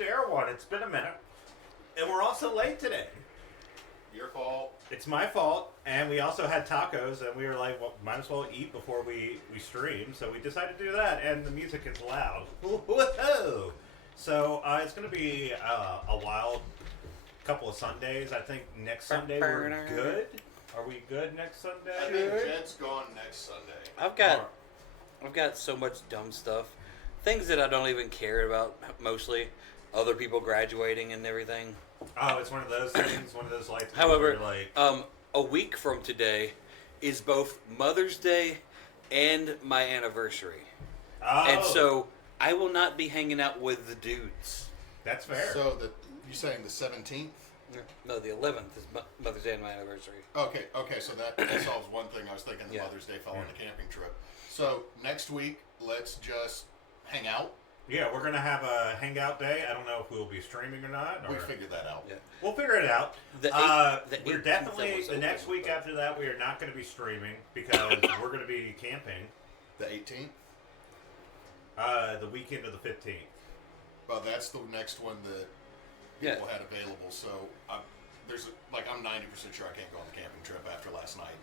Darrowan. It's been a minute. And we're also late today. Your fault. It's my fault. And we also had tacos, and we were like, well, might as well eat before we stream. So we decided to do that, and the music is loud. Whoa! So it's going to be a wild couple of Sundays. I think next Sunday we're good. Are we good next Sunday? I think Jed's gone next Sunday. I've got so much dumb stuff. Things that I don't even care about, mostly. Other people graduating and everything. Oh, it's one of those things, one of those lights. However, like... a week from today is both Mother's Day and my anniversary. Oh. And so I will not be hanging out with the dudes. That's fair. So you're saying the 17th? No, the 11th is Mother's Day and my anniversary. Okay, so that solves one thing. I was thinking the Mother's Day fell on the camping trip. So next week, let's just hang out. Yeah, we're going to have a hangout day. I don't know if we'll be streaming or not. We figured that out. Yeah. We'll figure it out. We're definitely, the next week after that, we are not going to be streaming because we're going to be camping. The 18th? The weekend of the 15th. Well, that's the next one that people had available. So I'm 90% sure I can't go on the camping trip after last night.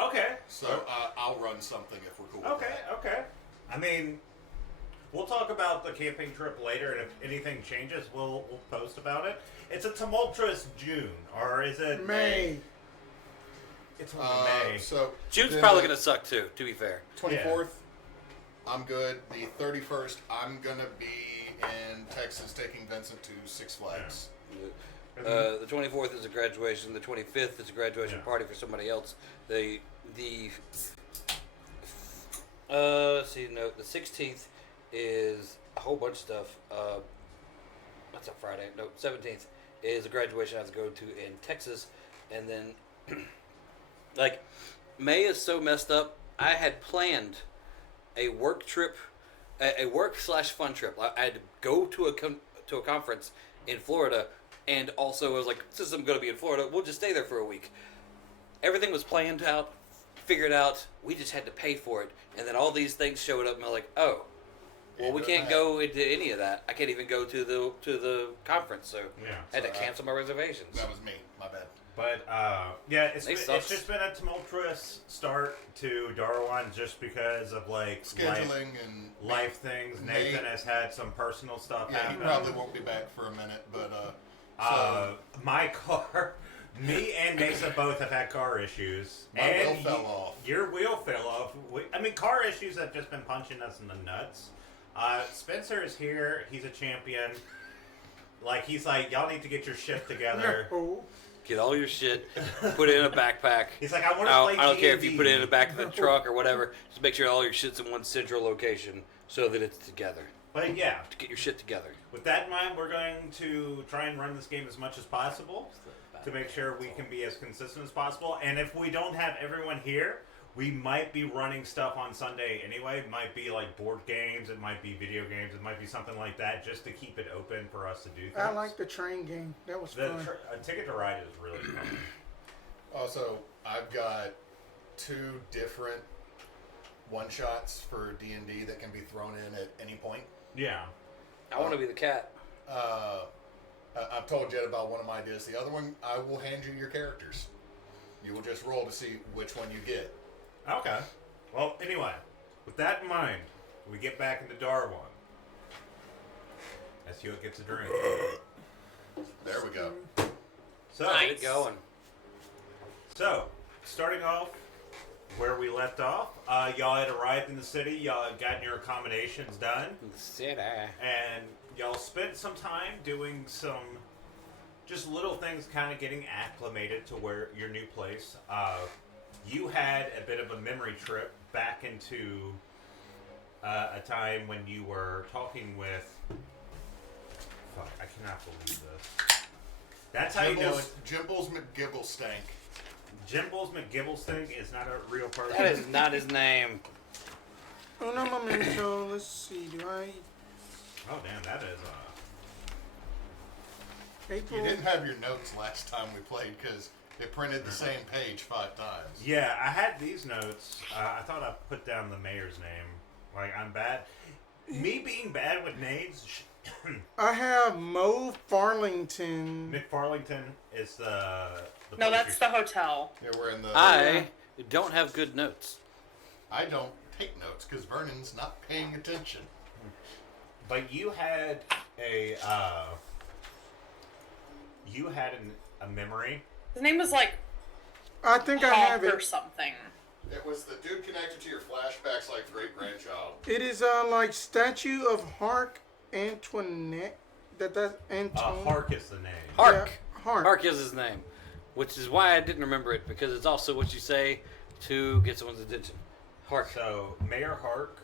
Okay. So I'll run something if we're cool with that. Okay. I mean, we'll talk about the camping trip later, and if anything changes, we'll post about it. It's a tumultuous June, or is it May? It's only May. So June's probably going to suck too, to be fair. 24th, I'm good. The 31st, I'm going to be in Texas taking Vincent to Six Flags. Yeah. The 24th is a graduation. The 25th is a graduation party for somebody else. The 16th is a whole bunch of stuff. What's up Friday? No, 17th is a graduation I have to go to in Texas, and then May is so messed up. I had planned a work trip, a work/fun trip. I had to go to a conference in Florida, and also I was like, since I'm going to be in Florida, we'll just stay there for a week. Everything was planned out, figured out. We just had to pay for it, and then all these things showed up, and I'm like, oh. Well, we can't go into any of that. I can't even go to the conference, so I had to cancel my reservations. That was me. My bad. But, it's just been a tumultuous start to Darrowan just because of, scheduling and life things. Nathan has had some personal stuff happen. He probably won't be back for a minute, but, my car... Me and Neysa both have had car issues. My wheel fell off. Your wheel fell off. Car issues have just been punching us in the nuts. Spencer is here. He's a champion. He's like, y'all need to get your shit together. No. Get all your shit, put it in a backpack. He's like, I want to play I don't care if D&D. you put it in the back of the truck or whatever. Just make sure all your shit's in one central location so that it's together. But yeah. To get your shit together. With that in mind, we're going to try and run this game as much as possible to make sure we can be as consistent as possible. And if we don't have everyone here, we might be running stuff on Sunday anyway. It might be board games. It might be video games. It might be something like that just to keep it open for us to do things. I like the train game. That was fun. Ticket to Ride is really fun. Also, I've got 2 different one-shots for D&D that can be thrown in at any point. Yeah. I want to be the cat. I've told Jed about one of my ideas. The other one, I will hand you your characters. You will just roll to see which one you get. Okay. Well, anyway, with that in mind, we get back into Darrowan. As Hewitt gets a drink. There we go. So, Nice. Get going. So, starting off where we left off, y'all had arrived in the city. Y'all had gotten your accommodations done. City. And y'all spent some time doing some just little things, kind of getting acclimated to where your new place. You had a bit of a memory trip back into a time when you were talking with... Fuck, I cannot believe this. That's how you know it. Jimbles McGibblestank. Jimbles McGibblestank is not a real person. That is not his name. Uno momento. Let's see. Do I... Oh, damn, that is... April? You didn't have your notes last time we played because it printed the same page 5 times. Yeah, I had these notes. I thought I put down the mayor's name. I'm bad. Me being bad with names I have Mo Farlington. McFarlington is the No, place that's the hotel. Yeah, we're in the. I don't have good notes. I don't take notes because Vernon's not paying attention. But you had a a memory. His name was like I think I have Hawk or it. something. It was the dude connected to your flashbacks like great grandchild. It is like statue of Hark Antoinette. That's Antoine. Hark is the name. Hark. Yeah, Hark. Hark is his name, which is why I didn't remember it, because it's also what you say to get someone's attention. Hark. So Mayor Hark,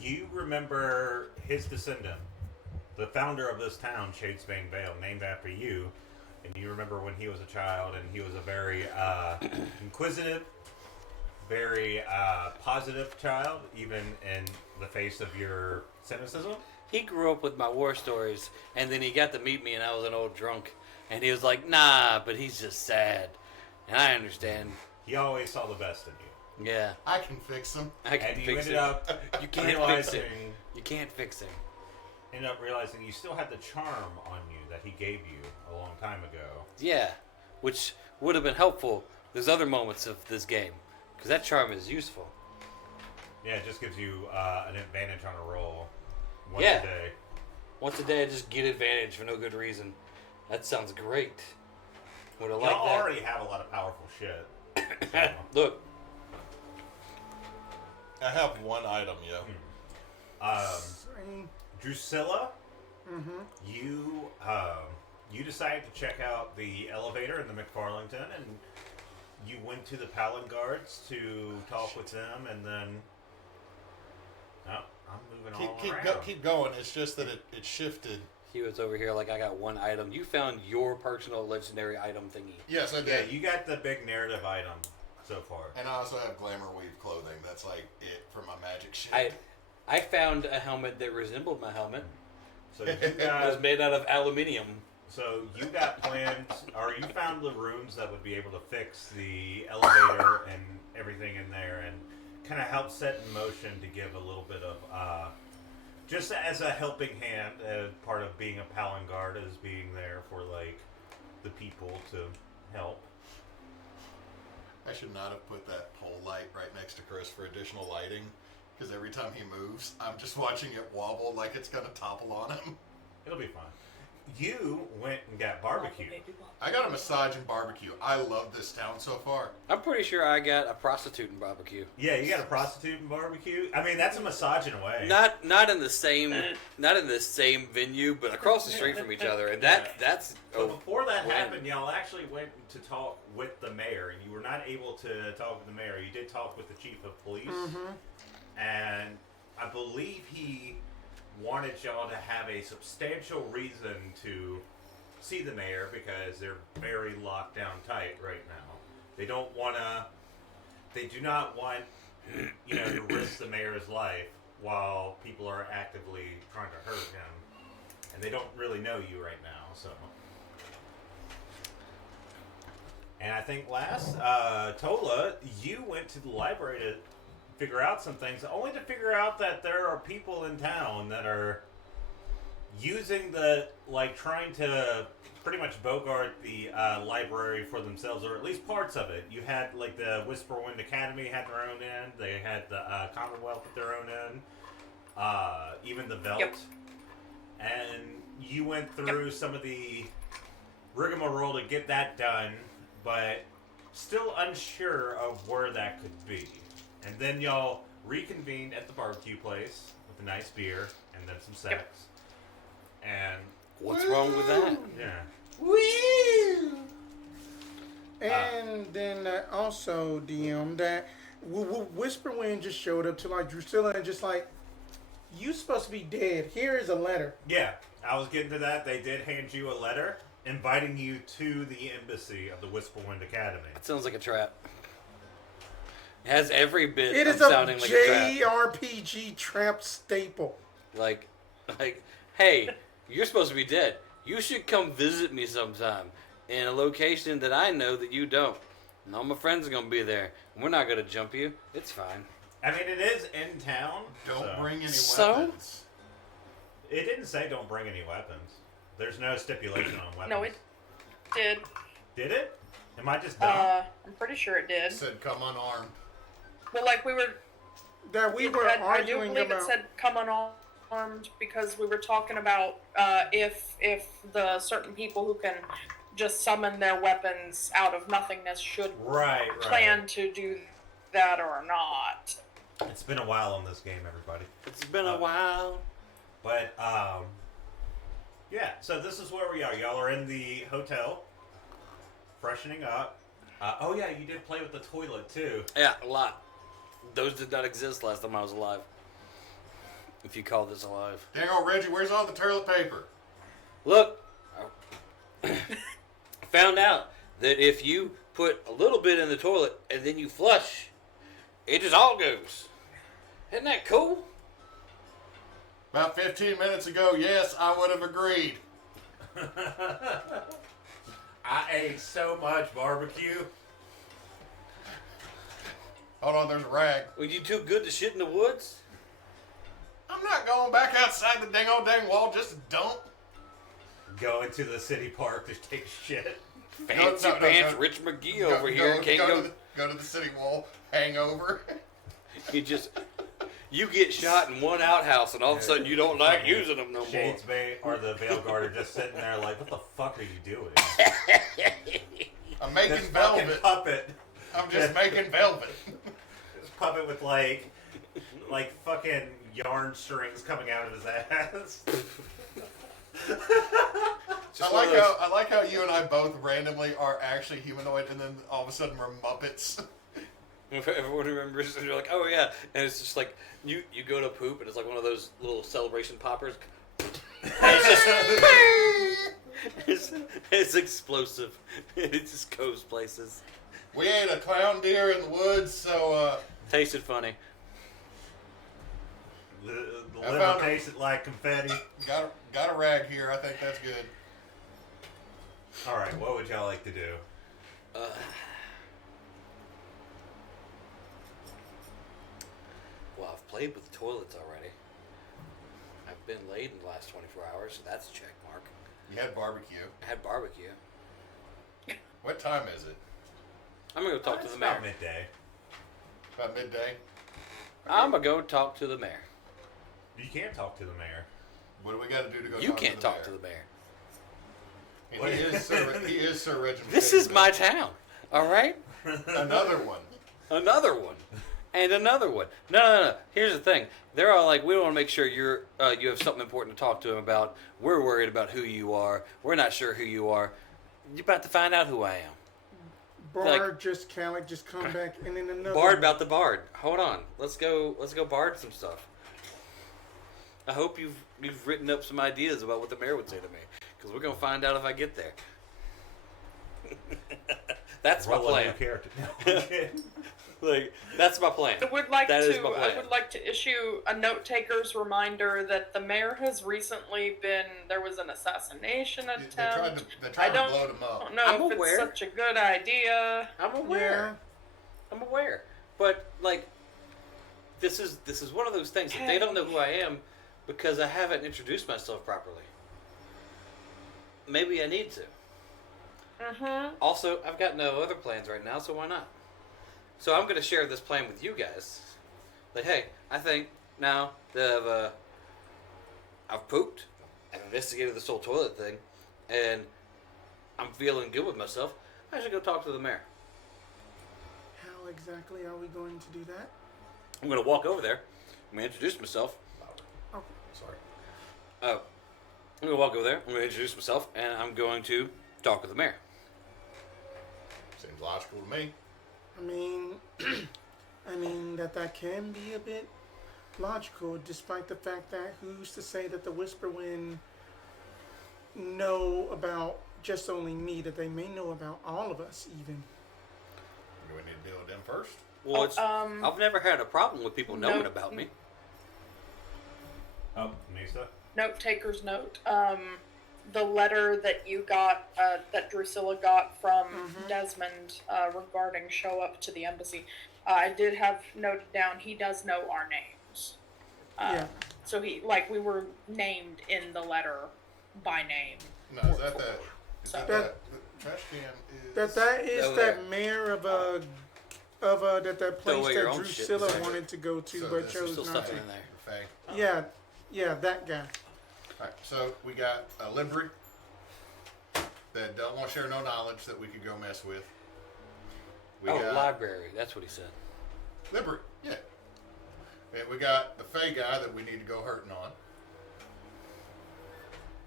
you remember his descendant, the founder of this town, Shadesbanevale, named after you, and you remember when he was a child, and he was a very inquisitive, very positive child, even in the face of your cynicism. He grew up with my war stories, and then he got to meet me, and I was an old drunk, and he was like, "Nah, but he's just sad," and I understand. He always saw the best in you. Yeah, I can fix him. I can And you fix ended it. up You can't fix realizing, it. You can't fix him. ended up realizing you still had the charm on you that he gave you a long time ago. Yeah, which would have been helpful. There's other moments of this game, because that charm is useful. Yeah, it just gives you an advantage on a roll once Yeah. a day. Once a day, I just get advantage for no good reason. That sounds great. Would have Y'all liked that. already have a lot of powerful shit. So. Look, I have one item, yo. Dusilla, you decided to check out the elevator in the McFarlington, and you went to the Palin guards to talk with them, and then I'm moving all around. Keep going. It's just that it shifted. he was over here like I got one item. You found your personal legendary item thingy. Yes, I Yeah, did. you got the big narrative item so far. And I also have glamour weave clothing. That's like it for my magic shit. I found a helmet that resembled my helmet. So you It was got made out of aluminium. plans, or you found the rooms that would be able to fix the elevator and everything in there, and kind of help set in motion to give a little bit of, just as a helping hand, part of being a Palin guard is being there for like the people to help. I should not have put that pole light right next to Chris for additional lighting, because every time he moves, I'm just watching it wobble like it's gonna topple on him. It'll be fun. You went and got barbecue. I got a massage and barbecue. I love this town so far. I'm pretty sure I got a prostitute in barbecue. Yeah, you got a prostitute in barbecue. I mean, that's a massage in a way. Not in the same venue, but across the street from each other. And that's So before that Wren. happened, y'all actually went to talk with the mayor, and you were not able to talk with the mayor. You did talk with the chief of police, and I believe he wanted y'all to have a substantial reason to see the mayor because they're very locked down tight right now. They do not want, to risk the mayor's life while people are actively trying to hurt him. And they don't really know you right now, so. And I think last, Tolla, you went to the library to figure out some things, only to figure out that there are people in town that are using trying to pretty much bogart the library for themselves, or at least parts of it. You had, the Whisperwind Academy had their own end, they had the Commonwealth at their own end, even the Velt. Yep. And you went through some of the rigmarole to get that done, but still unsure of where that could be. And then y'all reconvened at the barbecue place with a nice beer and then some sex. And what's wrong with that? yeah. Woo! And then also, DM, that Whisperwind just showed up to Drusilla and just you supposed to be dead. Here is a letter. Yeah, I was getting to that. They did hand you a letter inviting you to the embassy of the Whisperwind Academy. It sounds like a trap. It has every bit It of is a sounding like a trap. JRPG trap staple. Like, hey, you're supposed to be dead. You should come visit me sometime in a location that I know that you don't. And all my friends are going to be there. And we're not going to jump you. It's fine. I mean, it is in town. Don't so bring any So? weapons. It didn't say don't bring any weapons. There's no stipulation on weapons. No, it did. Did it? Am I just dumb? I'm pretty sure it did. It said come unarmed. Well, like we were. That we were I do arguing believe about. it said come unarmed because we were talking about if the certain people who can just summon their weapons out of nothingness should Right. plan to do that or not. It's been a while on this game, everybody. It's been a while. But, yeah, so this is where we are. Y'all are in the hotel, freshening up. Oh, yeah, you did play with the toilet, too. Yeah, a lot. Those did not exist last time I was alive. If you call this alive. Dang old Reggie, where's all the toilet paper? Look, I found out that if you put a little bit in the toilet and then you flush, it just all goes. Isn't that cool? About 15 minutes ago, yes, I would have agreed. I ate so much barbecue. Hold on, there's a rag. Were you too good to shit in the woods? I'm not going back outside the dang wall just to dump. Go into the city park to take shit. Fancy no, pants, no. Rich McGee over here can't go. Go to the city wall, hangover. You get shot in one outhouse, and all of a sudden you don't like using them no more. Shadesbane or the Veil Guard are just sitting there like, what the fuck are you doing? I'm making This fucking velvet. puppet. I'm just making velvet. This puppet with like fucking yarn strings coming out of his ass. I like how you and I both randomly are actually humanoid, and then all of a sudden we're Muppets. If everyone remembers, and you're like, oh yeah, and it's just like you go to poop, and it's like one of those little celebration poppers. It's explosive. It just goes places. We ate a clown deer in the woods, so Tasted funny. The I liver found tasted like confetti. got a rag here. I think that's good. All right, what would y'all like to do? Well, I've played with the toilets already. I've been laid in the last 24 hours, so that's a check mark. You had barbecue. I had barbecue. What time is it? I'm gonna go talk to It's the mayor. about midday. About midday. I'm gonna go talk to the mayor. You can't talk to the mayor. What do we got to do to go? You can't talk to the mayor. And he is Sir Reginald. This is my town. All right. Another one. Another one. And another one. No. Here's the thing. They're all like, we want to make sure you have something important to talk to him about. We're worried about who you are. We're not sure who you are. You're about to find out who I am. Bard just come back, and then another. Bard about the bard. Hold on. Let's go bard some stuff. I hope you've written up some ideas about what the mayor would say to me, because we're gonna find out if I get there. That's my Roll a new plan. character. Like, that's my plan. I would like That is to. my plan. I would like to issue a note taker's reminder that the mayor has recently been. There was an assassination They attempt. tried to blow him I up. don't know I'm if aware. it's such a good idea. I'm aware. I'm aware. But like, this is one of those things that they don't know who I am because I haven't introduced myself properly. Maybe I need to. Mm-hmm. Also, I've got no other plans right now, so why not? So I'm going to share this plan with you guys. Like, hey, I think now that I've pooped, I've investigated this whole toilet thing, and I'm feeling good with myself, I should go talk to the mayor. How exactly are we going to do that? I'm going to walk over there. I'm going to introduce myself. Oh, Sorry. I'm going to walk over there. I'm going to introduce myself, and I'm going to talk with the mayor. Seems logical to me. I mean that can be a bit logical, despite the fact that who's to say that the Whisperwind know about just only me, that they may know about all of us even. Do we need to deal with them first? Well, I've never had a problem with people knowing about me. Oh, Neysa? Note taker's note. The letter that you got, that Dusilla got from Desmond regarding show up to the embassy, I did have noted down he does know our names. Yeah. So we were named in the letter by name. No, is that that? Is that That- the trash can is. That is Over that there. mayor of that Throw place away that your own shit. Drusilla Sorry. wanted to go to, So but this is chose Still not stuff to. in there. Faye. Yeah, that guy. Alright, so we got a Libri that don't want to share no knowledge that we could go mess with. We Oh, got library. That's what he said. Libri, yeah. And we got the Faye guy that we need to go hurting on.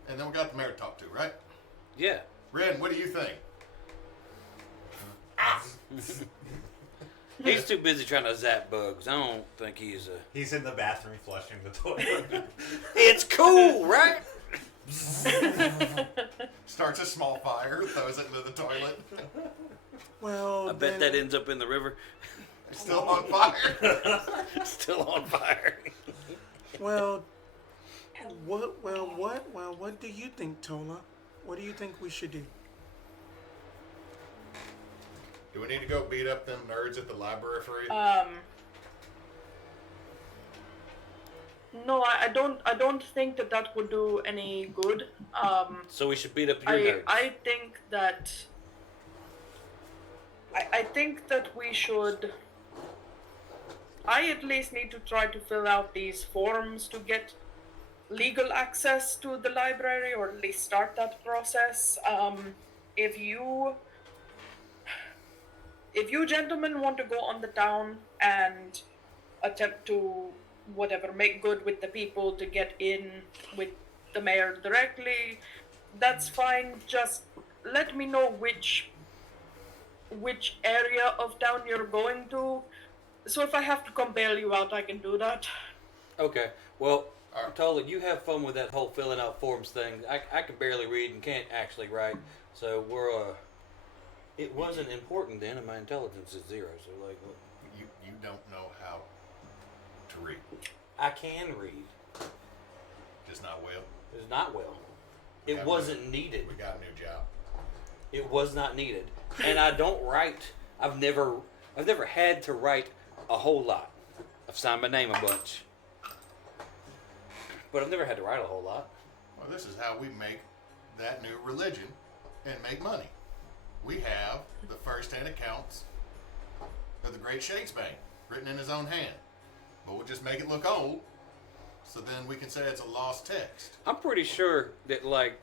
And then we got the mayor to talk to, right? Yeah. Wren, what do you think? He's too busy trying to zap bugs. I don't think he's a... He's in the bathroom flushing the toilet. It's cool, right? Starts a small fire, throws it into the toilet. Well, I bet that ends up in the river. Still on fire. Still on fire. Well, what do you think, Tolla? What do you think we should do? Do we need to go beat up them nerds at the library for you? No, I don't think that would do any good. So we should beat up your nerds. I think that I think that we should. I at least need to try to fill out these forms to get legal access to the library, or at least start that process. If you gentlemen want to go on the town and attempt to make good with the people to get in with the mayor directly, that's fine. Just let me know which area of town you're going to. So if I have to come bail you out, I can do that. Okay. Well, Tolla, you have fun with that whole filling out forms thing. I can barely read and can't actually write. So we're it wasn't important then, and my intelligence is 0. So like, You don't know how to read. I can read. Just not well. It's not well. It Yeah, wasn't needed. We got a new job. It was not needed, and I don't write. I've never had to write a whole lot. I've signed my name a bunch, but I've never had to write a whole lot. Well, this is how we make that new religion and make money. We have the first-hand accounts of the great Shadesbane written in his own hand. But we'll just make it look old, so then we can say it's a lost text. I'm pretty sure that like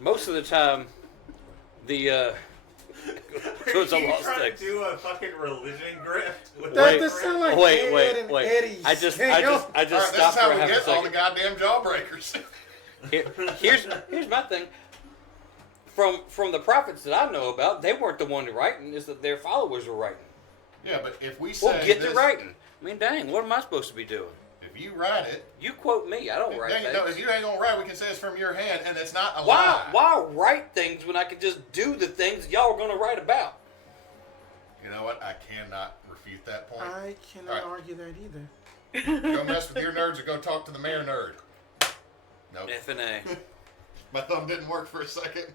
most of the time, the Are goes a you lost trying text. to do a fucking religion grift? With That Wait, does sound like wait, Ed and wait. Eddie. I just All right, this stopped is how for we half a get all the second. goddamn jawbreakers. Here's my thing. From the prophets that I know about, they weren't the one writing. Is that their followers were writing. Yeah, but if we say Well, get this, to writing. I mean, dang, what am I supposed to be doing? if you write it, You quote me. I don't write dang it, things. no, if you ain't gonna write, we can say it's from your hand, and it's not a Why? lie. Why write things when I can just do the things y'all are going to write about? You know what? I cannot refute that point. I cannot All right. argue that either. Go mess with your nerds or go talk to the mayor nerd. Nope. F and A. My thumb didn't work for a second.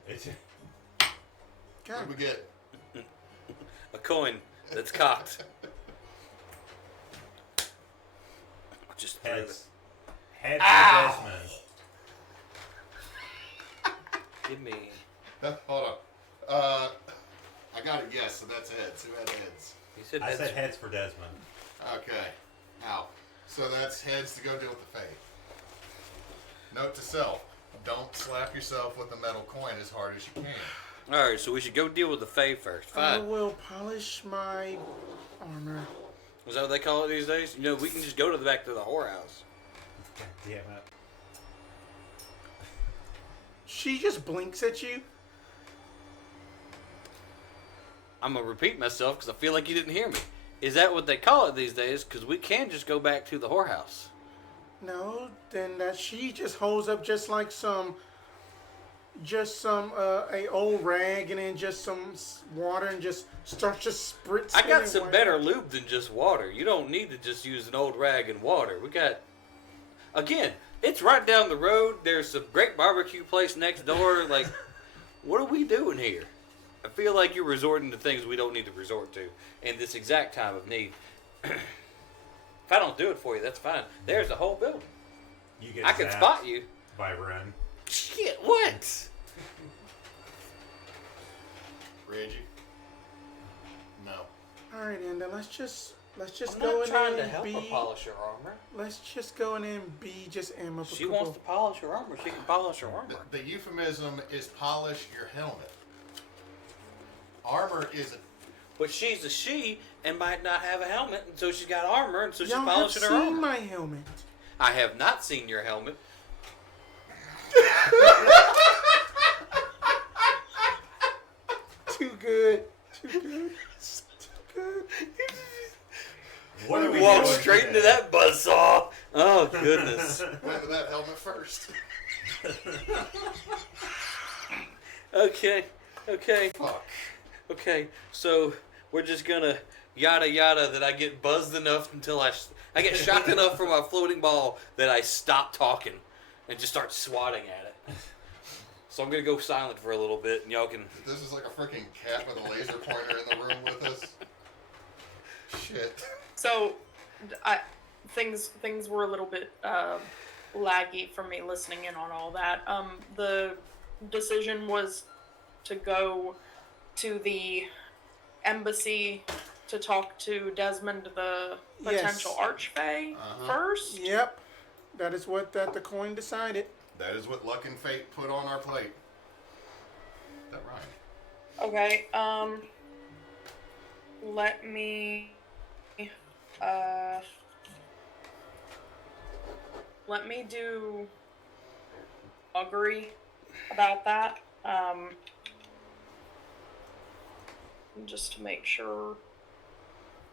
God, What did we get? A coin that's cocked. Just threw Heads. it. Heads for Desmond. Give me. Hold on. I got it. Yes, so that's heads. Who had heads? He said I heads. said heads for Desmond. Okay. Now, so that's heads to go deal with the Fae. Note to self: don't slap yourself with a metal coin as hard as you can. All right, so we should go deal with the Fae first. I Fine. will polish my armor. Is that what they call it these days? You know, we can just go to the back to the whorehouse. Damn it. She just blinks at you. I'm gonna repeat myself because I feel like you didn't hear me. Is that what they call it these days? Because we can just go back to the whorehouse. No, then that she just holds up just like a old rag and then just some water and just starts just spritzing. I got it some away. better lube than just water. You don't need to just use an old rag and water. We got, again, it's right down the road. There's a great barbecue place next door. Like, what are we doing here? I feel like you're resorting to things we don't need to resort to in this exact time of need. If I don't do it for you, that's fine. There's the whole building. You get I can zapped spot you. by Wren. Shit, what? Reggie? No. All right, and then let's just I'm go not in trying there to and help be. her polish her armor. Let's just go in there and be just amicable. She wants to polish her armor. She can polish her armor. The euphemism is polish your helmet. Armor is a... But she's a she and might not have a helmet, and so she's got armor, and so she's Y'all have polishing her seen armor. my helmet. I have not seen your helmet. Too good. Too good. Too good. What are we Walk doing straight today? into that buzzsaw. Oh, goodness. Went to that helmet first. Okay. Fuck. Okay, so we're just gonna yada yada that I get buzzed enough until I get shocked enough from my floating ball that I stop talking and just start swatting at it. So I'm gonna go silent for a little bit, and y'all can. This is like a freaking cat with a laser pointer in the room with us. Shit. So, things were a little bit laggy for me listening in on all that. The decision was to go to the embassy to talk to Desmond, the potential archfey, first. Yep. That is what the coin decided. That is what luck and fate put on our plate. That rhymed. Okay. Let me. Let me do augury about that. Just to make sure,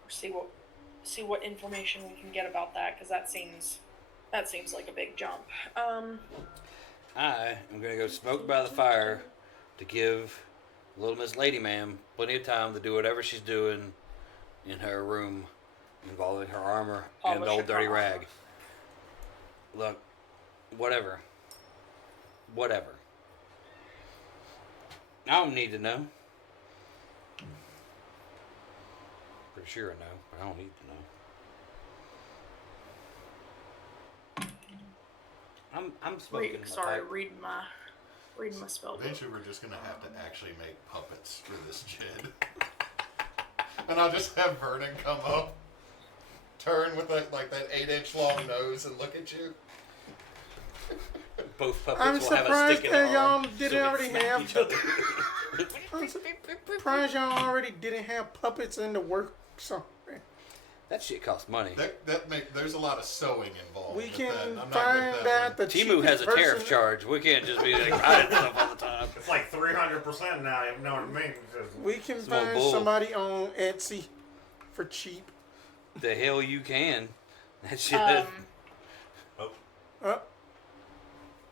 see what information we can get about that, because that seems like a big jump. I am gonna go smoke by the fire to give little Miss Lady Ma'am plenty of time to do whatever she's doing in her room involving her armor and the Polish old her dirty armor. rag. Look, whatever. I don't need to know. Pretty sure I know, but I don't need to know. I'm smoking. my Sorry, pipe. reading my spell book. Eventually, we're just gonna have to actually make puppets for this Jed. And I'll just have Vernon come up, turn with that 8-inch long nose, and look at you. Both puppets I'm will have a surprised stick in that their y'all arm, didn't so we already smack have each other. I'm surprised y'all already didn't have puppets in the works already. That shit costs money. There's a lot of sewing involved. We with can that. I'm not find with that one. the Timu has a cheapest tariff person- charge. We can't just be like hiding stuff all the time. It's like 300% now. You know what I mean? Just- We can Small find bull. somebody on Etsy for cheap. The hell you can. That shit. Oh,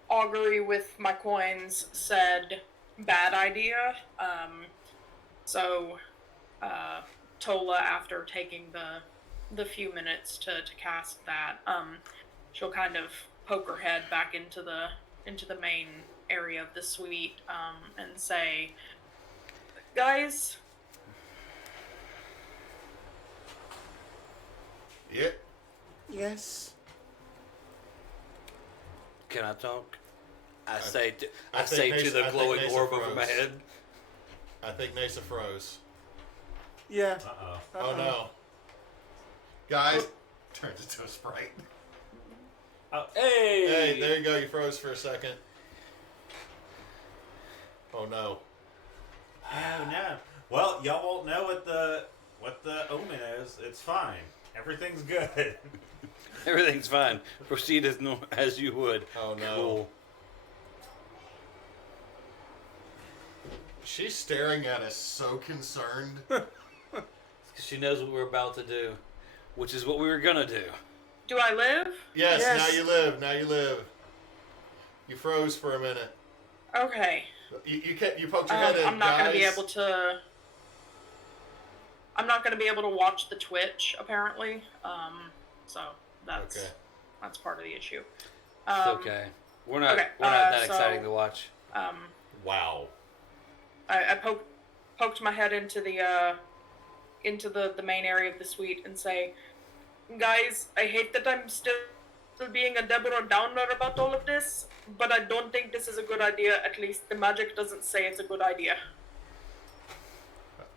Augury with my coins said bad idea. So Tolla, after taking the few minutes to cast that, she'll kind of poke her head back into the main area of the suite and say, guys, Yeah. Yes. Can I talk? I say to Neysa- the I think glowing Neysa orb over froze. my head. I think Neysa froze. Yeah. uh-oh. Oh no. Guys, turns into a sprite. Oh, Hey! Hey, there you go. You froze for a second. Oh no. Oh no. Well, y'all won't know what the omen is. It's fine. Everything's good. Everything's fine. Proceed as you would. Oh no. Cool. She's staring at us so concerned. She knows what we're about to do, which is what we were gonna do. do I live? Yes, Yes. now you live. Now you live. You froze for a minute. Okay. You poked your head in. I'm not guys. gonna be able to. I'm not gonna be able to watch the Twitch apparently. So that's Okay. that's part of the issue. It's okay. We're not okay, that so- exciting to watch. Wow. I poked my head into the main area of the suite and say, guys, I hate that I'm still being a Deborah Downer about all of this, but I don't think this is a good idea. At least the magic doesn't say it's a good idea.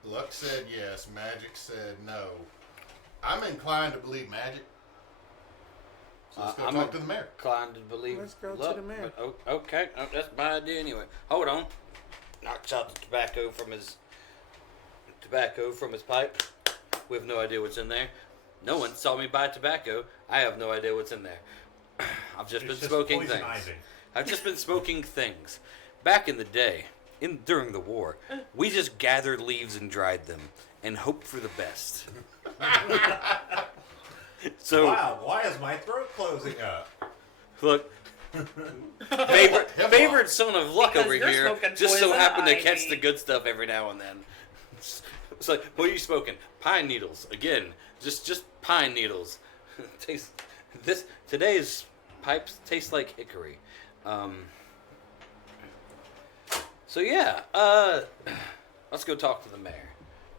Luck said yes. Magic said no. I'm inclined to believe magic. So let's go I'm talk to the mayor. inclined to believe. Let's go to luck, the mayor. but okay, that's my idea anyway. Hold on. Knocks out the tobacco from his pipe. We have no idea what's in there. No one saw me buy tobacco. I have no idea what's in there. I've just been smoking poison things. ivy. I've just been smoking things. Back in the day, during the war, we just gathered leaves and dried them and hoped for the best. So Wow, why is my throat closing up? look, favored son of luck Because over you're here smoking just so poison happened to ivy. catch the good stuff every now and then. It's like, what are you smoking? Pine needles. Again, just pine needles. Today's pipes taste like hickory. So yeah, let's go talk to the mayor.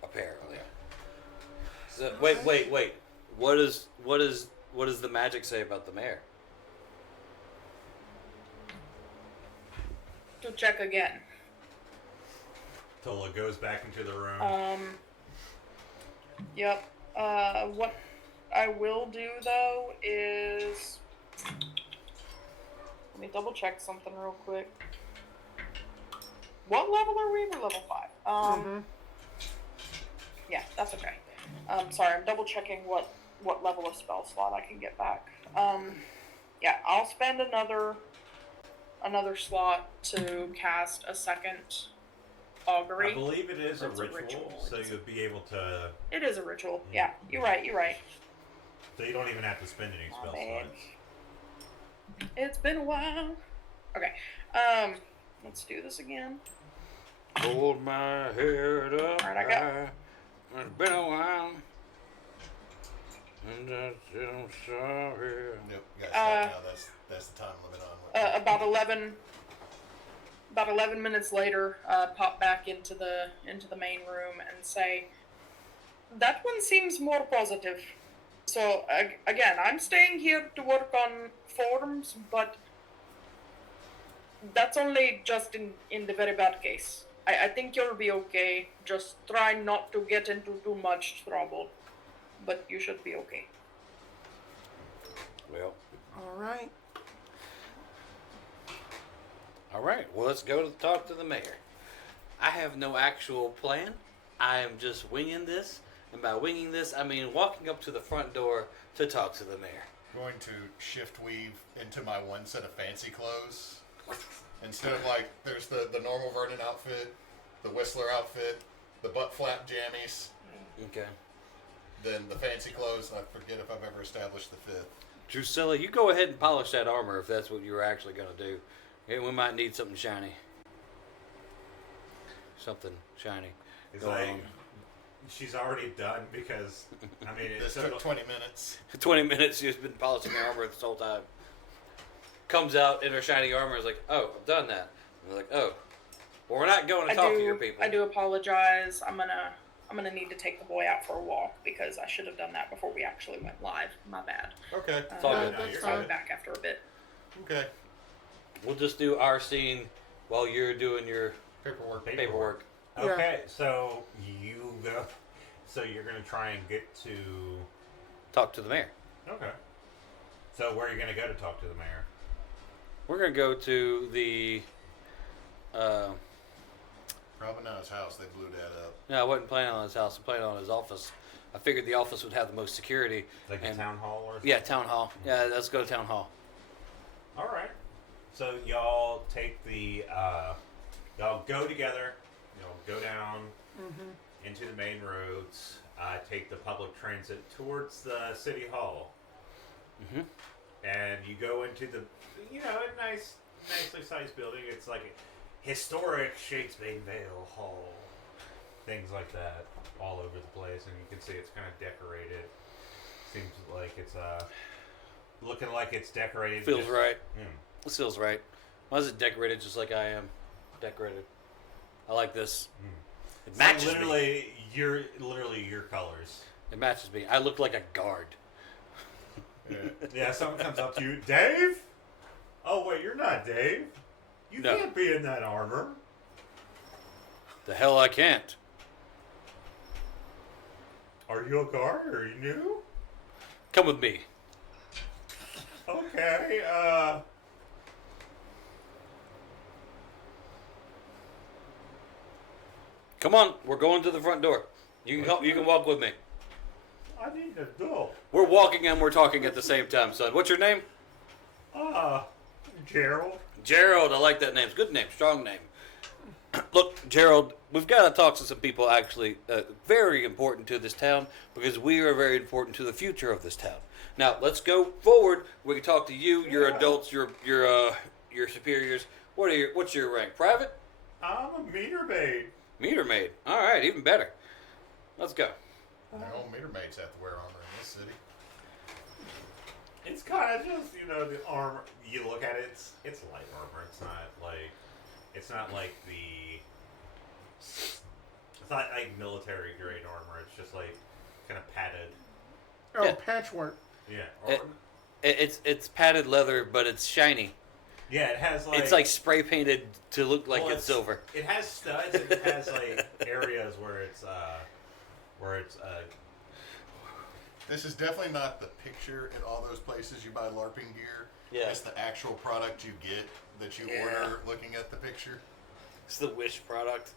Apparently. So, wait. What does the magic say about the mayor? To check again. Tolla goes back into the room. Yep. What I will do though is let me double check something real quick. What level are we? We're level 5. Yeah, that's okay. Sorry, I'm double checking what level of spell slot I can get back. Yeah, I'll spend another slot to cast a second augury. I believe it is a It's a ritual, ritual. so you'll be able to. It is a ritual. Yeah, you're right. So you don't even have to spend any spell man. slots. It's been a while. Okay. Let's do this again. Hold my head up. Alright, I got- high. It's been a while. And I said I'm sorry. Nope, you gotta stop now. That's the time limit on what. About 11 minutes later, pop back into the main room and say, that one seems more positive. So again, I'm staying here to work on forms, but that's only just in the very bad case. I think you'll be okay. Just try not to get into too much trouble, but you should be okay. Well, All right. all right. Well, let's go to talk to the mayor. I have no actual plan. I am just winging this. And by winging this, I mean walking up to the front door to talk to the mayor. Going to shift weave into my one set of fancy clothes. Instead of like, there's the normal Vernon outfit, the Whistler outfit, the butt flap jammies, Okay. then the fancy clothes. I forget if I've ever established the fifth. Dusilla, you go ahead and polish that armor if that's what you were actually going to do. Yeah, we might need something shiny. Something shiny. It's Go like on. she's already done because I mean This it's took 20 minutes. 20 minutes she's been polishing her armor this whole time. Comes out in her shiny armor is like, oh, I've done that. And they're like, oh. Well, we're not going to talk to your people. I do apologize. I'm gonna need to take the boy out for a walk because I should have done that before we actually went live. My bad. Okay. It's all good. No, you're So I'll good. be back after a bit. Okay. We'll just do our scene while you're doing your Paperwork. paperwork. Yeah. Okay, so you go. So you're gonna try and get to. Talk to the mayor. Okay. So where are you gonna go to talk to the mayor? We're going to go to the... Probably not his house. They blew that up. No, I wasn't planning on his house. I'm planning on his office. I figured the office would have the most security. Like and, a town hall or something? Yeah, town hall. Yeah, let's go to town hall. All right. So y'all take the. Y'all go together. You'll go down into the main roads. Take the public transit towards the city hall. Mm-hmm. And you go into the, a nicely sized building. It's like a historic Shadesbanevale hall. Things like that all over the place. And you can see it's kind of decorated. Seems like it's looking like it's decorated. Feels right. Hmm. This feels right. Why is it decorated just like I am decorated? I like this. It It's matches like me. literally your colors. It matches me. I look like a guard. Yeah, someone comes up to you, Dave? Oh, wait, you're not Dave. You No. can't be in that armor. The hell I can't. Are you a guard? Are you new? Come with me. Okay, Come on, we're going to the front door. You can walk with me. I need to go. We're walking and we're talking at the same time, son. What's your name? Gerald. Gerald. I like that name. It's a good name. Strong name. Look, Gerald, we've got to talk to some people actually very important to this town because we are very important to the future of this town. Now, let's go forward. We can talk to you, your adults, your superiors. What's your rank? Private? I'm a meter maid. Meter maid. All right, even better. Let's go. No meter maids have to wear armor in this city. It's kind of just, the armor. You look at it, it's light armor. It's not like it's not like military grade armor. It's just like kind of padded. Oh, Yeah. patchwork. Yeah. It's padded leather, but it's shiny. Yeah, it has like. It's like spray painted to look like it's silver. It has studs and it has like areas where it's This is definitely not the picture at all those places you buy LARPing gear. Yeah. It's the actual product you get that you Yeah. order looking at the picture. It's the Wish product.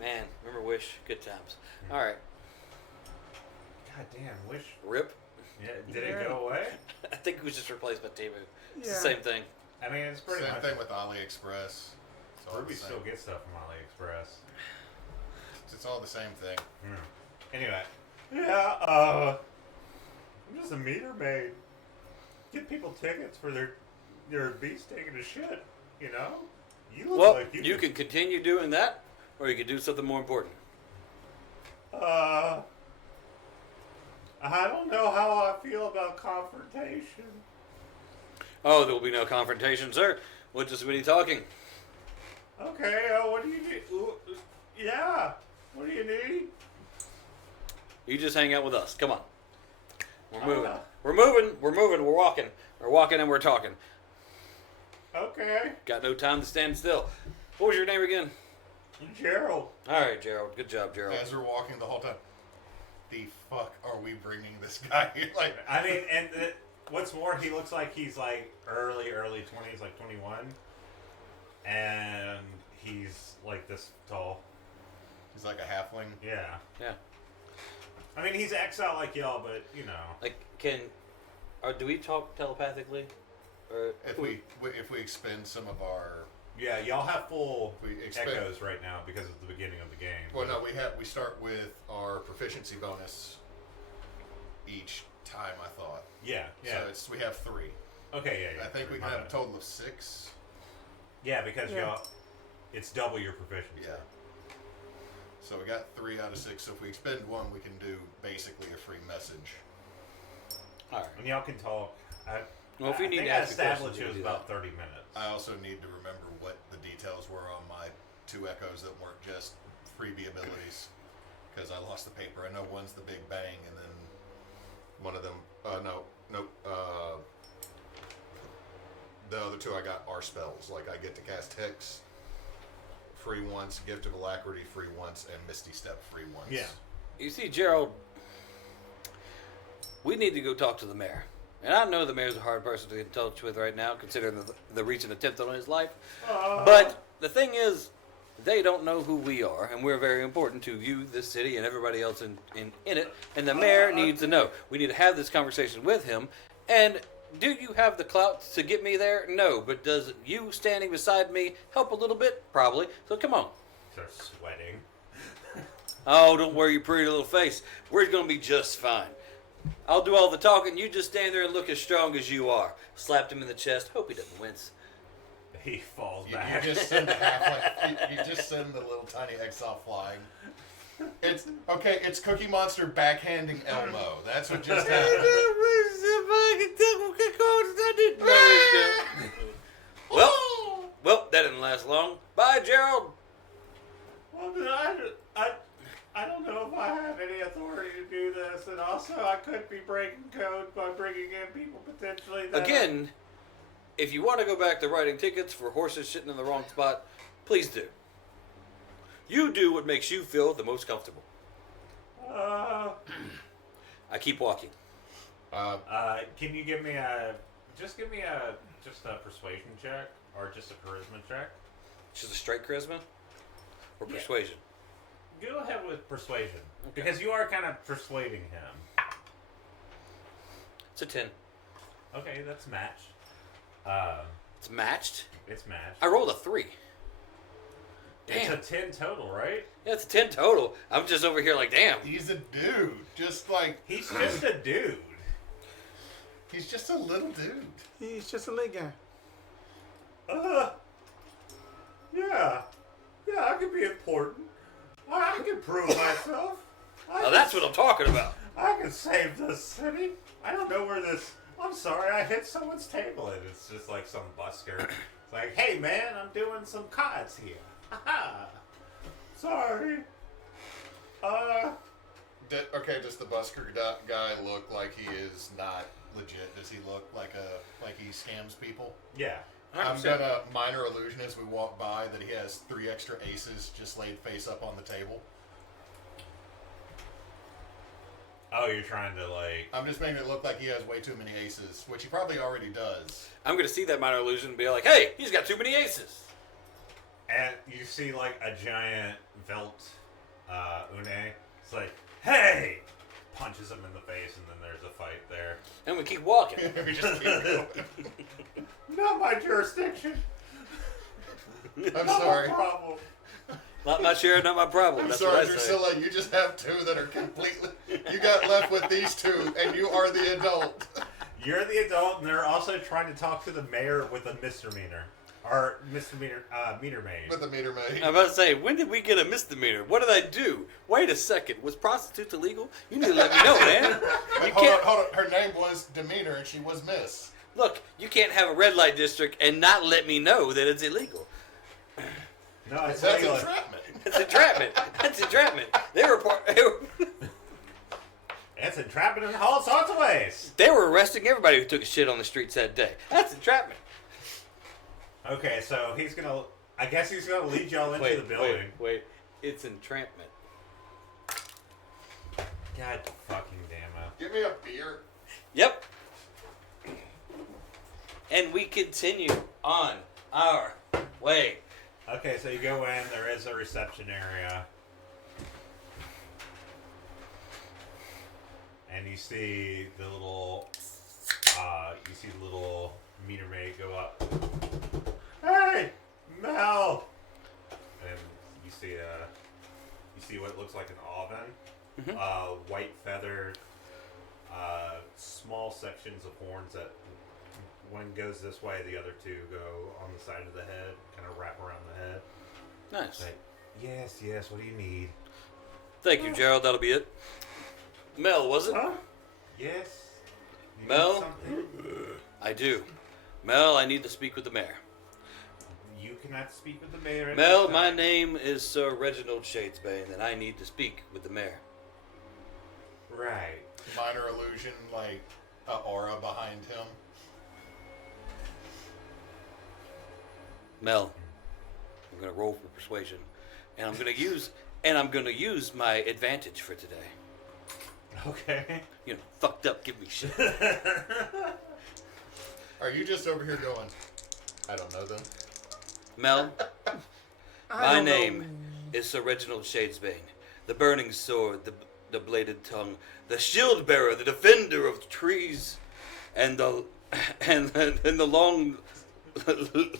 Man, remember Wish? Good times. All right. God damn, wish. Rip. Yeah, did it go away? I think it was just replaced by Temu. It's Yeah. the same thing. I mean, it's pretty Same much. thing with AliExpress. It's all Ruby the same. still gets stuff from AliExpress. It's all the same thing. Anyway, yeah, I'm just a meter maid. Get people tickets for their beast taking a shit. You look Well, like you can continue doing that, or you could do something more important. I don't know how I feel about confrontation. Oh, there will be no confrontation, sir. We'll just be talking. Okay, what do you need? Ooh, yeah, what do you need? You just hang out with us. Come on. We're moving. Uh. We're moving. We're moving. We're walking. We're walking and we're talking. Okay, Got no time to stand still. What was your name again? Gerald. All right, Gerald. Good job, Gerald. As we're walking the whole time, the fuck are we bringing this guy here? Like, I mean, and what's more, he looks like he's like early 20s, like 21, and he's like this tall. he's like a halfling. Yeah. Yeah. I mean, he's exiled like y'all, but Like, do we talk telepathically? Or If we expend some of our, yeah, y'all have full we expend. echoes right now because it's the beginning of the game. Well, no, we start with our proficiency bonus each time. I thought. Yeah, yeah. So we have 3. Okay, yeah. I think we can have a total of 6. Yeah, because Yeah. y'all, it's double your proficiency. Yeah. So we got 3 out of 6. So if we expend 1, we can do basically a free message. all right. And y'all can talk. Well, if you need I to think I ask a question, established you it was can do about 30 minutes. I also need to remember what the details were on my 2 echoes that weren't just freebie abilities, because I lost the paper. I know one's the Big Bang, and then one of them. The other 2 I got are spells. Like I get to cast Hex free once, Gift of Alacrity free once, and Misty Step free once. Yeah. You see, Gerald, we need to go talk to the mayor. And I know the mayor's a hard person to get in touch with right now, considering the recent attempt on his life. But the thing is, they don't know who we are, and we're very important to you, this city, and everybody else in it. And the mayor needs to know. We need to have this conversation with him. And do you have the clout to get me there? No. But does you standing beside me help a little bit? Probably. So come on. Start sweating. Oh, don't worry your pretty little face. We're going to be just fine. I'll do all the talking. You just stand there and look as strong as you are. Slapped him in the chest. Hope he doesn't wince. He falls You back. just send the you just send the little tiny exile flying. It's okay. It's Cookie Monster backhanding Elmo. That's what just happened. Well, that didn't last long. Bye, Gerald. Well, then I don't know if I have any authority to do this, and also I could be breaking code by bringing in people potentially that... Again, if you want to go back to writing tickets for horses shitting in the wrong spot, please do. You do what makes you feel the most comfortable. I keep walking. Can you give me a persuasion check, or just a charisma check? Just a straight charisma? Or Yeah. persuasion? Go ahead with persuasion, Okay. because you are kind of persuading him. It's a 10. Okay, that's matched. It's matched? It's matched. I rolled a 3. Damn. It's a 10 total, right? Yeah, it's a 10 total. I'm just over here like, damn. He's a dude. Just like... He's just a dude. He's just a little dude. He's just a lit guy. Yeah, I could be important. I can prove myself. Now that's what I'm talking about. I can save this city. I don't know where this... I'm sorry, I hit someone's table, and it's just like some busker. It's like, hey man, I'm doing some cards here. Haha. Sorry. Okay, does the busker guy look like he is not legit? Does he look like he scams people? Yeah. I'm gonna minor illusion as we walk by that he has 3 extra aces just laid face up on the table. Oh, you're trying to like... I'm just making it look like he has way too many aces, which he probably already does. I'm going to see that minor illusion and be like, hey, he's got too many aces. And you see like a giant Velt Une. It's like, hey! Punches him in the face, and then there's a fight there. And we keep walking. We just keep going. Not my jurisdiction. I'm Not sorry. my problem. Not my share, not my problem. I'm That's sorry, what I say. Dusilla. You just have 2 that are completely... You got left with these 2, and you are the adult. You're the adult, and they're also trying to talk to the mayor with a misdemeanor. Or misdemeanor, meter maid. With the meter maid. I'm about to say, when did we get a misdemeanor? What did I do? Wait a second. Was prostitutes illegal? You need to let me know, man. You can't... Hold on. Her name was Demeanor, and she was Miss. Look, you can't have a red light district and not let me know that it's illegal. No, it's That's legal. entrapment. That's entrapment. That's entrapment. They It's entrapment in all sorts of ways. They were arresting everybody who took a shit on the streets that day. That's entrapment. Okay, so he's gonna... I guess he's gonna lead y'all into the building. Wait. It's entrapment. God fucking damn it. Give me a beer. Yep. And we continue on our way. Okay, so you go in, there is a reception area. And you see the little meter maid go up. Hey, Mel! And you see what looks like an oven. White feathered, small sections of horns that one goes this way, the other 2 go on the side of the head, kind of wrap around the head. Nice. Like, yes, what do you need? Thank you, Gerald. That'll be it. Mel, was it? Huh? Yes. You Mel? need something? I do. Mel, I need to speak with the mayor. You cannot speak with the mayor at Mel, this my time. name is Sir Reginald Shadesbane, and I need to speak with the mayor. Right. Minor illusion, like an aura behind him. Mel, I'm gonna roll for persuasion, and I'm gonna use my advantage for today. Okay. You know, fucked up, give me shit. Are you just over here going, I don't know them? Mel, I my don't know. name is Sir Reginald Shadesbane, the burning sword, the bladed tongue, the shield bearer, the defender of trees, and the long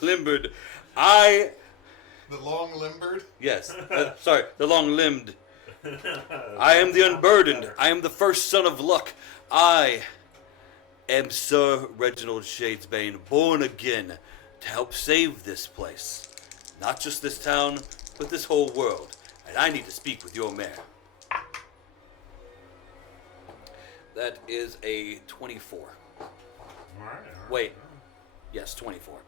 limbered. The long limbered? Yes, sorry, the long limbed. I am the unburdened. I am the first son of luck. I am Sir Reginald Shadesbane, born again to help save this place. Not just this town, but this whole world. And I need to speak with your mayor. That is a 24. All right. Wait. Yes, 24.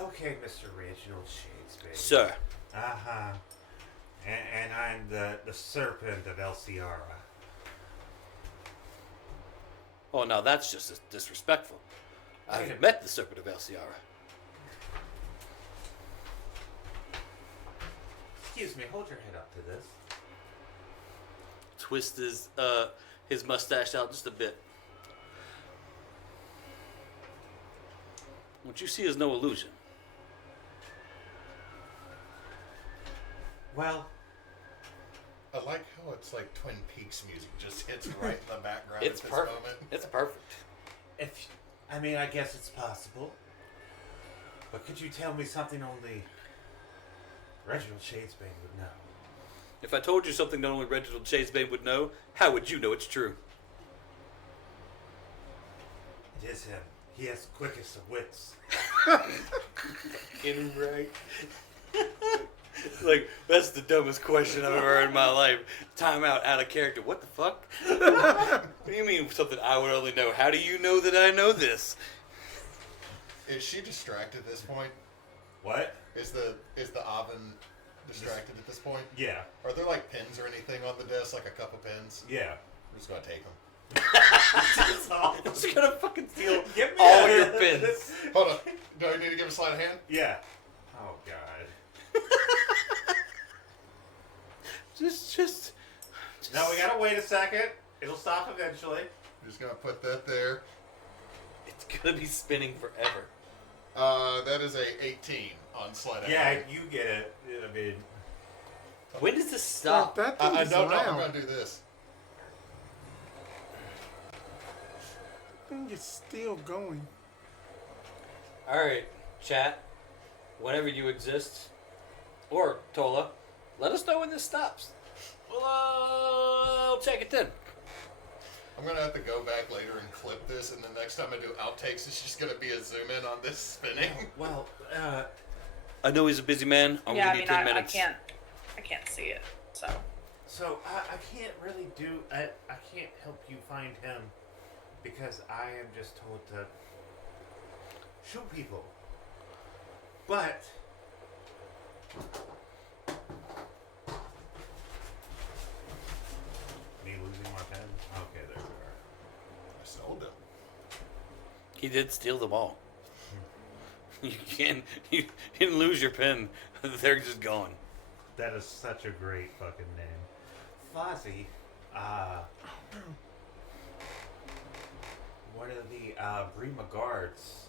Okay, Mr. Reginald Shadesbane. Sir, Uh-huh. And I'm the serpent of El Ciara. Oh, now that's just disrespectful. I've Wait. met the Serpent of El Ciara. Excuse me, hold your head up to this. Twist his mustache out just a bit. What you see is no illusion. Well, I like how it's like Twin Peaks music just hits right in the background It's at this perfect. moment. It's perfect. I guess it's possible. But could you tell me something only Reginald Shadesbane would know? If I told you something that only Reginald Shadesbane would know, how would you know it's true? It is him. He has quickest of wits. Getting right. Like, that's the dumbest question I've ever heard in my life. Time out of character. What the fuck? What do you mean something I would only know? How do you know that I know this? Is she distracted at this point? What? Is the oven distracted at this point? Yeah. Are there like pins or anything on the desk, like a couple pins? Yeah. We're just gonna take them. I'm just gonna fucking steal Give me all a- your pins. Hold on. Do I need to give a sleight of hand? Yeah. Oh, God. Just. No, we gotta wait a second. It'll stop eventually. I'm just gonna put that there. It's gonna be spinning forever. That is a 18 on sleight of Yeah, hand. you get it. I mean, When does this stop? That I thing's don't know. I'm loud. gonna do this. That thing is still going. Alright, chat. Whenever you exist, or Tolla, let us know when this stops. Well, I'll check it then. I'm gonna have to go back later and clip this, and the next time I do outtakes, it's just gonna be a zoom in on this spinning. well, I know he's a busy man. I'm yeah, gonna I need mean, 10 I minutes. can't see it. So so I can't really do. I can't help you find him because I am just told to shoot people. But me losing my pen. Okay, there we are. I sold them. He did steal them all. You didn't lose your pen. They're just gone. That is such a great fucking name, Fozzie. One of the Brima guards.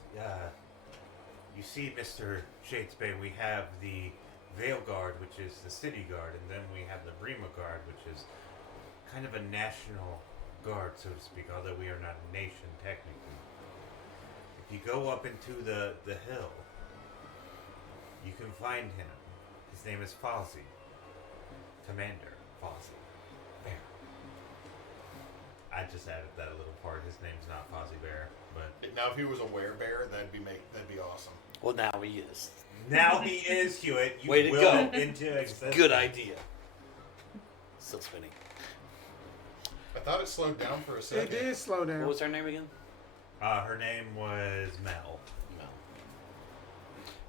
You see, Mr. Shadesbane, we have the Vale Guard, which is the city guard, and then we have the Brima Guard, which is kind of a national guard, so to speak, although we are not a nation technically. If you go up into the hill, you can find him. His name is Fozzie. Commander Fozzie. Bear. I just added that little part. His name's not Fozzie Bear, but Now, if he was a werebear, that'd be awesome. Well, now he is. now he is Hewitt. You Way to will go. into existence. Good idea. Still spinning. I thought it slowed down for a It second. did slow down. What was her name again? Her name was Mel.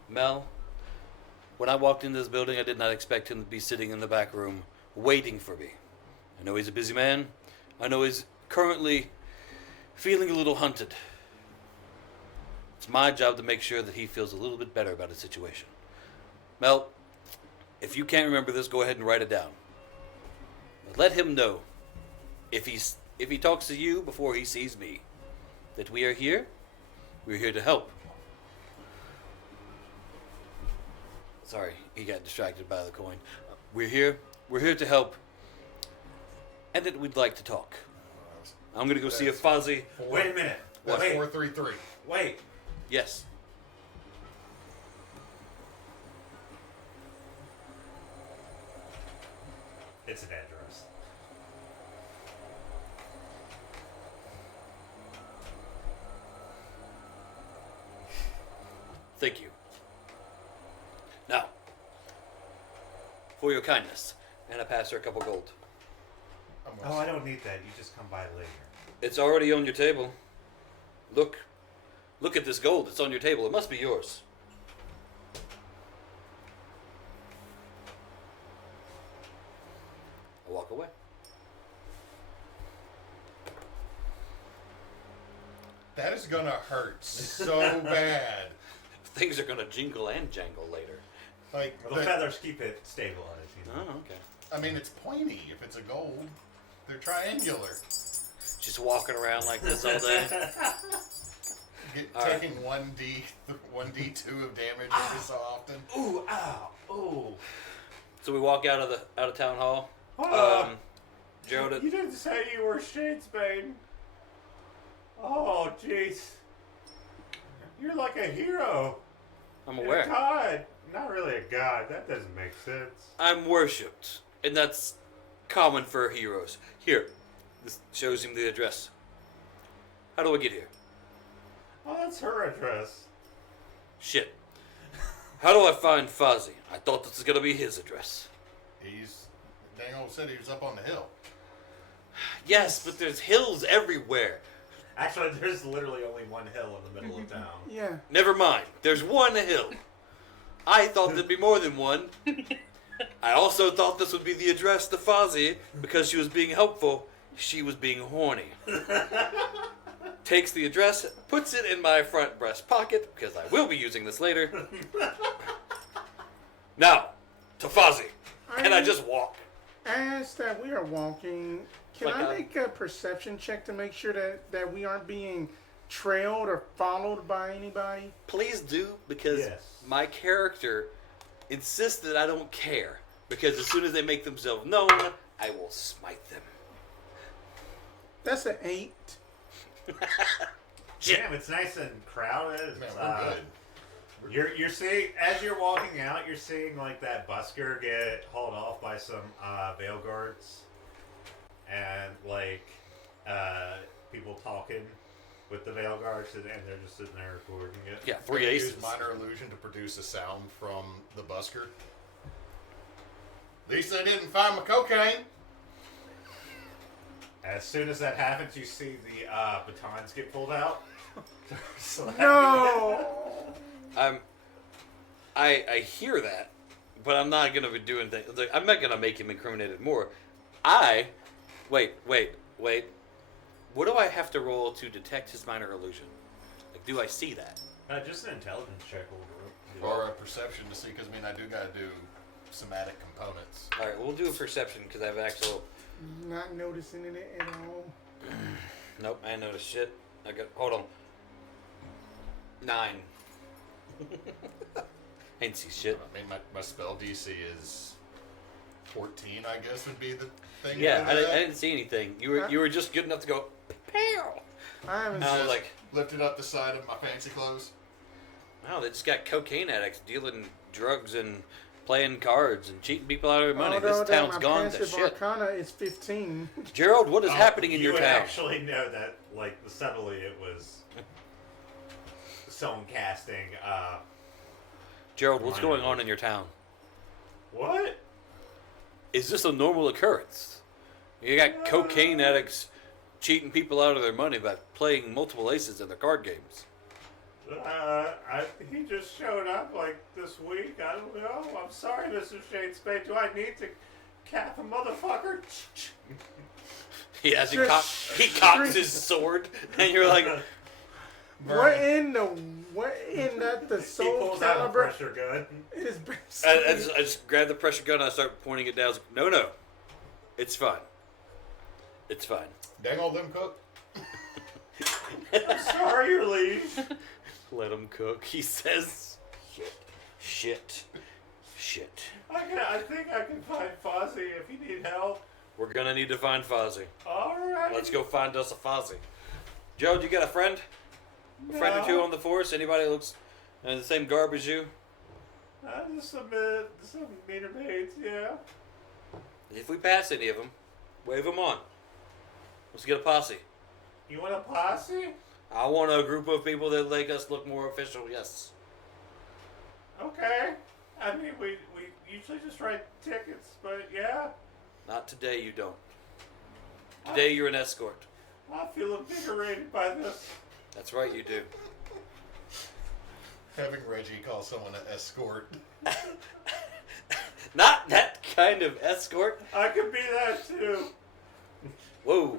Mel. When I walked into this building, I did not expect him to be sitting in the back room waiting for me. I know he's a busy man. I know he's currently feeling a little hunted. It's my job to make sure that he feels a little bit better about his situation. Mel, if you can't remember this, go ahead and write it down. But let him know, if he talks to you before he sees me, that we are here. We're here to help. Sorry, he got distracted by the coin. We're here to help, and that we'd like to talk. I'm gonna go see if Fozzie. Wait a minute. That's Wait. 433. Wait. Yes. It's an address. Thank you. Now, for your kindness, and I pass her a couple gold. I'm Oh, I don't need that. You just come by later. It's already on your table. Look at this gold. It's on your table. It must be yours. walk away. That is gonna hurt so bad. Things are gonna jingle and jangle later. Like Well, the feathers keep it stabilized. You know? Oh, okay. I mean, it's pointy if it's a gold. They're triangular. Just walking around like this all day. All right. Taking 1d2 of damage every so often. Ooh, ow, ooh. So we walk out of town hall. Gerald, You didn't say you were Shadesbane. Oh, jeez. You're like a hero. I'm And aware. A god. Not really a god. That doesn't make sense. I'm worshipped, and that's common for heroes. Here, this shows him the address. How do I get here? Oh, that's her address. Shit. How do I find Fozzie? I thought this was gonna be his address. Dang old said he was up on the hill. Yes, but there's hills everywhere. Actually, there's literally only one hill in the middle of town. Yeah. Never mind. There's one hill. I thought there'd be more than one. I also thought this would be the address to Fozzie because she was being helpful. She was being horny. Takes the address, puts it in my front breast pocket because I will be using this later. Now, to Fozzie. And I just walk. As that we are walking, can Like I make a perception check to make sure that we aren't being trailed or followed by anybody? Please do, because Yes. my character insists that I don't care. Because as soon as they make themselves known, I will smite them. That's an 8. Damn, it's nice and crowded. Man, we're good. You're seeing, as you're walking out, you're seeing like that busker get hauled off by some veil guards, and like people talking with the veil guards, and they're just sitting there recording it. Yeah, We're 3 gonna aces. use minor illusion to produce a sound from the busker. At least they didn't find my cocaine. As soon as that happens, you see the batons get pulled out. No! I hear that, but I'm not gonna be doing things. Like, I'm not gonna make him incriminated more. Wait. What do I have to roll to detect his minor illusion? Like, do I see that? Just an intelligence check will do. Or a perception to see, because I mean, I do gotta do somatic components. All right, we'll do a perception because I have actual. Not noticing it at all. Nope, I ain't noticed shit. Hold on. 9. I ain't see shit. I mean, my spell DC is 14, I guess would be the thing. Yeah, to I do that. didn't see anything. You were just good enough to go. Pow! I haven't And I was like, Lifted up the side of my fancy clothes. wow, they just got cocaine addicts dealing drugs and playing cards and cheating people out of their money. although This that town's my gone to passive shit. arcana is 15. Gerald, what is happening in you your would town? actually know that, like, subtly it was someone casting. Gerald, what's going on in your town? What? Is this a normal occurrence? You got cocaine addicts cheating people out of their money by playing multiple aces in their card games. He just showed up like this week. I don't know. I'm sorry, Mr. Shadesbane. Do I need to cap a motherfucker? He has Just he cocks his sword, and you're like, What in that the He soul pulls out a caliber pressure gun. is I basically... just grab the pressure gun and I start pointing it down. I was like, no, it's fine. It's fine. Dang all them cook. I'm sorry, your liege. Let him cook, he says. Shit. I think I can find Fozzie if you need help. We're gonna need to find Fozzie. Alright. Let's go find us a Fozzie. Joe, do you got a friend? A friend or two on the force? Anybody who looks in the same garb as you? Just some meter maids, yeah. If we pass any of them, wave them on. Let's get a posse. You want a posse? I want a group of people that make us look more official, yes. Okay. I mean, we usually just write tickets, but yeah. Not today, you don't. Today, you're an escort. I feel invigorated by this. That's right, you do. Having Reggie call someone an escort. Not that kind of escort? I could be that too. Whoa.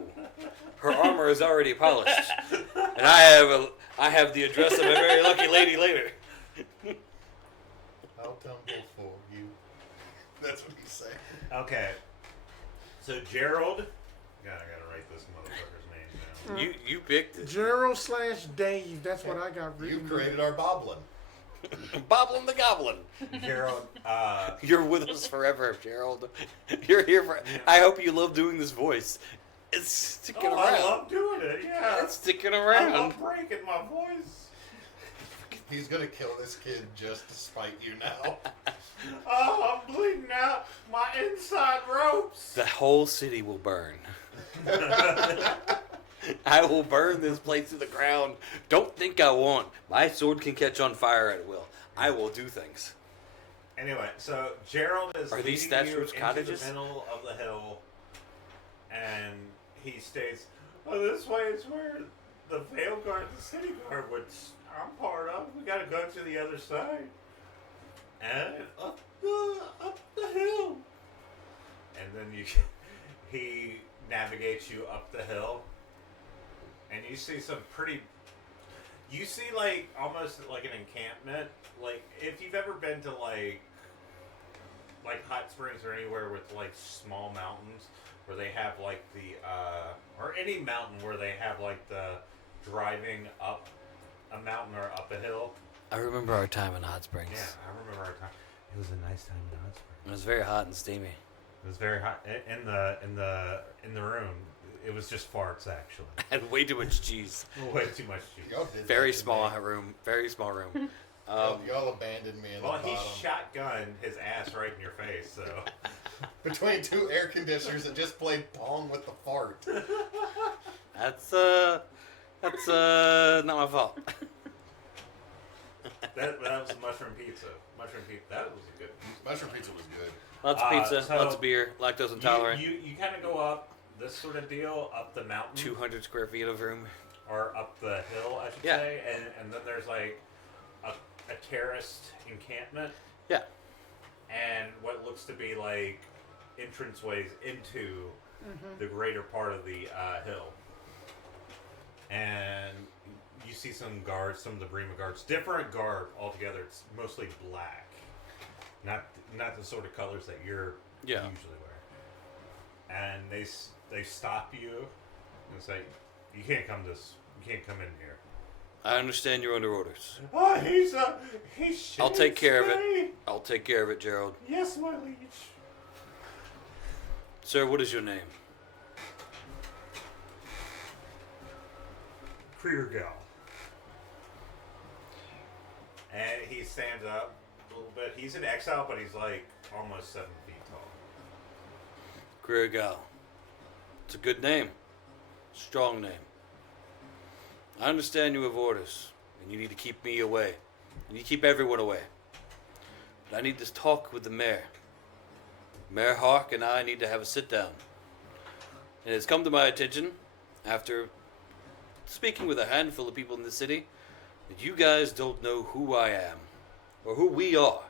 Her armor is already polished. And I have the address of a very lucky lady later. I'll tumble for you. That's what he's saying. Okay. So Gerald. God, I gotta write this motherfucker's name down. You picked it. Gerald/Dave. That's what I got You written. created our Boblin. Boblin the Goblin. Gerald. You're with us forever, Gerald. You're here for. I hope you love doing this voice. It's sticking Oh, around. I love doing it. Yeah. It's sticking I around. love breaking my voice. He's gonna kill this kid just to spite you now. Oh, I'm bleeding out my inside ropes. The whole city will burn. I will burn this place to the ground. Don't think I won't. My sword can catch on fire at will. I will do things. Anyway, so Gerald is Are these leading thatched you roofs into cottages? the middle of the hill, and he states, "Oh, this way is where the Vale Guard, the city guard, which I'm part of. We gotta go to the other side, and up the hill." And then he navigates you up the hill, and you see some pretty. You see, like, almost like an encampment. Like, if you've ever been to, like Hot Springs or anywhere with, like, small mountains where they have, like, or any mountain where they have, like, the driving up a mountain or up a hill. I remember our time in Hot Springs. Yeah, I remember our time. It was a nice time in Hot Springs. It was very hot and steamy. It was very hot in the room. It was just farts, actually. I had way too much cheese. Way too much cheese. Y'all did Very that to small me. room. Very small room. Y'all abandoned me in Well, the he bottom. shotgunned his ass right in your face, so. Between two air conditioners that just played pong with the fart. That's not my fault. That was mushroom pizza. Mushroom pizza. That was a good. Mushroom pizza was good. Lots of pizza, so lots of beer, lactose intolerant. You kind of go up this sort of deal, up the mountain, 200 square feet of room. or up the hill, I should Yeah. say, and then there's like a terraced encampment, Yeah. and what looks to be like entranceways into the greater part of the hill. And you see some guards, some of the Brema guards, different garb altogether. It's mostly black, not the sort of colors that you're Yeah. usually wear. And they stop you and say, "You can't come in here." I understand you're under orders. Oh, he's I'll take care of it. Shadesbane. I'll take care of it, Gerald. Yes, my liege. Sir, what is your name? Kriergal. And he stands up a little bit. He's in exile, but he's like almost 7 feet tall. Kriergal. It's a good name. Strong name. I understand you have orders, and you need to keep me away. And you keep everyone away. But I need to talk with the mayor. Mayor Hark and I need to have a sit down. And it's come to my attention, after speaking with a handful of people in the city, that you guys don't know who I am, or who we are.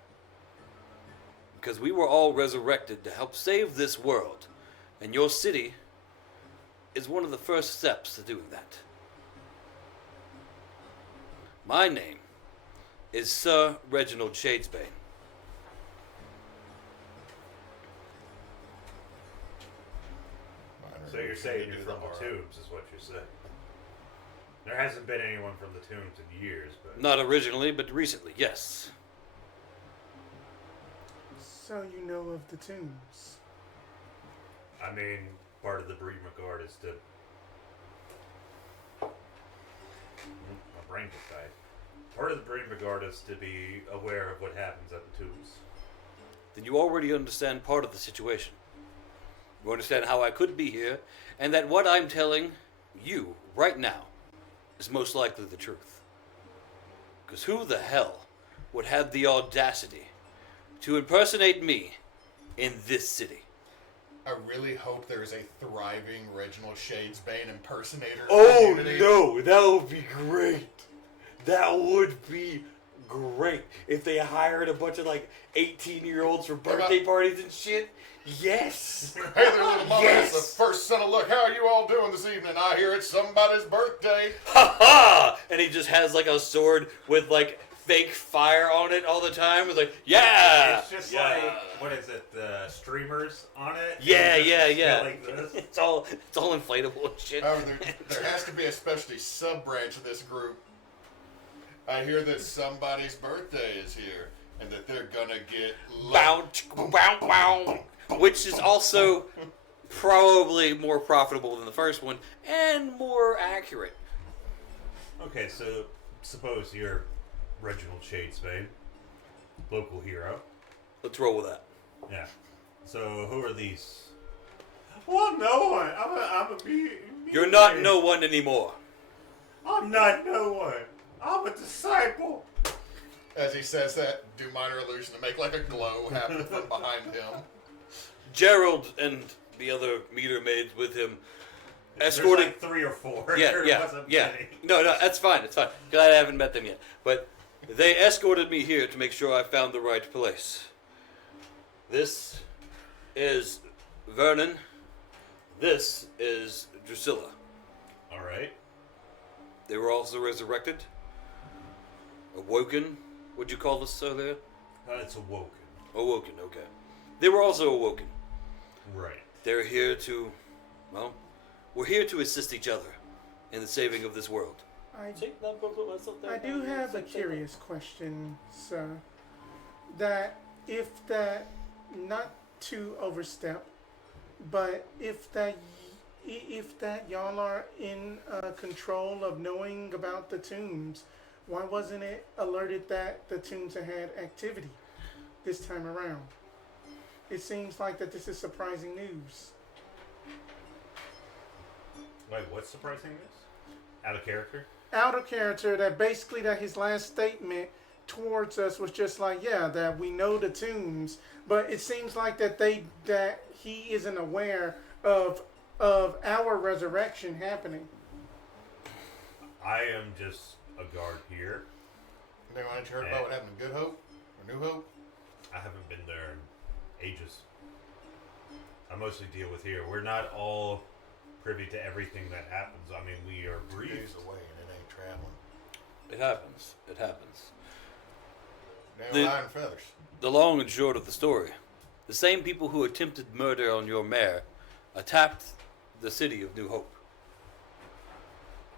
Because we were all resurrected to help save this world, and your city is one of the first steps to doing that. My name is Sir Reginald Shadesbane. So you're saying you're from the tombs, is what you're saying. There hasn't been anyone from the tombs in years, but Not originally, but recently, yes. So you know of the tombs. I mean, part of the Brema Guard is to. My brain just died. Part of the Brema Guard is to be aware of what happens at the tombs. Then you already understand part of the situation. You understand how I could be here, and that what I'm telling you right now is most likely the truth. Because who the hell would have the audacity to impersonate me in this city? I really hope there's a thriving Reginald Shadesbane impersonator Oh community. no, that would be great. That would be great. If they hired a bunch of like 18-year-olds for birthday parties and shit, yes. Hey there, little mama. Yes. It's the first son of luck. How are you all doing this evening? I hear it's somebody's birthday. Ha ha! And he just has like a sword with like fake fire on it all the time. It's like, yeah. It's just yeah. like, what is it? The streamers on it. Yeah, And yeah, just yeah. Like this. It's all inflatable and shit. However, there has to be a specialty sub-branch of this group. I hear that somebody's birthday is here, and that they're gonna get Bounce, bow, bow, which is also probably more profitable than the first one and more accurate. Okay, so suppose you're Reginald Shadesbane, local hero. Let's roll with that. Yeah. So who are these? Well, no one. I'm a me. You're not no one anymore. I'm not no one. I'm a disciple. As he says that, do minor illusion to make like a glow happen from behind him. Gerald and the other meter maids with him There's escorting. like 3 or 4. Yeah, There yeah, wasn't yeah. many. No, that's fine. It's fine. Glad I haven't met them yet. But they escorted me here to make sure I found the right place. This is Vernon. This is Dusilla. All right. They were also resurrected. Awoken. What'd you call this earlier? It's awoken. Awoken. Okay. They were also awoken. Right. They're here to, well, we're here to assist each other in the saving of this world. I do have a curious question, sir. That if that, not to overstep, but if that y'all are in control of knowing about the tombs, why wasn't it alerted that the tombs had activity this time around? It seems like that this is surprising news. Wait, what's surprising this? Out of character? Out of character, that basically that his last statement towards us was just like, yeah, that we know the tombs, but it seems like that he isn't aware of our resurrection happening. I am just a guard here. Anyone else heard about what happened to Good Hope or New Hope? I haven't been there in ages. I mostly deal with here. We're not all privy to everything that happens. I mean, we are 2 briefed. days away and it ain't traveling. It happens. It happens. Damn iron feathers. The long and short of the story, the same people who attempted murder on your mare attacked the city of New Hope.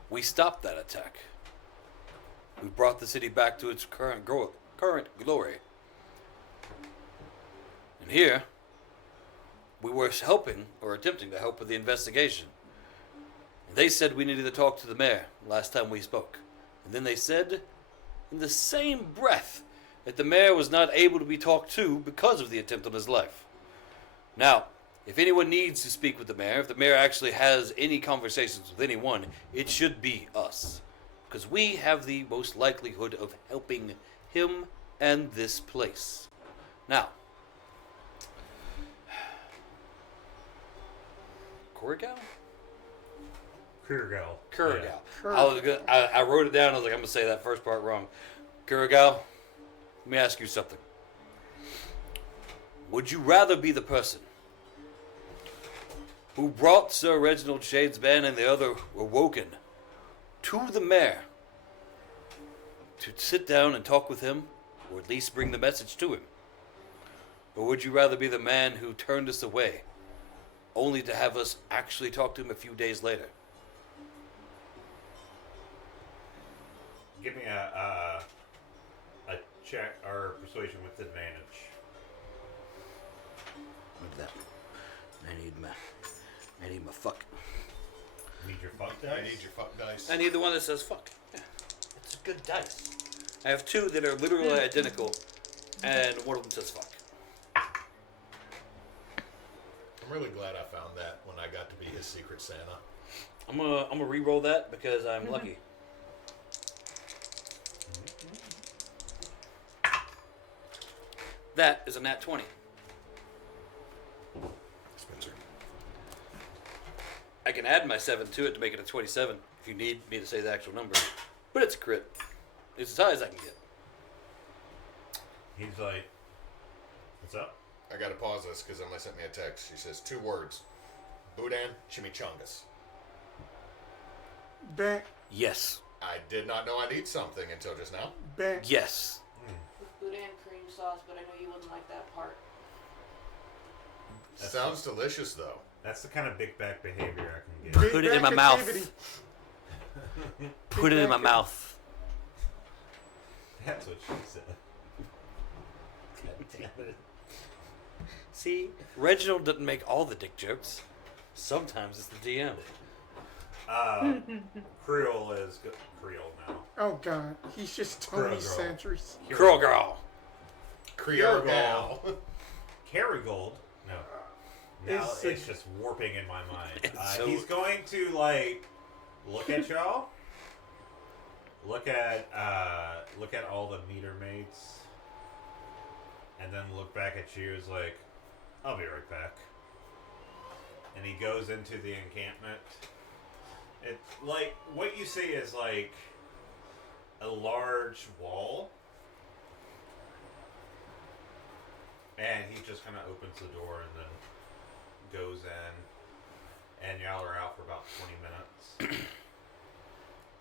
We stopped that attack. We brought the city back to its current glory. And here, we were helping, or attempting to help with the investigation. And they said we needed to talk to the mayor last time we spoke. And then they said, in the same breath, that the mayor was not able to be talked to because of the attempt on his life. Now, if anyone needs to speak with the mayor, if the mayor actually has any conversations with anyone, it should be us. Because we have the most likelihood of helping him and this place. Now, Kurgal? Kurgal. Kurgal. Yeah. I wrote it down. I was like, I'm going to say that first part wrong. Kurgal, let me ask you something. Would you rather be the person who brought Sir Reginald Shadesbane and the other Awoken to the mayor to sit down and talk with him, or at least bring the message to him? Or would you rather be the man who turned us away, only to have us actually talk to him a few days later? Give me a check or persuasion with advantage. What's that? I need my fuck. Need your fuck I dice? need your fuck dice. I need the one that says fuck. Yeah. It's a good dice. I have two that are literally identical, and one of them says fuck. I'm really glad I found that when I got to be his secret Santa. I'm gonna re-roll that because I'm lucky. That is a nat 20. Spencer. I can add my 7 to it to make it a 27 if you need me to say the actual number. But it's a crit. It's as high as I can get. He's like, what's up? I gotta pause this because Emily sent me a text. She says 2 words. Boudin chimichangas. Bet. Yes. I did not know I'd eat something until just now. Bet. Yes. With boudin cream sauce, but I know you wouldn't like that part. Sounds delicious, though. That's the kind of big back behavior I can get. Big Put it in my back mouth. activity. Put it in my mouth. That's what she said. God damn it. See, Reginald doesn't make all the dick jokes. Sometimes it's the DM. Creole is Creole now. Oh God, he's just Tony Girl. Sanders. Curl girl. Creole gal. Kerrygold. No. Now it's just warping in my mind. He's going to look at y'all. Look at all the meter mates, and then look back at you as like, I'll be right back. And he goes into the encampment. It's like what you see is like a large wall, and he just kind of opens the door and then goes in, and y'all are out for about 20 minutes.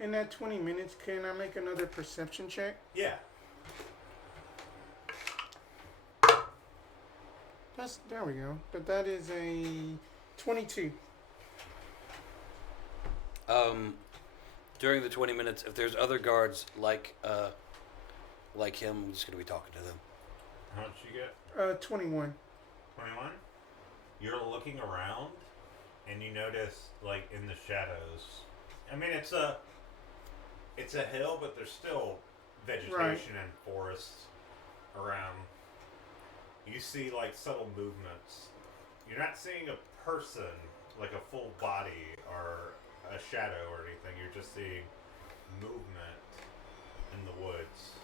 In that 20 minutes, can I make another perception check? Yeah. There we go. But that is a 22. During the 20 minutes, if there's other guards like him, I'm just gonna be talking to them. How much you get? 21. 21? You're looking around, and you notice, like, in the shadows. I mean, it's a hill, but there's still vegetation and forests around. You see, like, subtle movements. You're not seeing a person, like a full body or a shadow or anything. You're just seeing movement in the woods.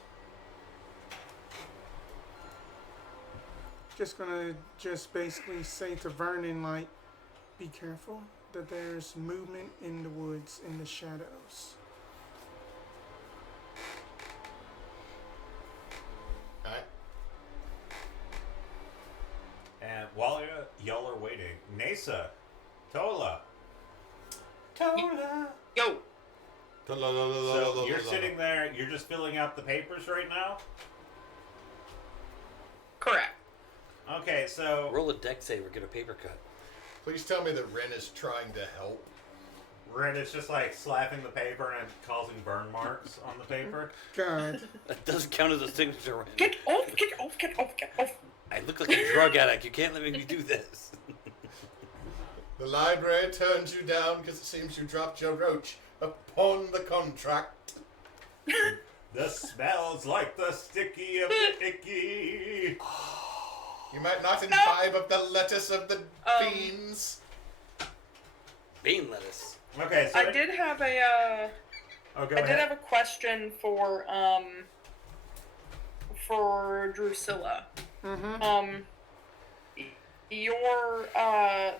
Just gonna basically say to Vernon, like, be careful that there's movement in the woods, in the shadows. Alright. And while y'all are waiting, Neysa, Tolla. Tolla! Yo, So you're sitting there, you're just filling out the papers right now? correct. Okay, so Roll a deck save or get a paper cut. Please tell me that Wren is trying to help. Ren is just like slapping the paper and causing burn marks on the paper. God. That doesn't count as a signature. Ryan. Get off, get off, get off, get off. I look like a drug addict. You can't let me do this. The library turns you down because it seems you dropped your roach upon the contract. The smells like the sticky of the icky. You might not imbibe of the lettuce of the beans. Bean lettuce. Okay, so I did have a Oh, go I ahead. did have a question for Dusilla. Mm-hmm. Your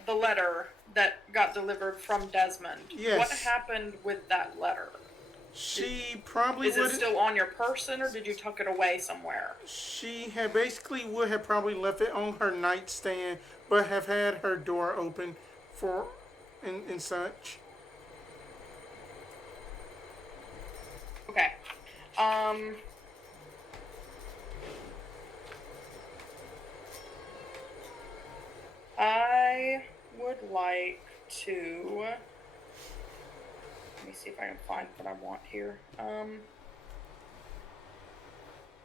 the letter that got delivered from Desmond. Yes. What happened with that letter? She probably Is it would. still on your person, or did you tuck it away somewhere? She had basically would have probably left it on her nightstand, but have had her door open for and such. Okay. I would like to. Let me see if I can find what I want here.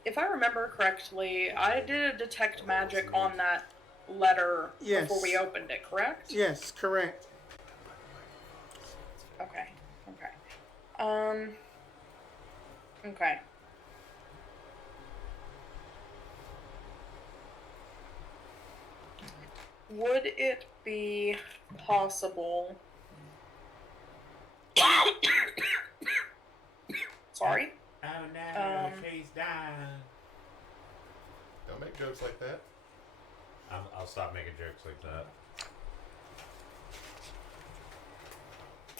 If I remember correctly, I did a detect magic on that letter Yes. before we opened it, correct? Yes, correct. Okay. Okay. Would it be possible? Sorry. Oh no, she's dying. Don't make jokes like that. I'll stop making jokes like that.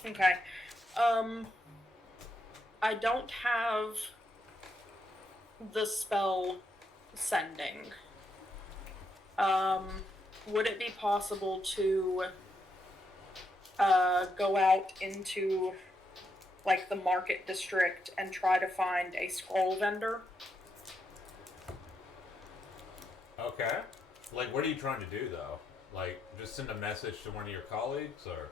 Okay. I don't have the spell sending. Would it be possible to go out into like the market district and try to find a scroll vendor? Okay. Like, what are you trying to do, though? Like, just send a message to one of your colleagues, or?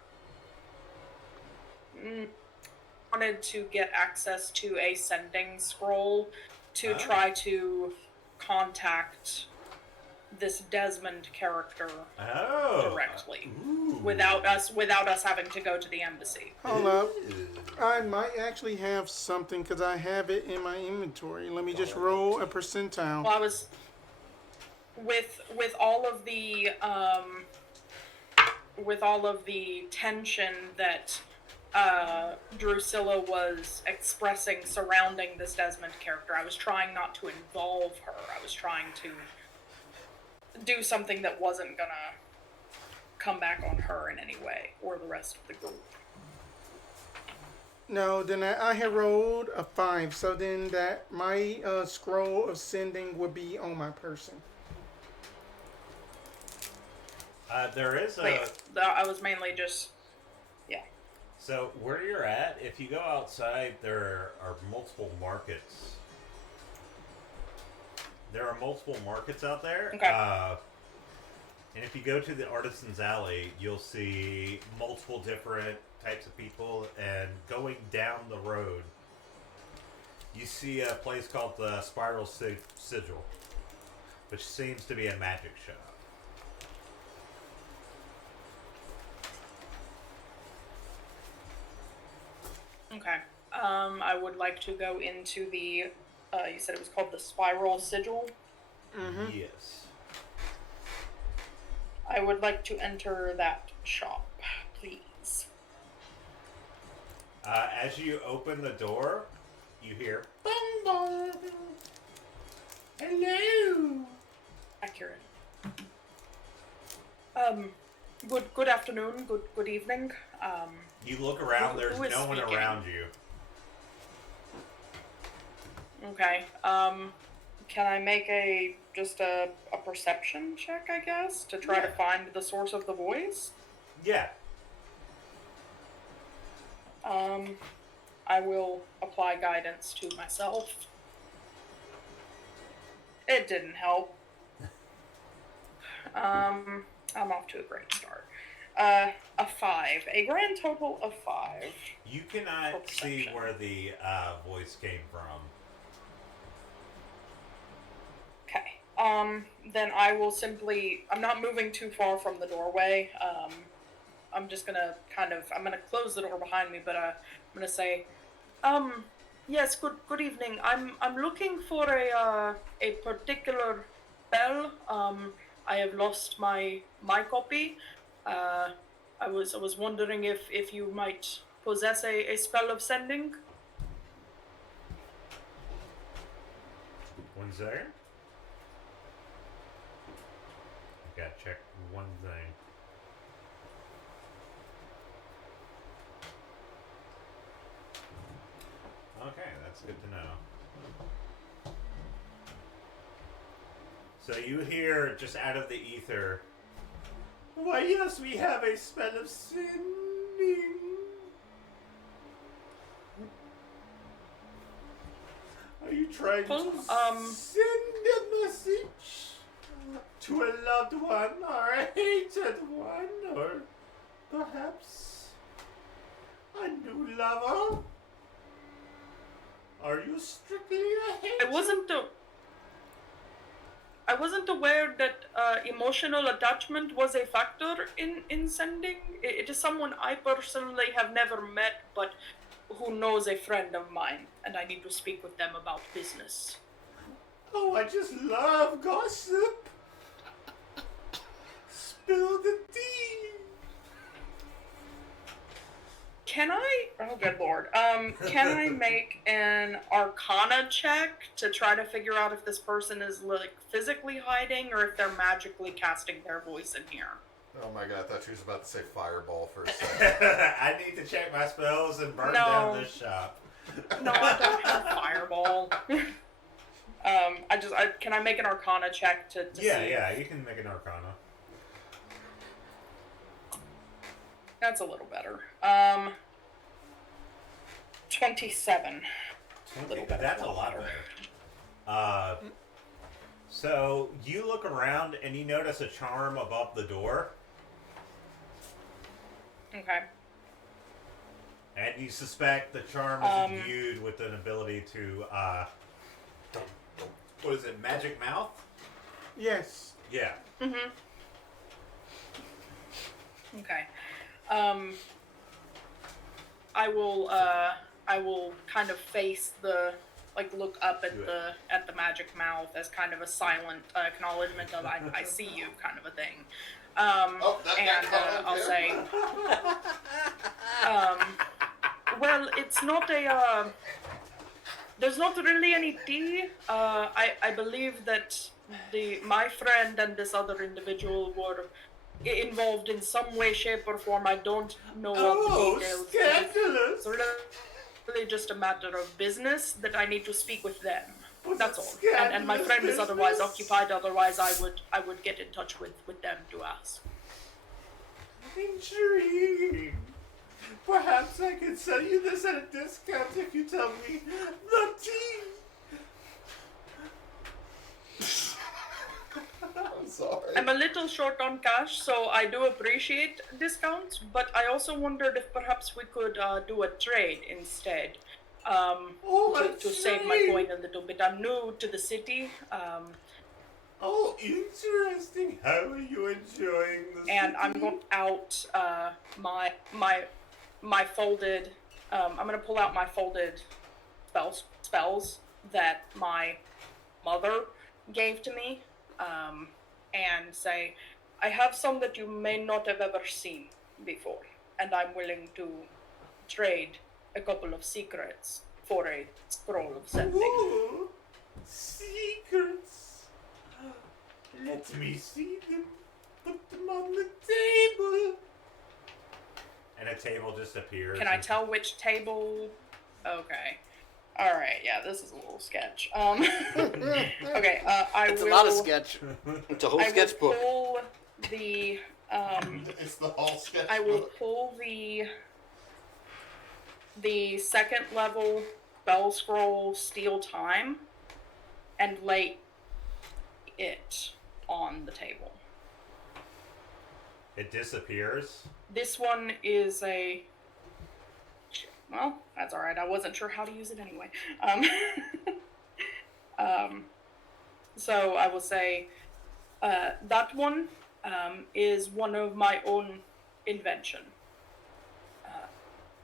Wanted to get access to a sending scroll to try to contact this Desmond character directly without us having to go to the embassy. Hold up. I might actually have something because I have it in my inventory. Let me just roll a percentile. Well, I was with all of the tension that Dusilla was expressing surrounding this Desmond character. I was trying not to involve her. I was trying to do something that wasn't gonna come back on her in any way, or the rest of the group. No, then I had rolled a 5, so then that my scroll of sending would be on my person. There is a... Wait, I was mainly just... Yeah. So, where you're at, if you go outside, there are multiple markets. There are multiple markets out there. Okay. And if you go to the Artisan's Alley, you'll see multiple different types of people. And going down the road, you see a place called the Spiral Sigil, which seems to be a magic shop. Okay. I would like to go into the, you said it was called the Spiral Sigil? Mm-hmm. Yes. I would like to enter that shop, please. As you open the door, you hear, "Bong bong! Hello!" Accurate. Good afternoon, good evening. You look around, there's who is no one speaking? around you. Okay, can I make just a perception check, I guess, to try to find the source of the voice? Yeah. I will apply guidance to myself. It didn't help. I'm off to a great start. A 5. A grand total of 5. You cannot see where the voice came from. Okay. Then I will simply... I'm not moving too far from the doorway. I'm just gonna I'm gonna close the door behind me, but I'm gonna say, yes, good evening. I'm looking for a particular bell. I have lost my copy. I was wondering if you might possess a spell of sending. One second. I gotta check one thing. Okay, that's good to know. So you hear just out of the ether, "Why, yes, we have a spell of sending." Are you trying to send a message to a loved one or a hated one, or perhaps a new lover? Are you strictly a hater? I wasn't aware that emotional attachment was a factor in sending. It is someone I personally have never met, but who knows a friend of mine, and I need to speak with them about business. Oh, I just love gossip. Spill the tea. Can I? Oh, good lord. Can I make an Arcana check to try to figure out if this person is like physically hiding or if they're magically casting their voice in here? Oh my god, I thought she was about to say fireball for a second. I need to check my spells and burn down this shop. No, I don't have fireball. Can I make an Arcana check to Yeah, see? yeah, you can make an Arcana. That's a little better. 27. Little better, That's a little lot better. better. So you look around and you notice a charm above the door, Okay. and you suspect the charm is imbued with an ability to, what is it, magic mouth? Yes. Yeah. Mm-hmm. Okay. I will kind of face look up at the magic mouth as kind of a silent acknowledgement of I see you kind of a thing. I'll say, well, it's not there's not really any tea. I believe that my friend and this other individual were involved in some way, shape, or form. I don't know all the details. Scandalous! It's really just a matter of business that I need to speak with them. That's all. And my friend is otherwise occupied. Otherwise, I would get in touch with them to ask. Intriguing. Perhaps I could sell you this at a discount if you tell me the tea. I'm sorry. I'm a little short on cash, so I do appreciate discounts, but I also wondered if perhaps we could do a trade instead. To save my coin a little bit. I'm new to the city. Oh, interesting. How are you enjoying the And city? I'm going out my folded. I'm gonna pull out my folded spells that my mother gave to me, and say, I have some that you may not have ever seen before, and I'm willing to trade a couple of secrets for a scroll of sending. Ooh, secrets. Let me see them. Put them on the table. And a table just appears. Can I tell which table? Okay. All right. Yeah, this is a little sketch. Okay. It's a lot of sketch. It's a whole I sketch will book. pull the. It's the whole sketch. I will pull the second level spell scroll steal time and lay it on the table. It disappears. This one is a. Well, that's alright. I wasn't sure how to use it anyway. So I will say that one is one of my own invention.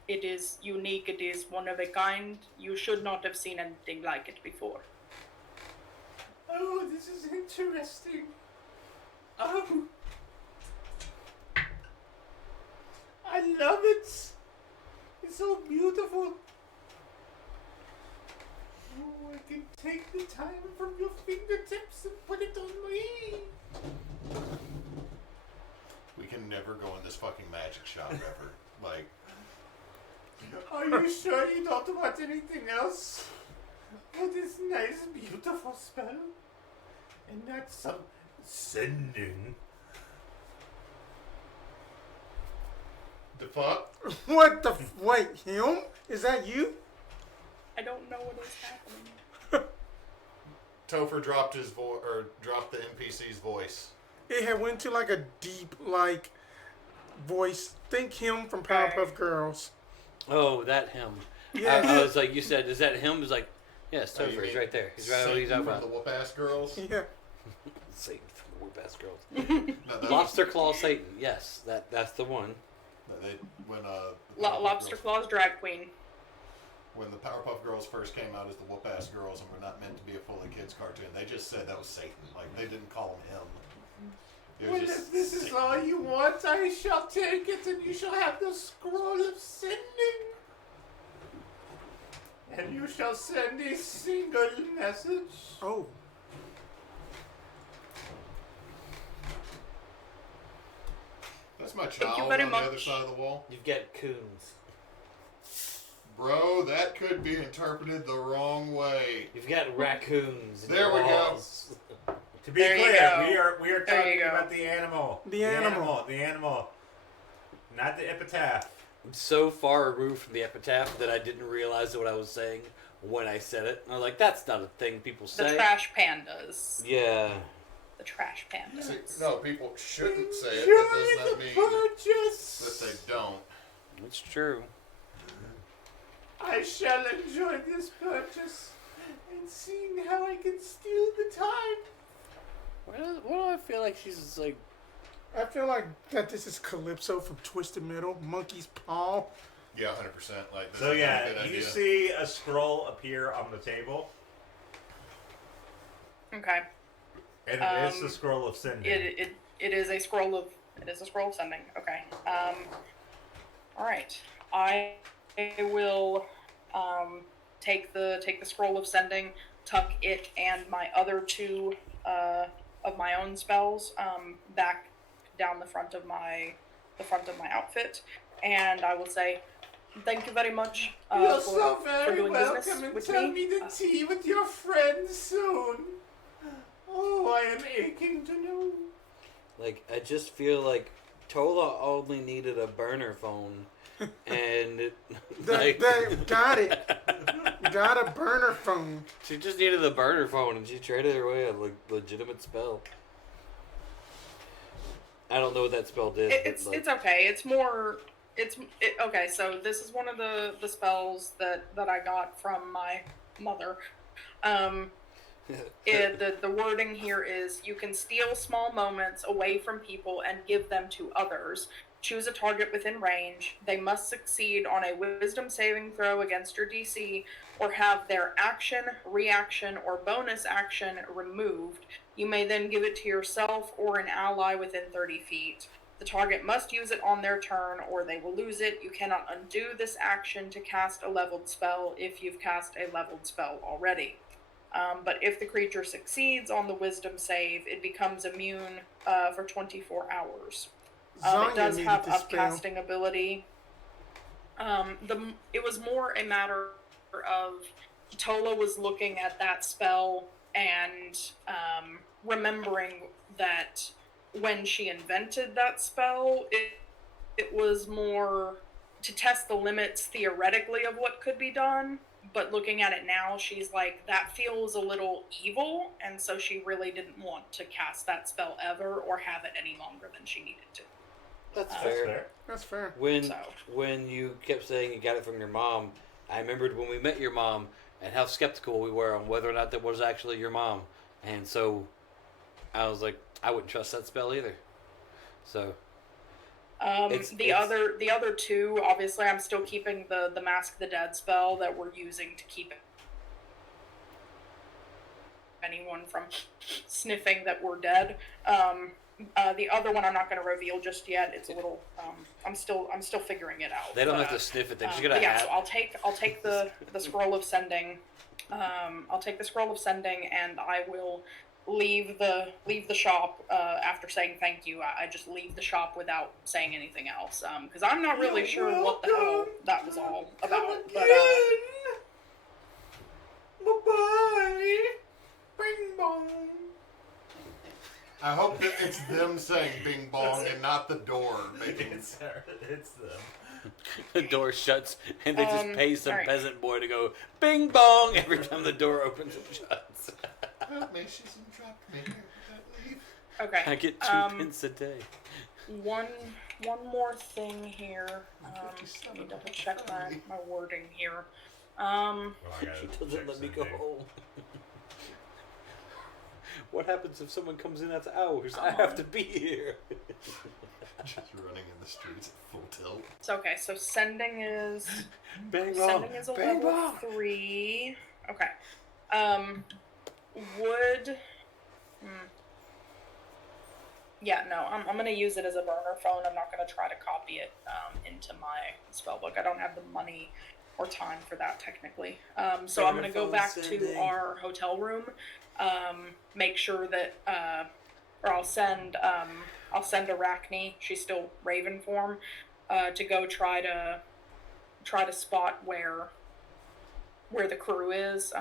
It is unique. It is one of a kind. You should not have seen anything like it before. Oh, this is interesting. Oh. I love it. It's so beautiful. Oh, I can take the time from your fingertips and put it on me. We can never go in this fucking magic shop ever. Like, Are you sure you don't want anything else? For this nice, beautiful spell? And not some sending. the fuck? What the? Wait, him? Is that you? I don't know what is happening. Topher dropped his dropped the NPC's voice. It had went to like a deep voice. Think him from Powerpuff Girls. Oh, that him. Yes. I was like, you said, is that him? He's like, yes, Oh, you Topher. He's mean right there. He's right. Satan He's out from front. the whoop ass girls. Yeah. Satan from the whoop ass girls. No, that Lobster Claw Satan. Yes, that's the one. when Lobster Claw's drag queen. When the Powerpuff Girls first came out as the whoop ass girls and were not meant to be a fully kids cartoon, they just said that was Satan. Like, they didn't call him him. It was Well, just if this is Satan. all you want, I shall take it, and you shall have the scroll of sending. And you shall send a single message. Oh. That's my Thank you child very on the much. other side of the wall. You've got coons. Bro, that could be interpreted the wrong way. You've got raccoons. In There your we go. walls. To be There you clear, go. we are There you talking go. about the animal. The animal. The animal. Not the epitaph. I'm so far removed from the epitaph that I didn't realize what I was saying when I said it. I was like, that's not a thing people The say. trash pandas. Yeah. The trash pandas. See, no, people shouldn't say it. That does not mean that they don't. It's true. I shall enjoy this purchase and seeing how I can steal the time. What do I feel like she's like? I feel like that this is Calypso from Twisted Metal, Monkey's Paw. Yeah, 100%. Like, this So is yeah, a good you idea. see a scroll appear on the table, Okay. and it is the scroll of sending. It is a scroll of sending. Okay. All right. I will take the scroll of sending, tuck it and my other two of my own spells back down the front of my outfit, and I will say, thank you very much for doing business with me. the tea with your friends soon. Oh, I am aching to know. Like, I just feel like Tolla only needed a burner phone, and it, like, Got it. Got a burner phone. she just needed a burner phone, and she traded her away a legitimate spell. I don't know what that spell did. It's okay. It's more. Okay. So this is one of the spells that I got from my mother. The wording here is: you can steal small moments away from people and give them to others. Choose a target within range. They must succeed on a wisdom saving throw against your DC or have their action, reaction, or bonus action removed. You may then give it to yourself or an ally within 30 feet. The target must use it on their turn or they will lose it. You cannot undo this action to cast a leveled spell if you've cast a leveled spell already. But if the creature succeeds on the wisdom save, it becomes immune for 24 hours. It does have upcasting ability. It was more a matter of Tolla was looking at that spell and remembering that when she invented that spell, it was more to test the limits theoretically of what could be done. But looking at it now, she's like, that feels a little evil, and so she really didn't want to cast that spell ever or have it any longer than she needed to. That's That's fair. fair. That's fair. When you kept saying you got it from your mom, I remembered when we met your mom and how skeptical we were on whether or not that was actually your mom, and so I was like, I wouldn't trust that spell either. So The other two, obviously, I'm still keeping the Mask the Dead spell that we're using to keep anyone from sniffing that we're dead. The other one I'm not going to reveal just yet. It's a little. I'm still figuring it out. they don't have to sniff it; they're just gonna but yeah, have. so I'll take the scroll of sending. I'll take the scroll of sending, and I will leave the shop after saying thank you. I just leave the shop without saying anything else because I'm not really sure what the hell that was all about. But Bye-bye. Bing bong. I hope that it's them saying bing bong and not the door making It's them. The door shuts, and they just pay some alright. peasant boy to go bing bong every time the door opens and shuts. Help me, she's entrapped me. Leave. okay. I get 2 pence a day. One more thing here. Let me double check my wording here. Well, I gotta She check doesn't let me go something. home. What happens if someone comes in after hours? I have to be here. Just running in the streets at full tilt. So okay, so sending is Bang sending is a bang level bong. 3. Okay. Would yeah, no, I'm gonna use it as a burner phone. I'm not gonna try to copy it into my spellbook. I don't have the money or time for that technically. So I'm gonna go Burner back phone to sending. our hotel room. Make sure that or I'll send Arachne, she's still Raven form, to go try try to spot where the crew is.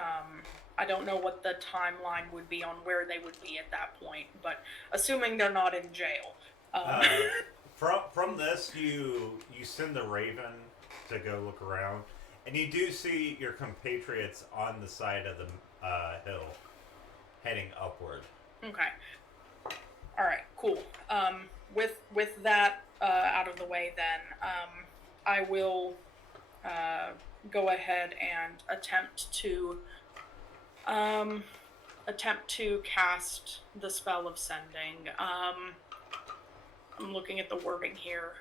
I don't know what the timeline would be on where they would be at that point, but assuming they're not in jail. From this, you send the Raven to go look around, and you do see your compatriots on the side of the hill, heading upward. Okay. All right. Cool. With that out of the way, then I will go ahead and attempt to cast the spell of sending. I'm looking at the wording here.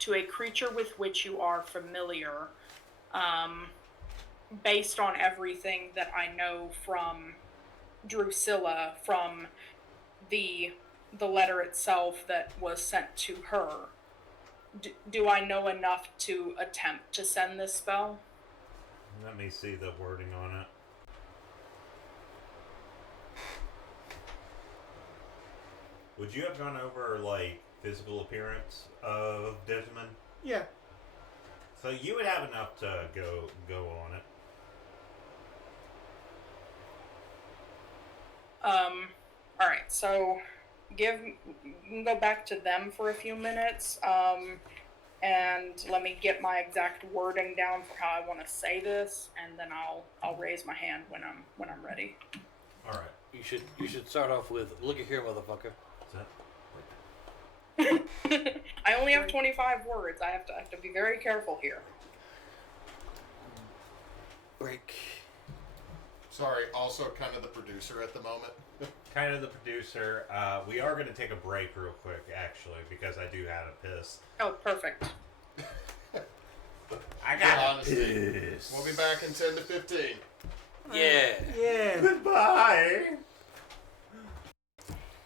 To a creature with which you are familiar, based on everything that I know from Dusilla, from the letter itself that was sent to her. Do I know enough to attempt to send this spell? Let me see the wording on it. Would you have gone over, like, physical appearance of Desmond? Yeah. So you would have enough to go on it. Alright, so you can go back to them for a few minutes, and let me get my exact wording down for how I want to say this, and then I'll raise my hand when I'm ready. All right. You should start off with, look at here, motherfucker. What's that? I only have 25 words. I have to be very careful here. Break. Sorry, also kind of the producer at the moment. Kind of the producer. We are going to take a break real quick, actually, because I do have a piss. Oh, perfect. I got Honestly, piss. we'll be back in 10 to 15. Yeah. Yeah. Goodbye.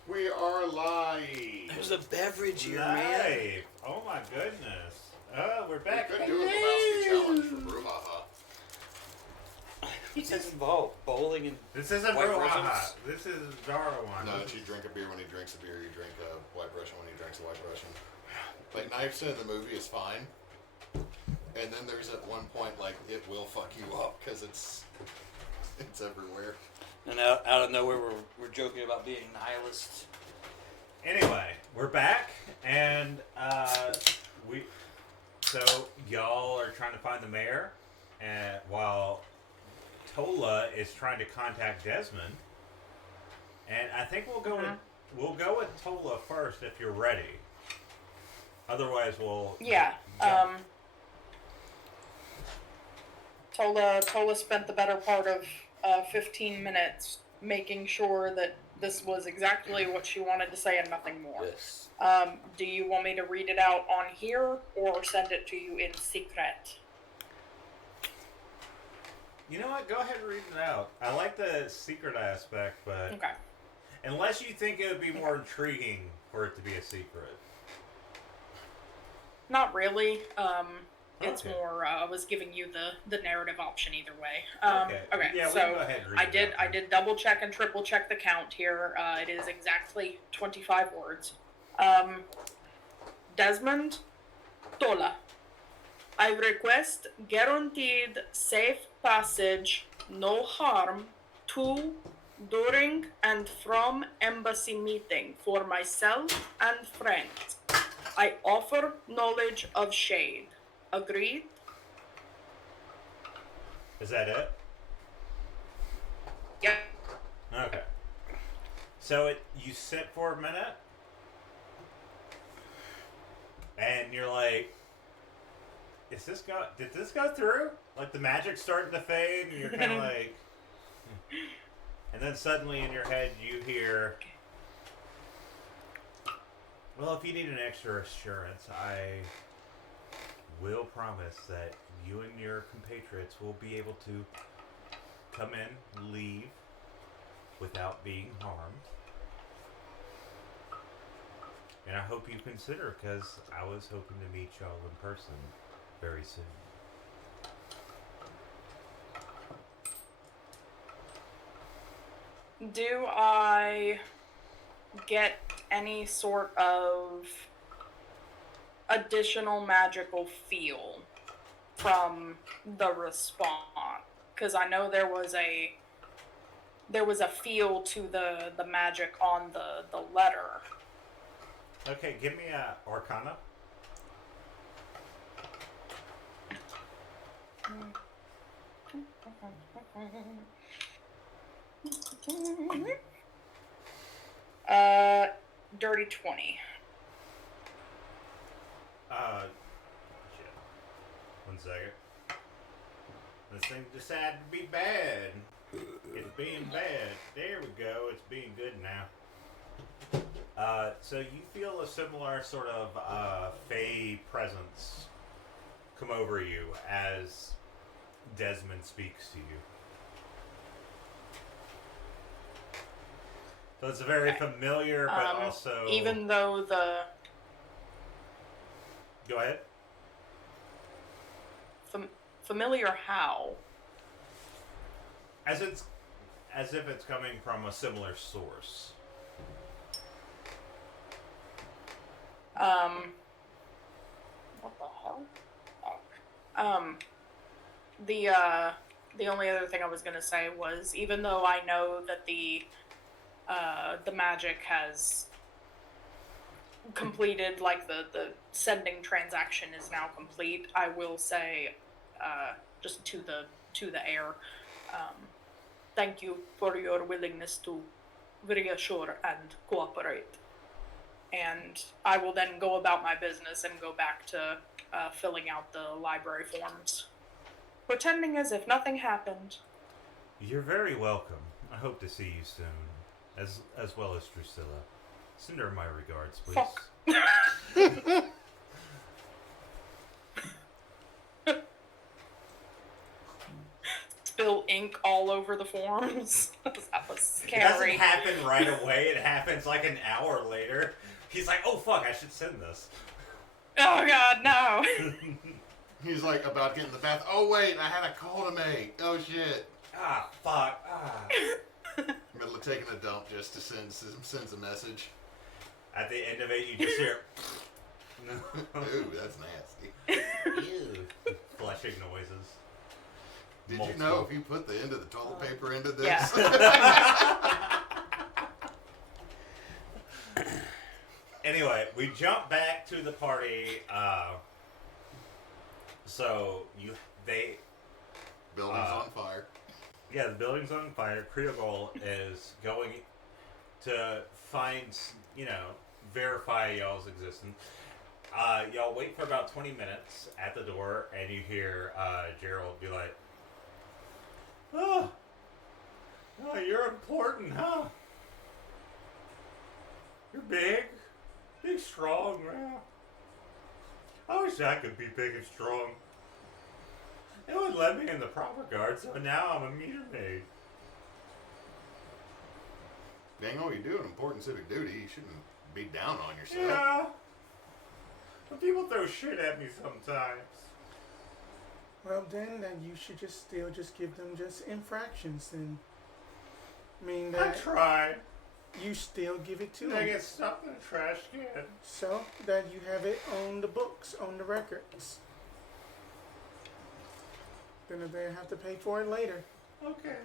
We are live. There's a beverage here, man. Live. Oh my goodness. Oh, we're We back. could do a Lebowski challenge for brouhaha. Does this involve bowling and This isn't White brouhaha. Russians? This is Darrowan. No, you drink a beer when he drinks a beer. You drink a White Russian when he drinks a White Russian. Like, Neysa in the movie is fine. And then there's at one point, like, it will fuck you up because it's everywhere. and out of nowhere we're joking about being nihilists. Anyway, we're back, and so y'all are trying to find the mayor, and while Tolla is trying to contact Desmond, and I think we'll go with Tolla first if you're ready. Otherwise, we'll Yeah. Tolla spent the better part of 15 minutes making sure that this was exactly what she wanted to say and nothing more. Yes. Do you want me to read it out on here or send it to you in secret? You know what? Go ahead and read it out. I like the secret aspect, but Okay. unless you think it would be more intriguing for it to be a secret. Not really. It's Okay. more, I was giving you the narrative option either way. Okay. Yeah, we so can go ahead and read it out I then. did double check and triple check the count here. It is exactly 25 words. Desmond, Tolla. I request guaranteed safe passage, no harm, to, during, and from embassy meeting for myself and friends. I offer knowledge of shade. Agreed? Is that it? Yep. Okay. So you sit for a minute, and you're like, did this go through? Like the magic's starting to fade, and you're kind of like, and then suddenly in your head you hear, well, if you need an extra assurance, I will promise that you and your compatriots will be able to come in, leave, without being harmed. And I hope you consider, because I was hoping to meet y'all in person very soon. Do I get any sort of additional magical feel from the response, because I know there was a feel to the magic on the letter. Okay, give me a Arcana. Dirty 20. Shit. 1 second. This thing decided to be bad. It's being bad. There we go. It's being good now. So you feel a similar sort of fey presence come over you as Desmond speaks to you. So it's a very familiar, but also... Even though the... Go ahead. Familiar how? As if it's coming from a similar source. What the hell? Oh. The only other thing I was gonna say was, even though I know that the magic has completed, like the sending transaction is now complete, I will say, just to the air, thank you for your willingness to reassure and cooperate. And I will then go about my business and go back to filling out the library forms, pretending as if nothing happened. You're very welcome. I hope to see you soon, as well as Dusilla. Send her my regards, please. Fuck. Spill ink all over the forms. That was It doesn't scary. happen right away. It happens like an hour later. He's like, oh fuck, I should send this. Oh god, no. He's like about to get in the bath. Oh wait, I had a call to make. Oh shit. Ah, fuck. Ah. Middle of taking a dump just to sends a message. At the end of it, you just hear... Ooh, that's nasty. Ew. Flushing noises. Did Multiple. you know if you put the end of the toilet paper into this? Yeah. Anyway, we jump back to the party. Building's on fire. Yeah, the building's on fire. Kriegel is going to find, verify y'all's existence. Y'all wait for about 20 minutes at the door, and you hear Gerald be like, oh, you're important, huh? You're big, strong, man. I wish I could be big and strong. It would let me in the proper guard, so now I'm a meter maid. Dang, all you do an important civic duty. You shouldn't be down on yourself. Yeah. But people throw shit at me sometimes. Well, then you should just give them just infractions and I mean I that try. you still give it to I them. get stuck in a trash can. So that you have it on the books, on the records. Then they have to pay for it later. Okay.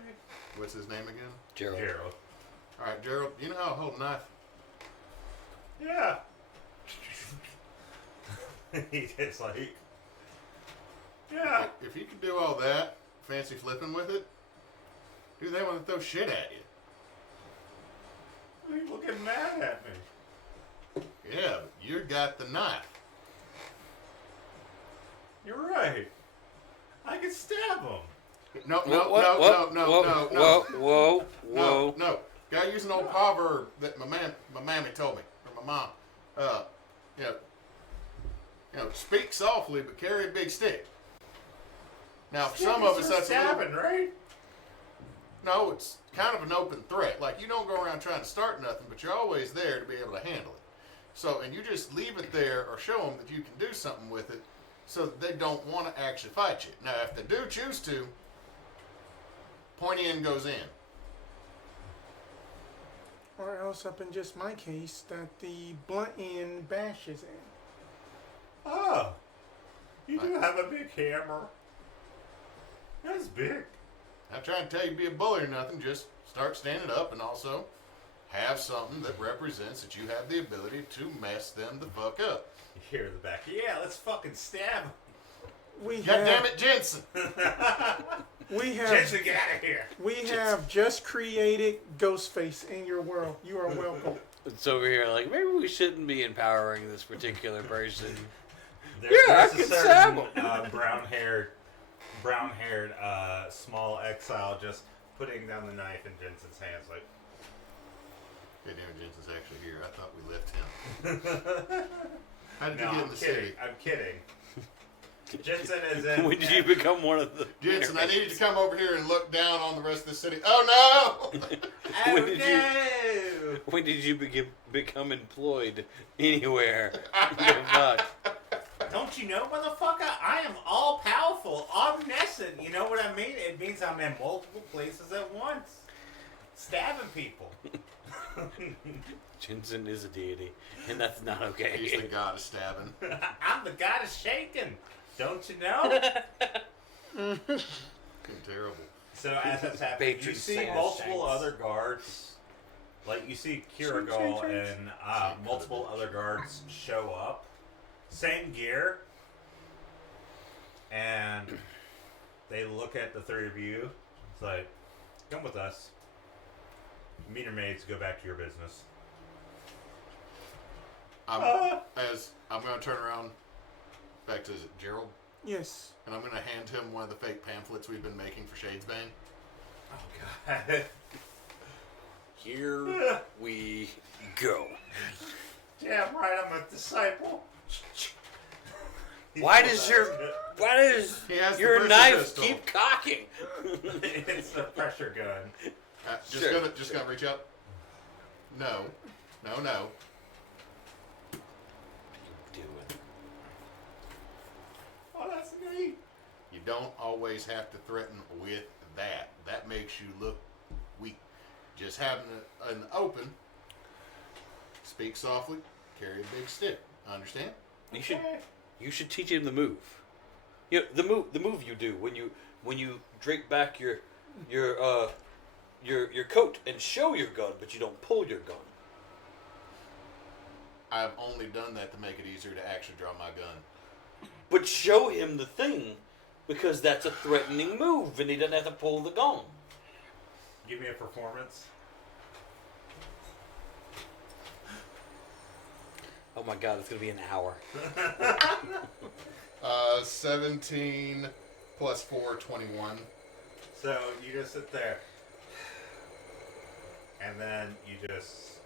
What's his name again? Gerald. Gerald. All right, Gerald. You know how to hold a knife? Yeah. It's like, yeah. If you can do all that, fancy flipping with it, dude, they want to throw shit at you. People get mad at me. Yeah, but you got the knife. You're right. I can stab them. No. Gotta use an old proverb that my mammy told me, or my mom. Speak softly but carry a big stick. Now, for some of us, that's stabbing, right? No, it's kind of an open threat. Like, you don't go around trying to start nothing, but you're always there to be able to handle it. So, and you just leave it there or show them that you can do something with it so that they don't want to actually fight you. Now, if they do choose to, pointy end goes in. Or else, up in just my case, that the blunt end bashes in. Oh. You do have a big hammer. That's big. I'm trying to tell you to be a bully or nothing. Just start standing up and also have something that represents that you have the ability to mess them the fuck up. You hear in the back, yeah, let's fucking stab him. God damn it, Jensen! Jensen, get out of here. We have just created Ghostface in your world. You are welcome. It's over here like, maybe we shouldn't be empowering this particular person. There's I a can stab certain brown-haired small exile just putting down the knife in Jensen's hands like, God damn it, Jensen's actually here. I thought we left him. How did you get in I'm the kidding. city? I'm kidding. Jensen is in. When did you become one of the... Jensen, I need you to come over here and look down on the rest of the city. Oh no! When did you become employed anywhere? The fuck? Don't you know, motherfucker? I am all powerful, omniscient. You know what I mean? It means I'm in multiple places at once, stabbing people. Jensen is a deity, and that's not okay. He's the god of stabbing. I'm the god of shaking. Don't you know? Terrible. So as that's happening, you see multiple other guards. Like you see Kirigal and multiple other guards show up. Same gear. And they look at the three of you. It's like, come with us. Meter maids, go back to your business. I'm going to turn around back to, is it Gerald? Yes. And I'm going to hand him one of the fake pamphlets we've been making for Shadesbane. Oh, God. Here we go. Damn right, I'm a disciple. Why does He has the your pressure knife pistol. keep cocking? It's the pressure gun. Just gonna reach up. No. Oh, that's neat. You don't always have to threaten with that. That makes you look weak. Just having an open, speak softly, carry a big stick. Understand? You should teach him the move. You know, the move you do when you drape back your coat and show your gun, but you don't pull your gun. I've only done that to make it easier to actually draw my gun. But show him the thing, because that's a threatening move, and he doesn't have to pull the gun. Give me a performance. Oh my god, it's gonna be an hour. 17 plus 4, 21. So you just sit there, and then you just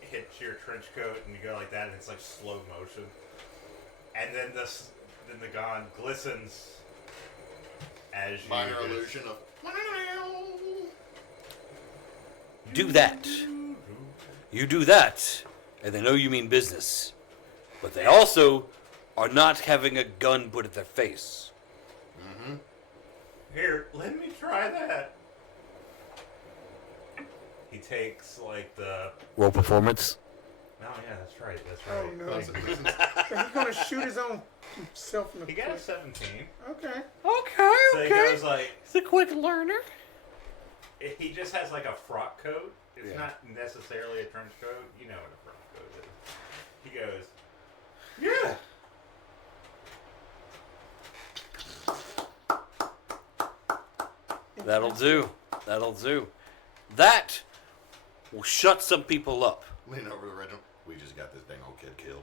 hit your trench coat, and you go like that, and it's like slow motion. And then the gun glistens as you Minor illusion of. Do that. You do that, and they know you mean business. But they also are not having a gun put at their face. Mm-hmm. Here, let me try that. He takes like the. Roll performance. Oh yeah, that's right. That's Oh right. no. He's gonna shoot his own self in the He got a foot. 17. Okay. Okay, So he goes like. He's a quick learner. He just has like a frock coat. It's Yeah. not necessarily a trench coat. You know what a frock coat is. He goes, yeah. That'll do. That'll do. That will shut some people up. Lean over to Reginald. We just got this dang old kid killed.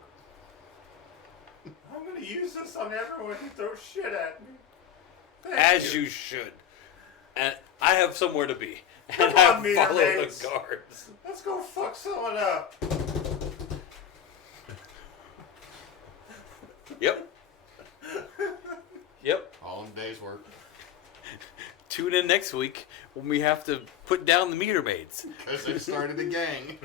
I'm gonna use this on everyone who throws shit at me. Thank As you should. And I have somewhere to be. Come And I on, meter follow mates. the guards. Let's go fuck someone up. Yep. Yep. All in a day's work. Tune in next week when we have to put down the meter maids. Because they started a gang.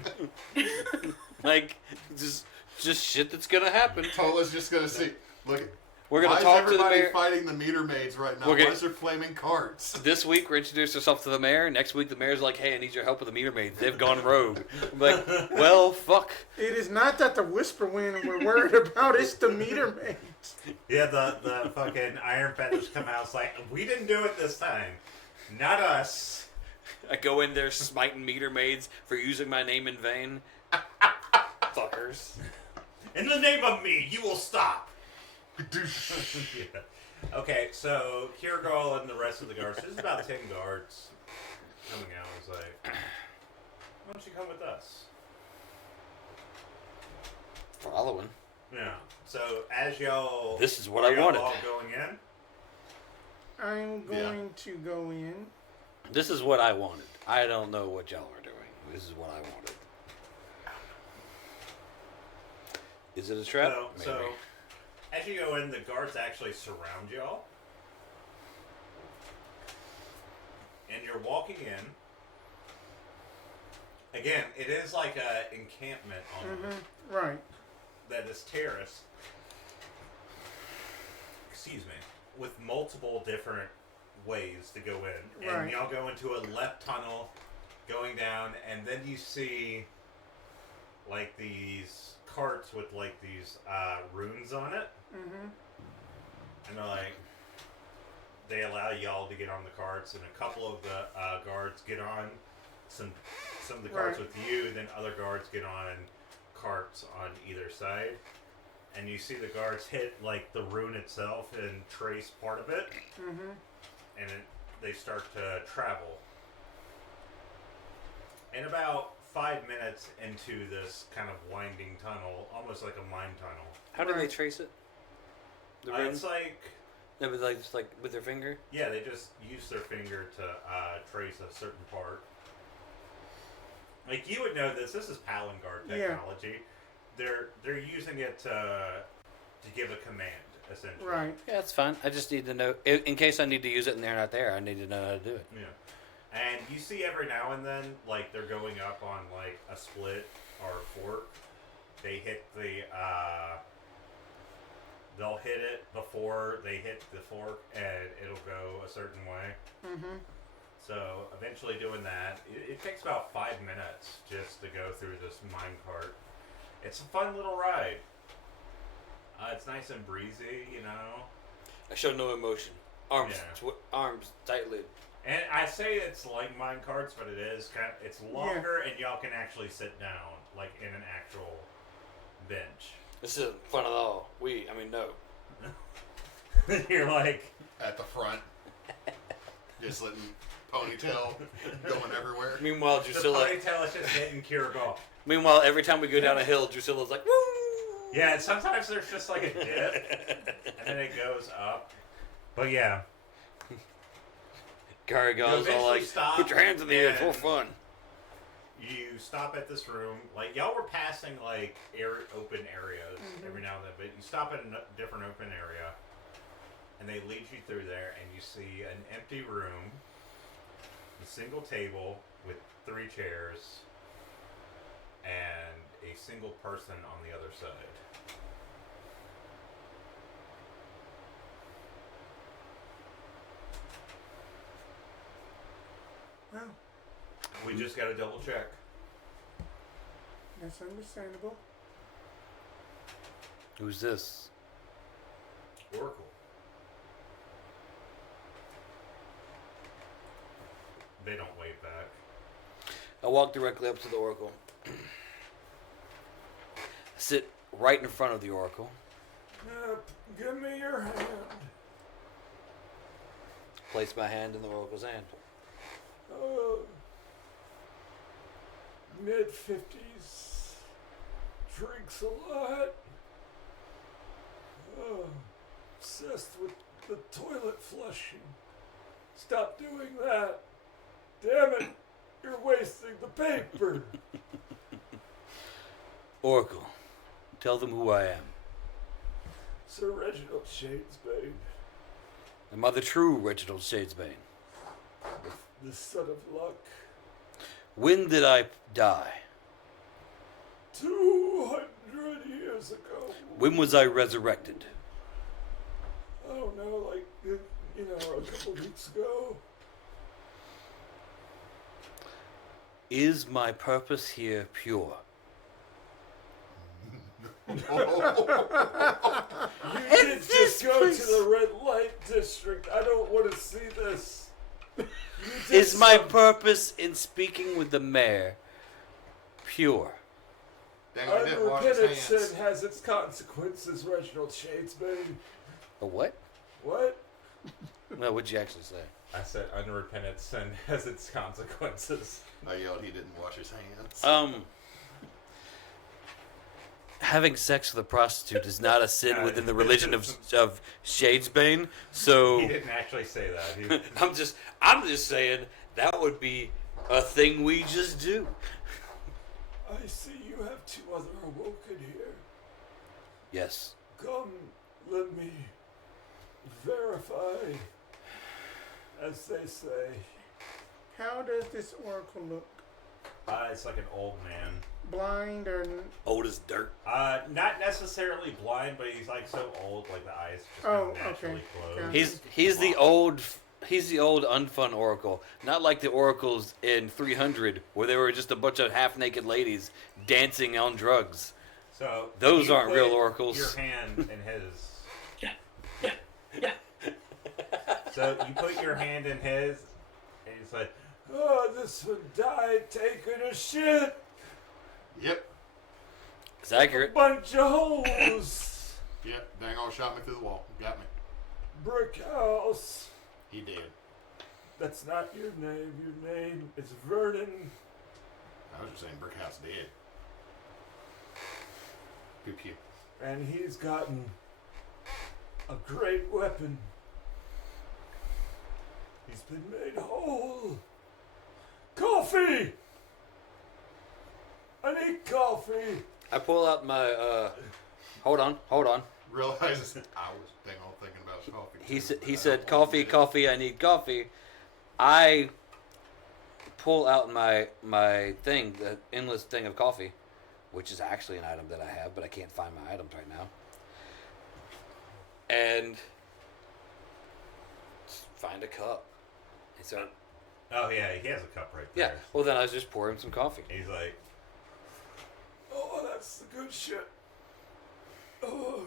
Like, just shit that's gonna happen. Tolla's just gonna see. Look, We're going Why to is talk to the everybody mayor. fighting the meter maids right now? We're gonna- Why is there flaming carts? This week, we introduced ourselves to the mayor. Next week, the mayor's like, hey, I need your help with the meter maids. They've gone rogue. I'm like, well, fuck. It is not that the whisper wind we're worried about, it's the meter maids. Yeah, the fucking Iron Feathers come out. It's like, we didn't do it this time. Not us. I go in there smiting meter maids for using my name in vain. Fuckers. In the name of me, you will stop. Yeah. Okay, so Kirgal and the rest of the guards, there's about 10 guards coming out. I was like, why don't you come with us? Following. Yeah. So as y'all... This is what are I y'all wanted. all going in? I'm going to go in. This is what I wanted. I don't know what y'all are doing. This is what I wanted. Is it a trap? So as you go in, the guards actually surround y'all. And you're walking in. Again, it is like a encampment almost. Right. That is terraced. Excuse me. With multiple different ways to go in. And Right. y'all go into a left tunnel going down, and then you see like these carts with like these runes on it. Mm-hmm. And they're like, they allow y'all to get on the carts, and a couple of the guards get on some of the carts Right. with you, then other guards get on carts on either side. And you see the guards hit like the rune itself and trace part of it, Mm-hmm. and they start to travel. And about 5 minutes into this kind of winding tunnel, almost like a mine tunnel. How do they trace it? The rune? It's like, No, but like, just like with their finger? yeah, they just use their finger to trace a certain part. Like, you would know this. This is Palingard Yeah. technology. They're using it to give a command, essentially. Right. Yeah, that's fine. I just need to know. In case I need to use it and they're not there, I need to know how to do it. Yeah. And you see every now and then, like, they're going up on, like, a split or a fork. They hit the, they'll hit it before they hit the fork, and it'll go a certain way. Mm-hmm. So, eventually doing that, it takes about 5 minutes just to go through this minecart. It's a fun little ride. It's nice and breezy, you know. I show no emotion. Arms, Yeah. arms tightly. And I say it's like minecarts, but it is it's longer, and y'all can actually sit down, like in an actual bench. This isn't fun at all. No. You're like, At the front. Just letting ponytail going everywhere. Meanwhile, the Drusilla. ponytail is just hitting Kirigol. Meanwhile, every time we go down a hill, Drusilla's like, woo! Yeah, and sometimes there's just like a dip, and then it goes up. But yeah. Karagon's all like, stop, put your hands in the air, it's more and fun. You stop at this room. Like, y'all were passing, like, open areas every now and then, but you stop at a different open area, and they lead you through there, and you see an empty room, a single table with 3 chairs, and a single person on the other side. Well, We just gotta double check. that's understandable. Who's this? Oracle. They don't wave back. I walk directly up to the Oracle. Sit right in front of the Oracle. Give me your hand. Place my hand in the Oracle's hand. Mid-50s. Drinks a lot. Obsessed with the toilet flushing. Stop doing that. Damn it. You're wasting the paper. Oracle, tell them who I am. Sir Reginald Shadesbane, Am I the true Reginald Shadesbane? the son of luck. When did I die? 200 years ago. When was I resurrected? don't know, like, a couple weeks ago. Is my purpose here pure? You did just go to the red light district. I don't want to see this. Is my purpose in speaking with the mayor pure? Dang, I didn't wash his Unrepentant hands. sin has its consequences, Reginald Shadesbane. A what? What? No, what'd you actually say? I said unrepentant sin has its consequences. I yelled he didn't wash his hands. Having sex with a prostitute is not a sin within the religion of Shadesbane. So He didn't actually say that. I'm just saying that would be a thing we just do. I see you have two other awoken here. Yes. Come, let me verify, as they say. How does this oracle look? It's like an old man. Blind or Old as dirt. Not necessarily blind, but he's like so old, like the eyes just Oh, kind of naturally okay. closed. Yeah. He's the old unfun oracle, not like the oracles in 300 where they were just a bunch of half-naked ladies dancing on drugs. So Those you aren't put real oracles. Your hand in his. Yeah. So you put your hand in his, and he's like, Oh, this one died taking a shit. Yep. It's accurate. Bunch of holes. Yep. Dang, all shot me through the wall. Got me. Brick house. He did. That's not your name. Your name is Vernon. I was just saying brick house dead. Pew pew. And he's gotten a great weapon. He's been made whole. Coffee! I need coffee. I pull out my hold on. Realizes I was dang on thinking about coffee. He said coffee, I need coffee. I pull out my thing, the endless thing of coffee, which is actually an item that I have, but I can't find my items right now. And find a cup. And so "Oh yeah, he has a cup right yeah, there." well then I was just pouring some coffee. He's like, Oh, that's the good shit. Oh.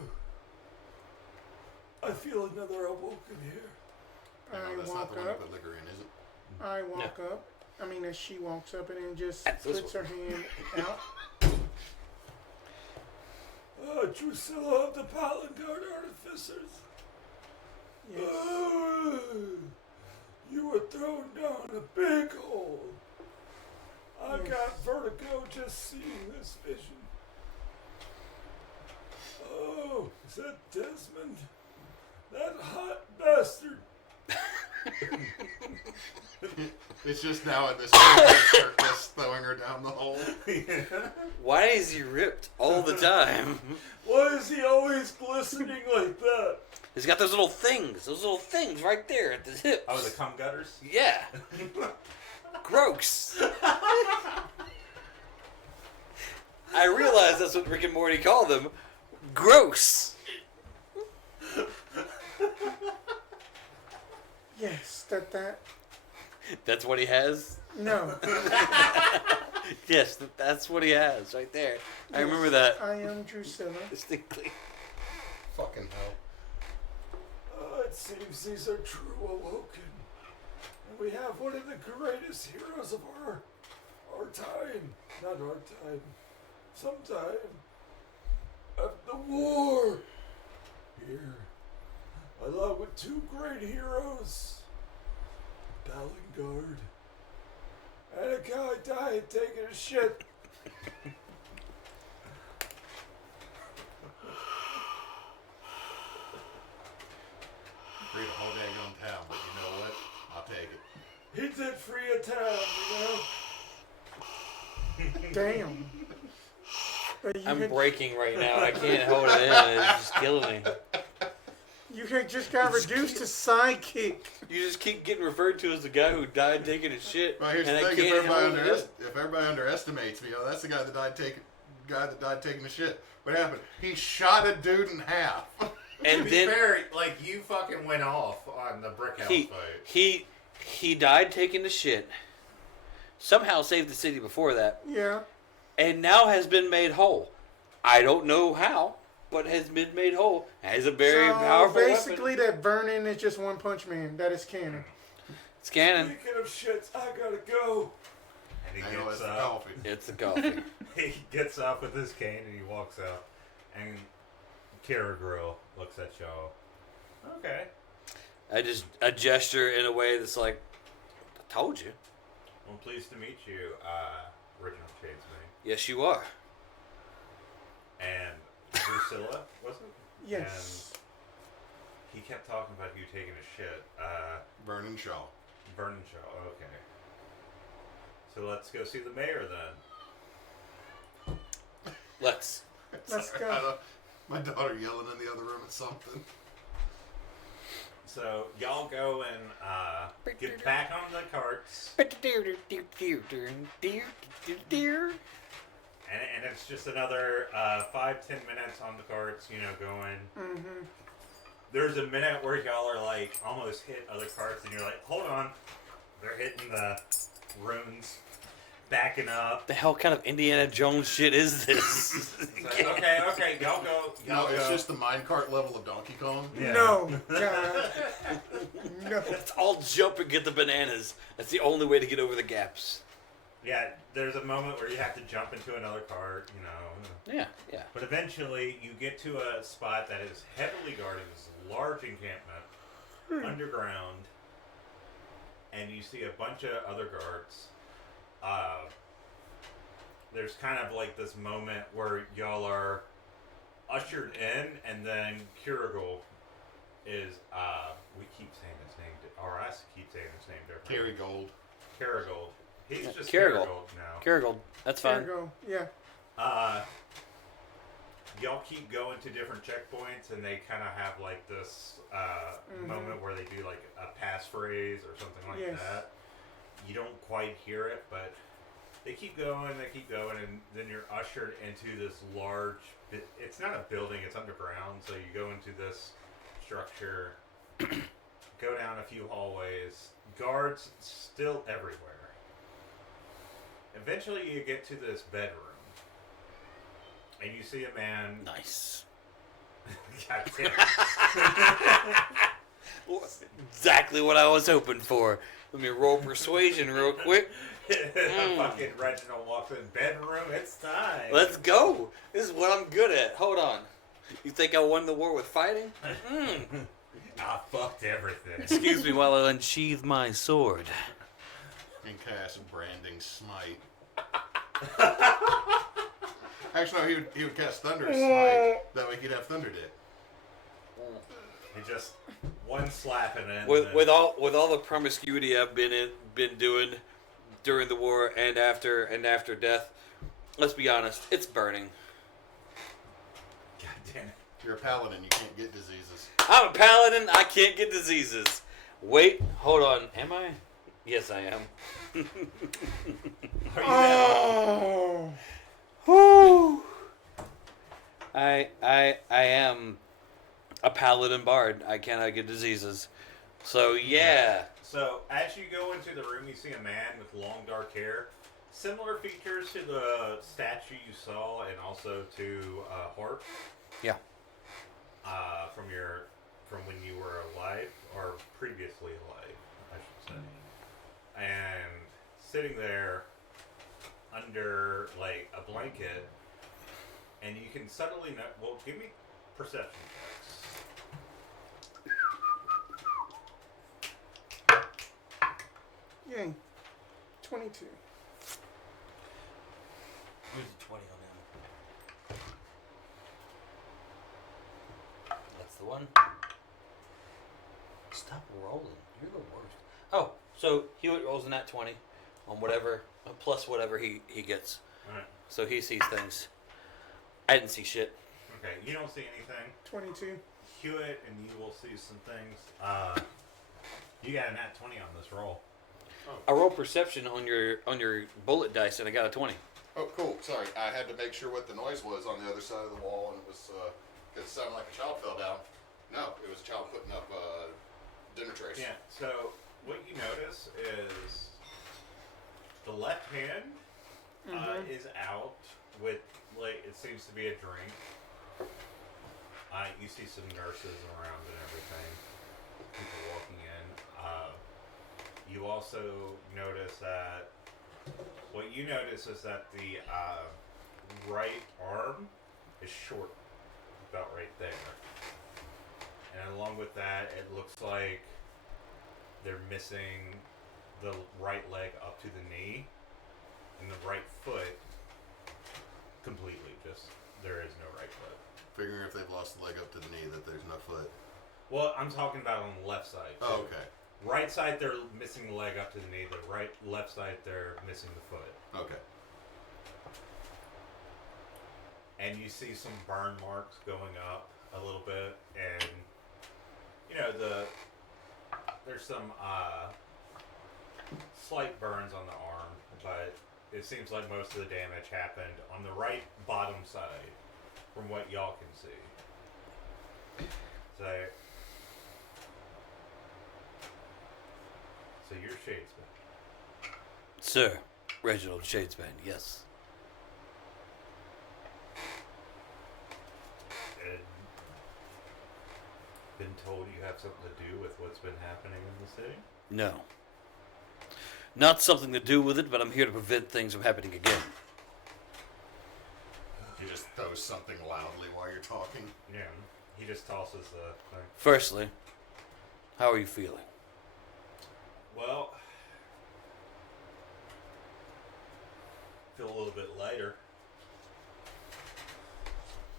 I feel another awoken here. Hang on, I that's not walk the one you up. put liquor in, is it? I walk up. I mean, as she walks up and then just That's this puts her hand out. Oh, Dusilla of the Palangard Artificers. Yes. Oh, you were thrown down a big hole. I Yes. got vertigo just seeing this vision. Oh, is that Desmond? That hot bastard. It's just now in this shirtless throwing her down the hole. Why is he ripped all the time? Why is he always glistening like that? He's got those little things right there at the hips. "Oh, the cum gutters." Yeah. Gross. I realize that's what Rick and Morty call them. Gross. Yes, that. That's what he has? No. Yes, that's what he has right there. I remember that I am Dusilla. distinctly. Fucking hell. It seems these are true awoken. And we have one of the greatest heroes of our time. Not our time. Sometime. Of the war. Here. Along with two great heroes. Balangard. And a guy died taking a shit. Free the whole daggone town, but you know what? I'll take it. He did free a town, you know? Damn. But you I'm had, breaking right now. I can't hold it in. It's just killing me. you had just got reduced to sidekick. You just keep getting referred to as the guy who died taking a shit, Well, here's and the I thing: can't hold it in. if everybody underestimates me, that's the guy that died taking the shit. What happened? He shot a dude in half. And to be then fair, like you fucking went off on the brick house fight. he died taking the shit. Somehow saved the city before that. Yeah. And now has been made whole. I don't know how, but has been made whole. Has a very powerful basically, weapon. that Vernon is just One Punch Man. That is canon. It's canon. Speaking of shits, I gotta go. And he I know gets it's the up. coffee. It's the coffee. He gets up with his cane and he walks out. And Kara Grill looks at y'all. Okay. I gesture in a way that's like, I told you. Well, pleased to meet you, Reginald Shadesbane. Yes, you are. And Dusilla, wasn't it? Yes. And he kept talking about you taking a shit. Vernon Shaw. Vernon Shaw, okay. So let's go see the mayor then. Let's. Let's Sorry, go. my daughter yelling in the other room at something. So y'all go and get back on the carts. And it's just another 5-10 minutes on the carts, you know, going. Mm-hmm. There's a minute where y'all are like almost hit other carts, and you're like, hold on. They're hitting the runes, backing up. The hell kind of Indiana Jones shit is this? It's like, okay, y'all go. No, Y'all it's go. just the minecart level of Donkey Kong. Yeah. No, God. No. Let's all jump and get the bananas. That's the only way to get over the gaps. Yeah, there's a moment where you have to jump into another cart, you know. Yeah. But eventually, you get to a spot that is heavily guarded. It's a large encampment, underground, and you see a bunch of other guards. There's kind of like this moment where y'all are ushered in, and then Kuragul is, we keep saying his name, or I keep saying his name differently. Carry gold. Karagold. He's Yeah, just Karagold. Karagold now. Kerrigold, that's There fine. you go. Yeah. Y'all keep going to different checkpoints, and they kind of have like this moment where they do like a passphrase or something like Yes. that. You don't quite hear it, but they keep going, and then you're ushered into this large. It's not a building; it's underground. So you go into this structure, go down a few hallways, guards still everywhere. Eventually, you get to this bedroom. And you see a man. Nice. God damn. Exactly what I was hoping for. Let me roll persuasion real quick. Fucking Reginald walks in bedroom. It's time. Let's go. This is what I'm good at. Hold on. You think I won the war with fighting? I fucked everything. Excuse me while I unsheathe my sword. And cast branding smite. Actually, no, he would cast Thunderous Smite. That way he'd have Thunder Dick. He just one slap and then With all the promiscuity I've been doing during the war and after death, let's be honest, it's burning. God damn it. You're a paladin, you can't get diseases. I'm a paladin. I can't get diseases. Wait, hold on. Am I? Yes, I am. Are you that Oh. old? Whew. I am a paladin bard. I cannot get diseases. So yeah. So as you go into the room, you see a man with long dark hair. Similar features to the statue you saw, and also to Hart. Yeah. From when you were alive, or previously alive, I should say. And sitting there under like a blanket, and you can subtly know. Well, give me perception checks. Yay. 22. Who's the 20 on him? That's the one. Stop rolling. You're the worst. Oh, so Hewitt rolls in that 20 on whatever, plus whatever he gets. Alright. So he sees things. I didn't see shit. Okay, you don't see anything. 22. Hewitt and you will see some things. You got a nat 20 on this roll. I roll perception on your bullet dice and I got a 20. Oh, cool. Sorry, I had to make sure what the noise was on the other side of the wall, and it was, it sounded like a child fell down. No, it was a child putting up dinner trays. Yeah. So what you notice is the left hand is out with like it seems to be a drink. You see some nurses around and everything. People walking in. You also notice that what you notice is that the right arm is short, about right there. And along with that, it looks like they're missing the right leg up to the knee and the right foot completely. Just there is no right foot. Figuring if they've lost the leg up to the knee that there's no foot. Well, I'm talking about on the left side. Oh, okay. Right side, they're missing the leg up to the knee. The left side, they're missing the foot. Okay. And you see some burn marks going up a little bit, and you know there's some slight burns on the arm, but it seems like most of the damage happened on the right bottom side, from what y'all can see. So you're Shadesbane. Sir, Reginald Shadesbane, yes. And been told you have something to do with what's been happening in the city? No. Not something to do with it, but I'm here to prevent things from happening again. You just throw something loudly while you're talking. Yeah. He just tosses the thing. Firstly, how are you feeling? Well, feel a little bit lighter.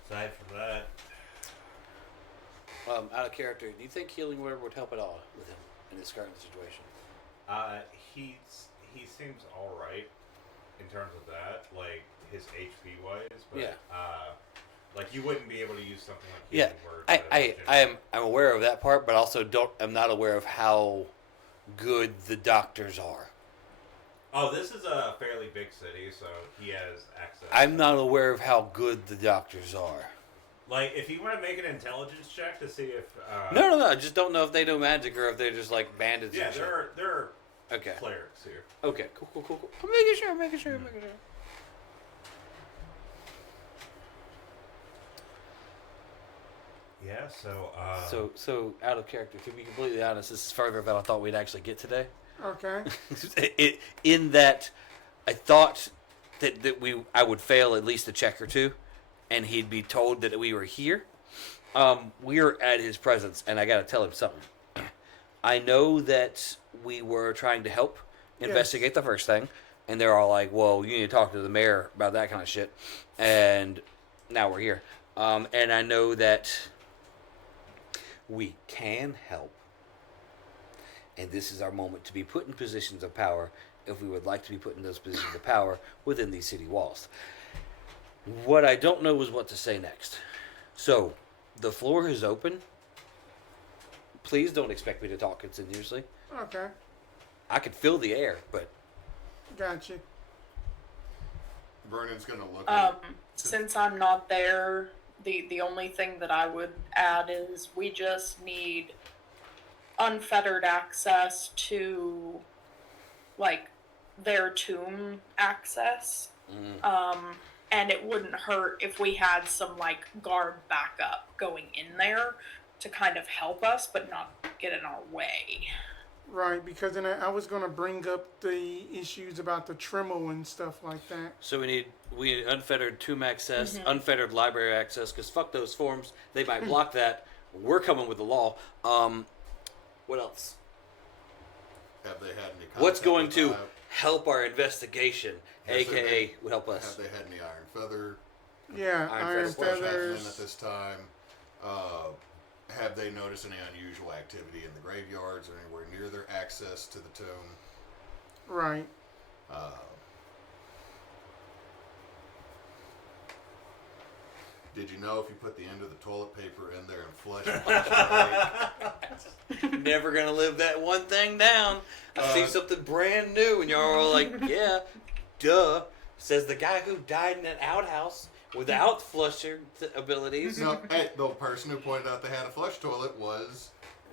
Aside from that, Out of character, do you think healing word would help at all with him in his current situation? he seems all right in terms of that, like his HP wise. But, Yeah. like you wouldn't be able to use something like Yeah, healing word. I'm aware of that part, but also I'm not aware of how good the doctors are. Oh, this is a fairly big city, so he has access. I'm not aware of how good the doctors are. Like, if you want to make an intelligence check to see if... No. I just don't know if they know magic or if they're just like bandits. Yeah, and shit. there are Okay. clerics here. Okay, cool. I'm making sure. Yeah, so... So out of character, to be completely honest, this is further than I thought we'd actually get today. Okay. In that, I thought that I would fail at least a check or two, and he'd be told that we were here. We're at his presence, and I got to tell him something. I know that we were trying to help investigate the first thing, and they're all like, "Well, you need to talk to the mayor about that kind of shit," and now we're here. And I know that we can help. And this is our moment to be put in positions of power if we would like to be put in those positions of power within these city walls. What I don't know is what to say next. So, the floor is open. Please don't expect me to talk continuously. Okay. I can feel the air, but... Gotcha. Vernon's gonna look at Since I'm not there, the only thing that I would add is we just need unfettered access to, like, their tomb access. And it wouldn't hurt if we had some, like, guard backup going in there to kind of help us, but not get in our way. Right, because then I was going to bring up the issues about the Tremel and stuff like that. So we need unfettered tomb access, unfettered library access, because fuck those forms. They might block that. We're coming with the law. What else? have they had any contact What's going with to help our investigation, Has there a.k.a. been- would help us? Have they had any iron feather? Yeah, Iron Iron Fist. What's happening at Feathers. this time? Have they noticed any unusual activity in the graveyards or anywhere near their access to the tomb? Right. Did you know if you put the end of the toilet paper in there and flush it, punch it Never gonna live that one thing down. I see something brand new, and y'all are all like, "Yeah, duh." Says the guy who died in an outhouse without flusher abilities. No, hey, the person who pointed out they had a flush toilet was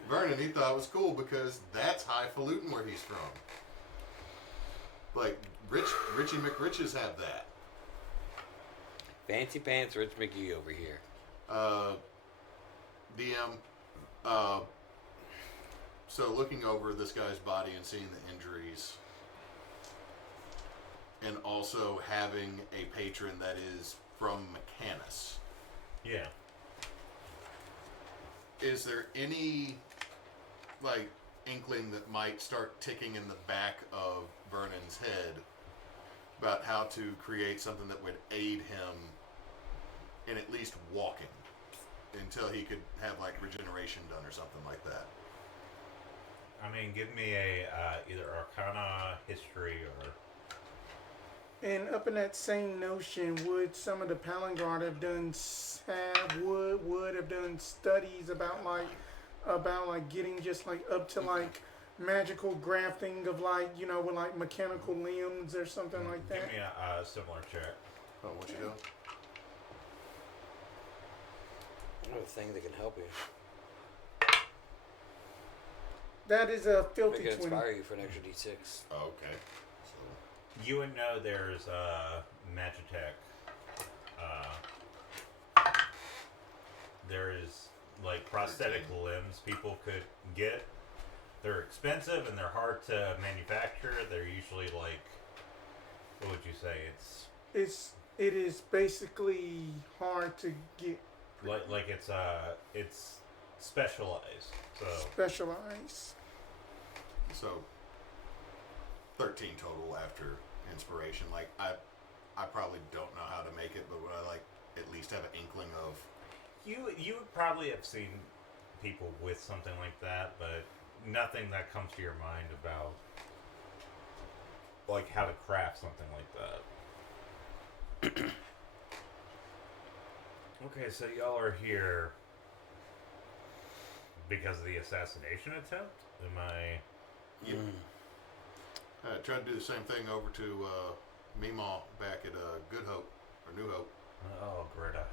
Vernon. He thought it was cool because that's highfalutin where he's from. Like, Richie McRiches have that. Fancy pants Rich McGee over here. DM, so looking over this guy's body and seeing the injuries, and also having a patron that is from Mechanus. Yeah. Is there any, like, inkling that might start ticking in the back of Vernon's head about how to create something that would aid him in at least walking until he could have, like, regeneration done or something like that? I mean, give me a either Arcana, History, or... And up in that same notion, would some of the Palingard have done would have done studies about like getting just like up to like magical grafting of like, you know, with like mechanical limbs or something like that? Give me a similar check. Oh, what you doing? I have a thing that can help you. That is a I filthy can 20. inspire you for an extra D6. Oh, okay. So, You would know there's Magitech. There is like prosthetic limbs people could get. They're expensive and they're hard to manufacture. They're usually like, what would you say? It is basically hard to get Like it's specialized. So specialized. so 13 total after inspiration. Like, I probably don't know how to make it, but would I like at least have an inkling of? you would probably have seen people with something like that, but nothing that comes to your mind about like how to craft something like that. Okay, so y'all are here because of the assassination attempt? Am I... Yep. Tried to do the same thing over to Meemaw back at Good Hope, or New Hope. Oh, Greta.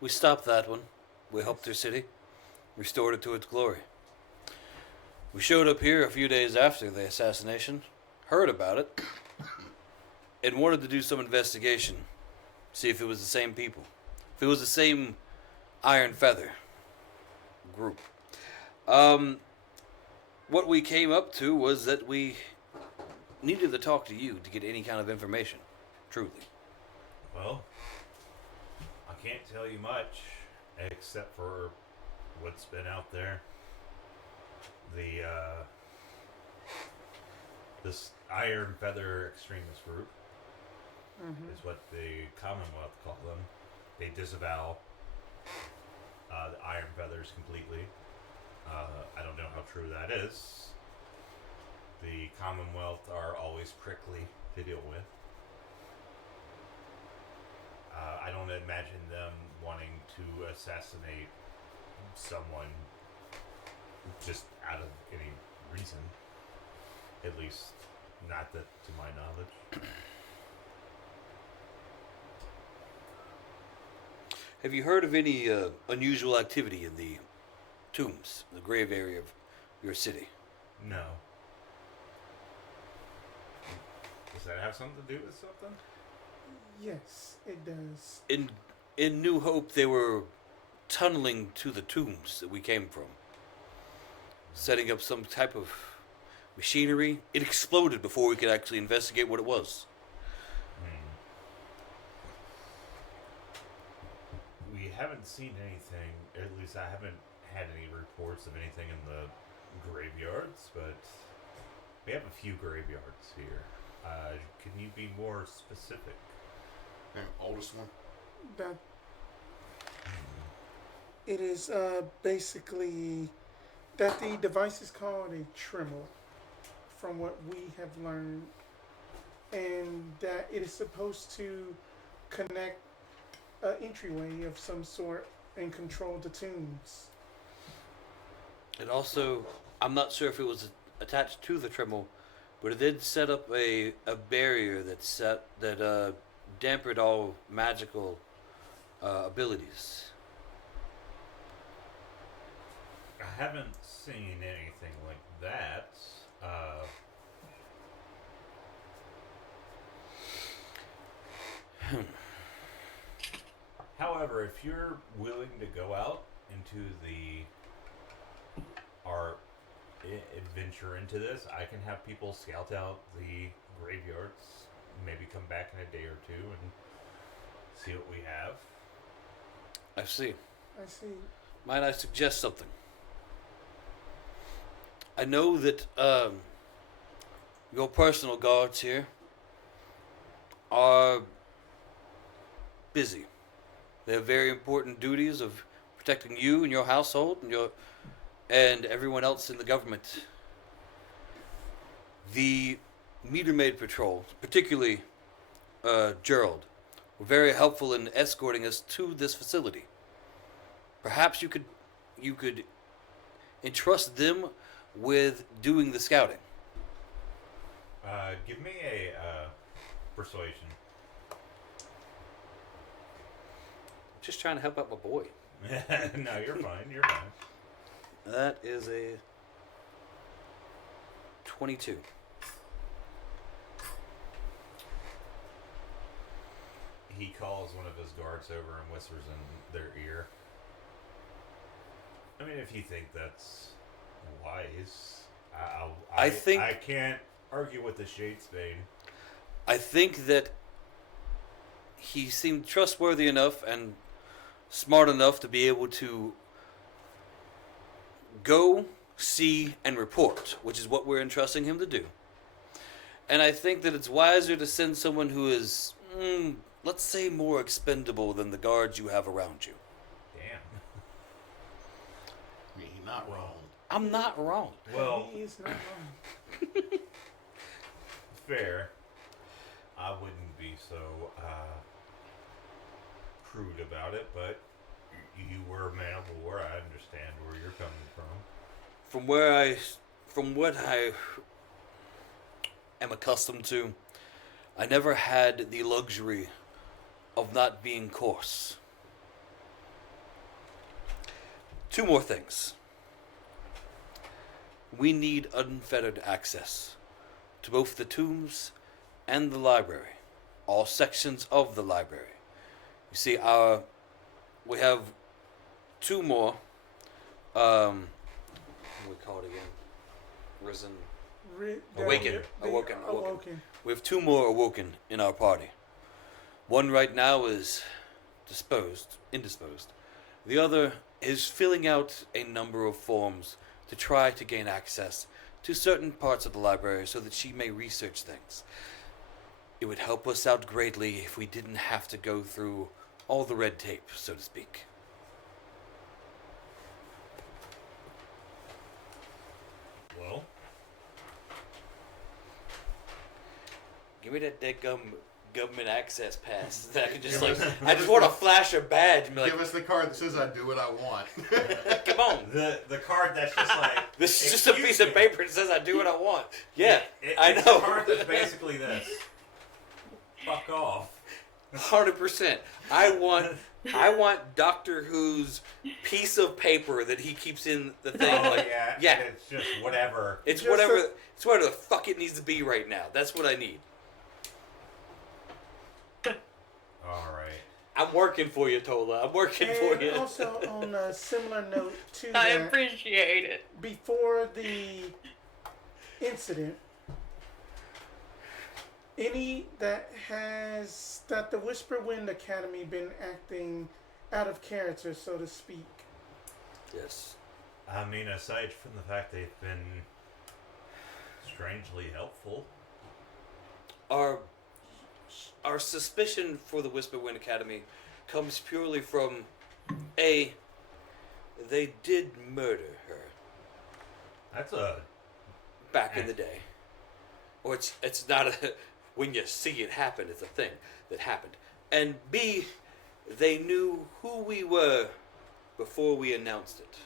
We stopped that one. We helped their city, restored it to its glory. We showed up here a few days after the assassination, heard about it, and wanted to do some investigation, see if it was the same people, if it was the same Iron Feather group. What we came up to was that we needed to talk to you to get any kind of information, truly. Well, I can't tell you much except for what's been out there. This Iron Feather extremist group is what the Commonwealth call them. They disavow the Iron Feathers completely. I don't know how true that is. The Commonwealth are always prickly to deal with. I don't imagine them wanting to assassinate someone just out of any reason. At least, not that to my knowledge. Have you heard of any unusual activity in the tombs, the grave area of your city? No. Does that have something to do with something? Yes, it does. In New Hope, they were tunneling to the tombs that we came from, setting up some type of machinery. It exploded before we could actually investigate what it was. We haven't seen anything, or at least I haven't had any reports of anything in the graveyards, but we have a few graveyards here. Can you be more specific? And oldest one. That it is basically that the device is called a Tremel, from what we have learned, and that it is supposed to connect an entryway of some sort and control the tombs. It also, I'm not sure if it was attached to the Tremel, but it did set up a barrier that dampened all magical abilities. I haven't seen anything like that. However, if you're willing to go out into our adventure into this, I can have people scout out the graveyards, maybe come back in a day or two and see what we have. I see. I see. Might I suggest something? I know that your personal guards here are busy. They have very important duties of protecting you and your household and everyone else in the government. The meter maid patrol, particularly Gerald, were very helpful in escorting us to this facility. Perhaps you could entrust them with doing the scouting. Give me a persuasion. Just trying to help out my boy. No, you're fine. You're fine. That is a 22. He calls one of his guards over and whispers in their ear. I mean, if you think that's wise, I can't argue with the Shadesbane. I think that he seemed trustworthy enough and smart enough to be able to go, see, and report, which is what we're entrusting him to do. And I think that it's wiser to send someone who is, let's say, more expendable than the guards you have around you. Damn. I mean, he's not wrong. I'm not wrong. Well, He's not wrong. fair. I wouldn't be so crude about it, but you were a man of war. I understand where you're coming from. From what I am accustomed to, I never had the luxury of not being coarse. 2 more things. We need unfettered access to both the tombs and the library, all sections of the library. You see, we have 2 more. What do we call it again? Risen. Awakened. Awoken. We have 2 more awoken in our party. One right now is indisposed. The other is filling out a number of forms to try to gain access to certain parts of the library so that she may research things. It would help us out greatly if we didn't have to go through all the red tape, so to speak. Well, Give me that dead government access pass. That I can just I just want to flash a badge and be like, Give us the card that says I do what I want. come on. the card that's just like This is just a piece of paper that says I do what I want. Yeah, I it's know. a card that's basically this. Fuck off. 100%. I want Doctor Who's piece of paper that he keeps in the thing. Oh like, yeah, yeah. and it's just whatever. It's Just whatever. It's whatever the fuck it needs to be right now. That's what I need. All right. I'm working for you, Tolla. I'm working for And you. also, on a similar note to I that, appreciate it. before the incident, any that the Whisper Wind Academy been acting out of character, so to speak? Yes. I mean, aside from the fact they've been strangely helpful. Our suspicion for the Whisper Wind Academy comes purely from they did murder her That's a back in the day. Or it's not a when you see it happen, it's a thing that happened. And B, they knew who we were before we announced it.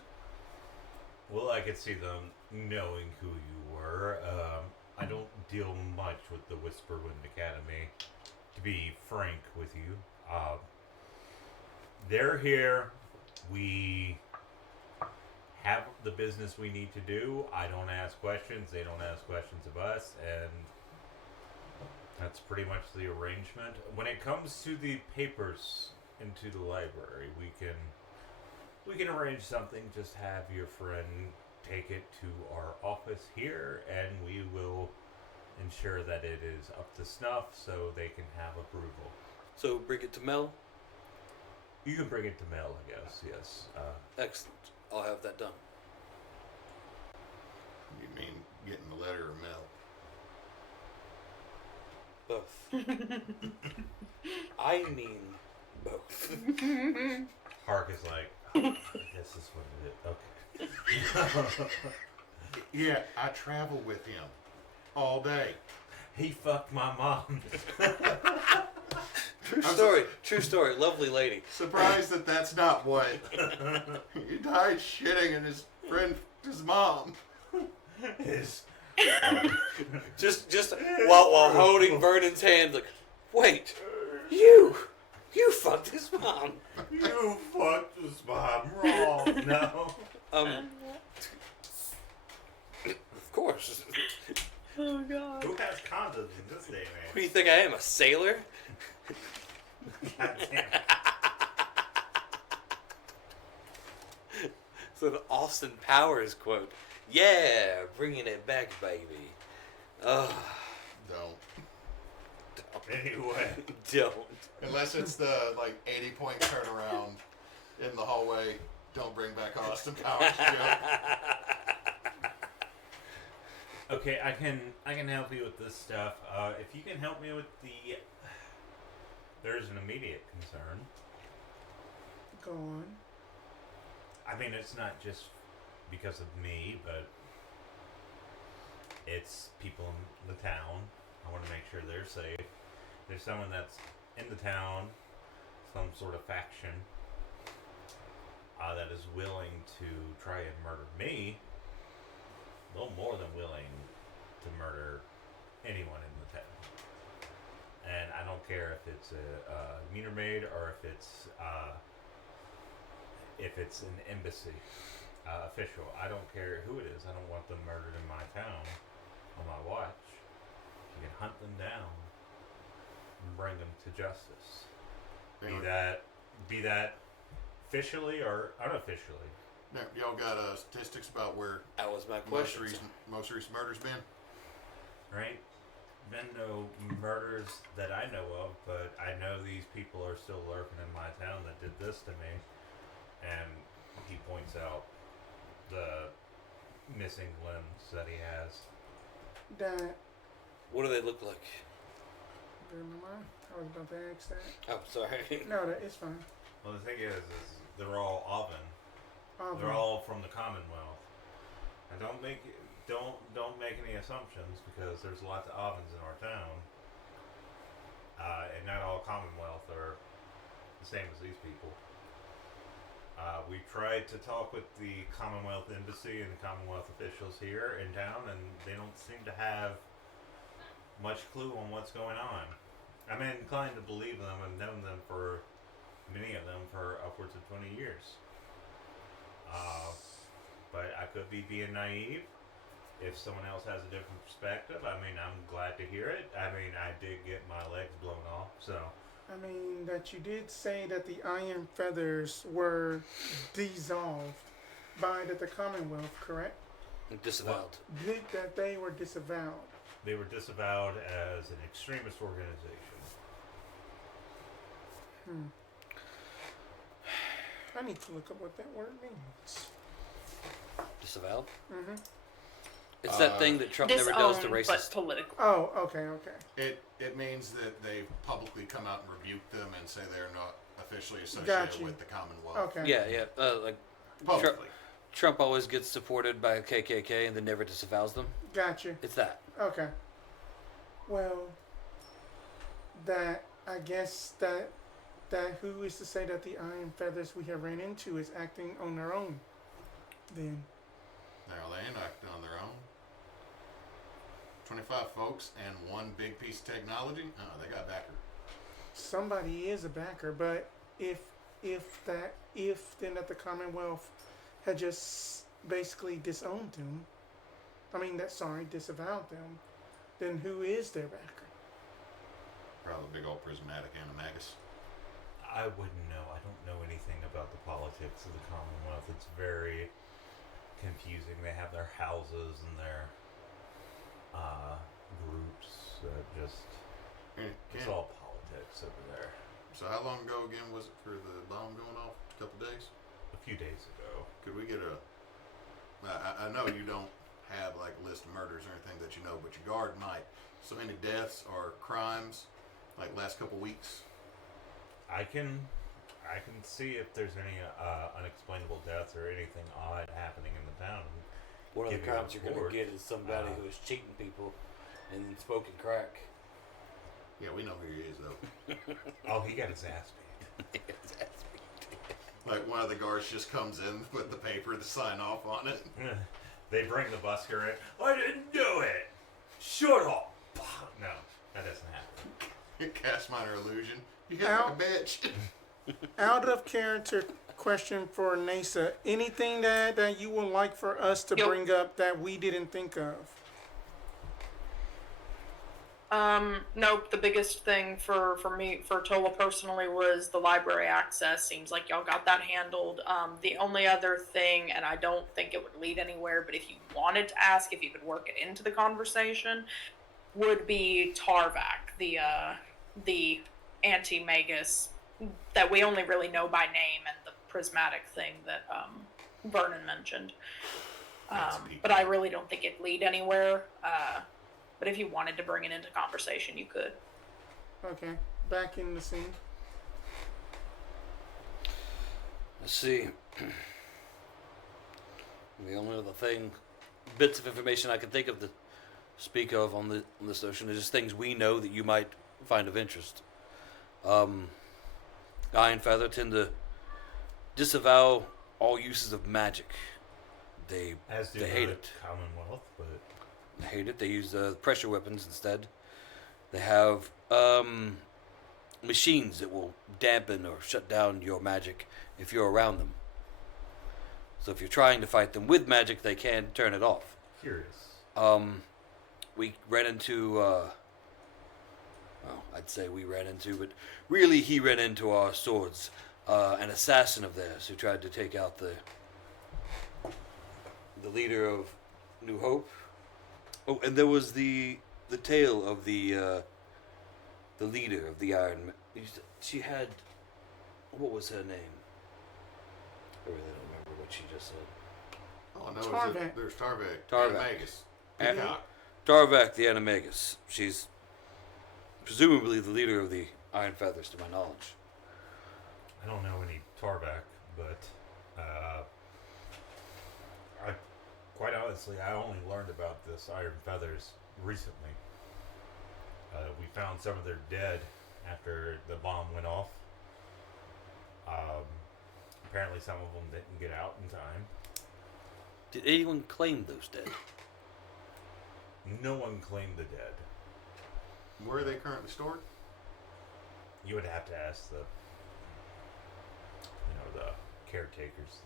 well. I could see them knowing who you were. I don't deal much with the Whisper Wind Academy. to be frank with you. They're here. We have the business we need to do. I don't ask questions. They don't ask questions of us, and that's pretty much the arrangement. When it comes to the papers into the library, we can arrange something. Just have your friend take it to our office here, and we will ensure that it is up to snuff so they can have approval. So bring it to Mel. You can bring it to Mel, I guess. Yes. Excellent. I'll have that done. You mean getting the letter or mail? Both. I mean both. Hark is like, oh, this is what it is. Okay. Yeah, I travel with him all day. He fucked my mom. True story. Lovely lady. Surprised that that's not what. He died shitting in his mom. His Just while holding Vernon's hand, like, wait, you fucked his mom. You fucked his mom wrong. No. Of course. Oh god. Who has condoms in this day and What do you think I am, a sailor? God damn. So the Austin Powers quote. Yeah, bringing it back, baby. Ugh. Don't. Anyway. Don't. Unless it's the 80-point turnaround in the hallway. Don't bring back Austin Powers joke. Okay, I can help you with this stuff. If you can help me with the, there's an immediate concern. Go on. I mean, it's not just because of me, but it's people in the town. I want to make sure they're safe. There's someone that's in the town, some sort of faction, that is willing to try and murder me. A little more than willing to murder anyone in the town. And I don't care if it's a meter maid or if it's an embassy official. I don't care who it is. I don't want them murdered in my town on my watch. You can hunt them down and bring them to justice. Be that officially or unofficially. Now, y'all got statistics about where That was my most question. recent murders been? Right? Been no murders that I know of, but I know these people are still lurking in my town that did this to me. And he points out the missing limbs that he has. That. What do they look like? Remember? I was about to ask that. Oh, sorry. No, it's fine. Well, the thing is they're all Oven. They're all from the Commonwealth. And don't make any assumptions because there's lots of Ovens in our town. And not all Commonwealth are the same as these people. We tried to talk with the Commonwealth Embassy and the Commonwealth officials here in town, and they don't seem to have much clue on what's going on. I'm inclined to believe them. I've known them for many of them for upwards of 20 years. But I could be being naive. If someone else has a different perspective, I mean, I'm glad to hear it. I mean, I did get my legs blown off, so. I mean, that you did say that the iron feathers were dissolved by the Commonwealth, correct? Disavowed. That they were disavowed. They were disavowed as an extremist organization. I need to look up what that word means. Disavowed? Mm-hmm. It's that thing that Trump never does to Disowned, racists. but political. Oh, okay. It means that they've publicly come out and rebuked them and say they're not officially associated Gotcha. with the Commonwealth. Okay. Yeah. Like Publicly. Trump always gets supported by KKK and then never disavows them. Gotcha. It's that. Okay. Well, that I guess that who is to say that the iron feathers we have ran into is acting on their own? Then. Now they ain't acting on their own. 25 folks and one big piece of technology. Oh, they got backer. somebody is a backer, but if then that the Commonwealth had just basically disowned them, disavowed them, then who is their backer? Probably big old prismatic animagus. I wouldn't know. I don't know anything about the politics of the Commonwealth. It's very confusing. They have their houses and their groups. It's all politics over there. So how long ago again was it for the bomb going off? A couple days? A few days ago. Could we get I know you don't have like a list of murders or anything that you know, but your guard might. So any deaths or crimes, like last couple weeks? I can see if there's any unexplainable deaths or anything odd happening in the town. One of the Give you a crimes you're going to report. get is somebody who is cheating people and smoking crack. Yeah, we know who he is though. Oh, he got his ass beat. Like one of the guards just comes in with the paper to sign off on it. They bring the busker in. I didn't do it. Shut up. No, that doesn't happen. Cast minor illusion. You hit Ow. like a bitch. Out of character question for Neysa. Anything that you would like for us to Yo. bring up that we didn't think of? Nope. The biggest thing for me, for Tolla personally, was the library access. Seems like y'all got that handled. The only other thing, and I don't think it would lead anywhere, but if you wanted to ask if you could work it into the conversation, would be Tarvak, the anti-magus that we only really know by name, and the prismatic thing that Vernon mentioned. But I really don't think it'd lead anywhere. But if you wanted to bring it into conversation, you could. Okay, back in the scene. Let's see. The only other bits of information I can think of to speak of on this notion is just things we know that you might find of interest. Iron Feather tend to disavow all uses of magic. They hate it. Commonwealth, but They hate it. They use pressure weapons instead. They have machines that will dampen or shut down your magic if you're around them. So if you're trying to fight them with magic, they can turn it off. curious. We ran into, I'd say we ran into, but really he ran into our swords. An assassin of theirs who tried to take out the leader of New Hope. Oh, and there was the tale of the leader of the Iron. She had, what was her name? I really don't remember what she just said. All I know is Tarvak. that there's Tarvak. Tarvak. Animagus. And- Peacock. Darvak the Animagus. She's presumably the leader of the Iron Feathers, to my knowledge. I don't know any Tarvak, but quite honestly, I only learned about this Iron Feathers recently. We found some of their dead after the bomb went off. Apparently, some of them didn't get out in time. Did anyone claim those dead? No one claimed the dead. Where are they currently stored? You would have to ask the caretakers.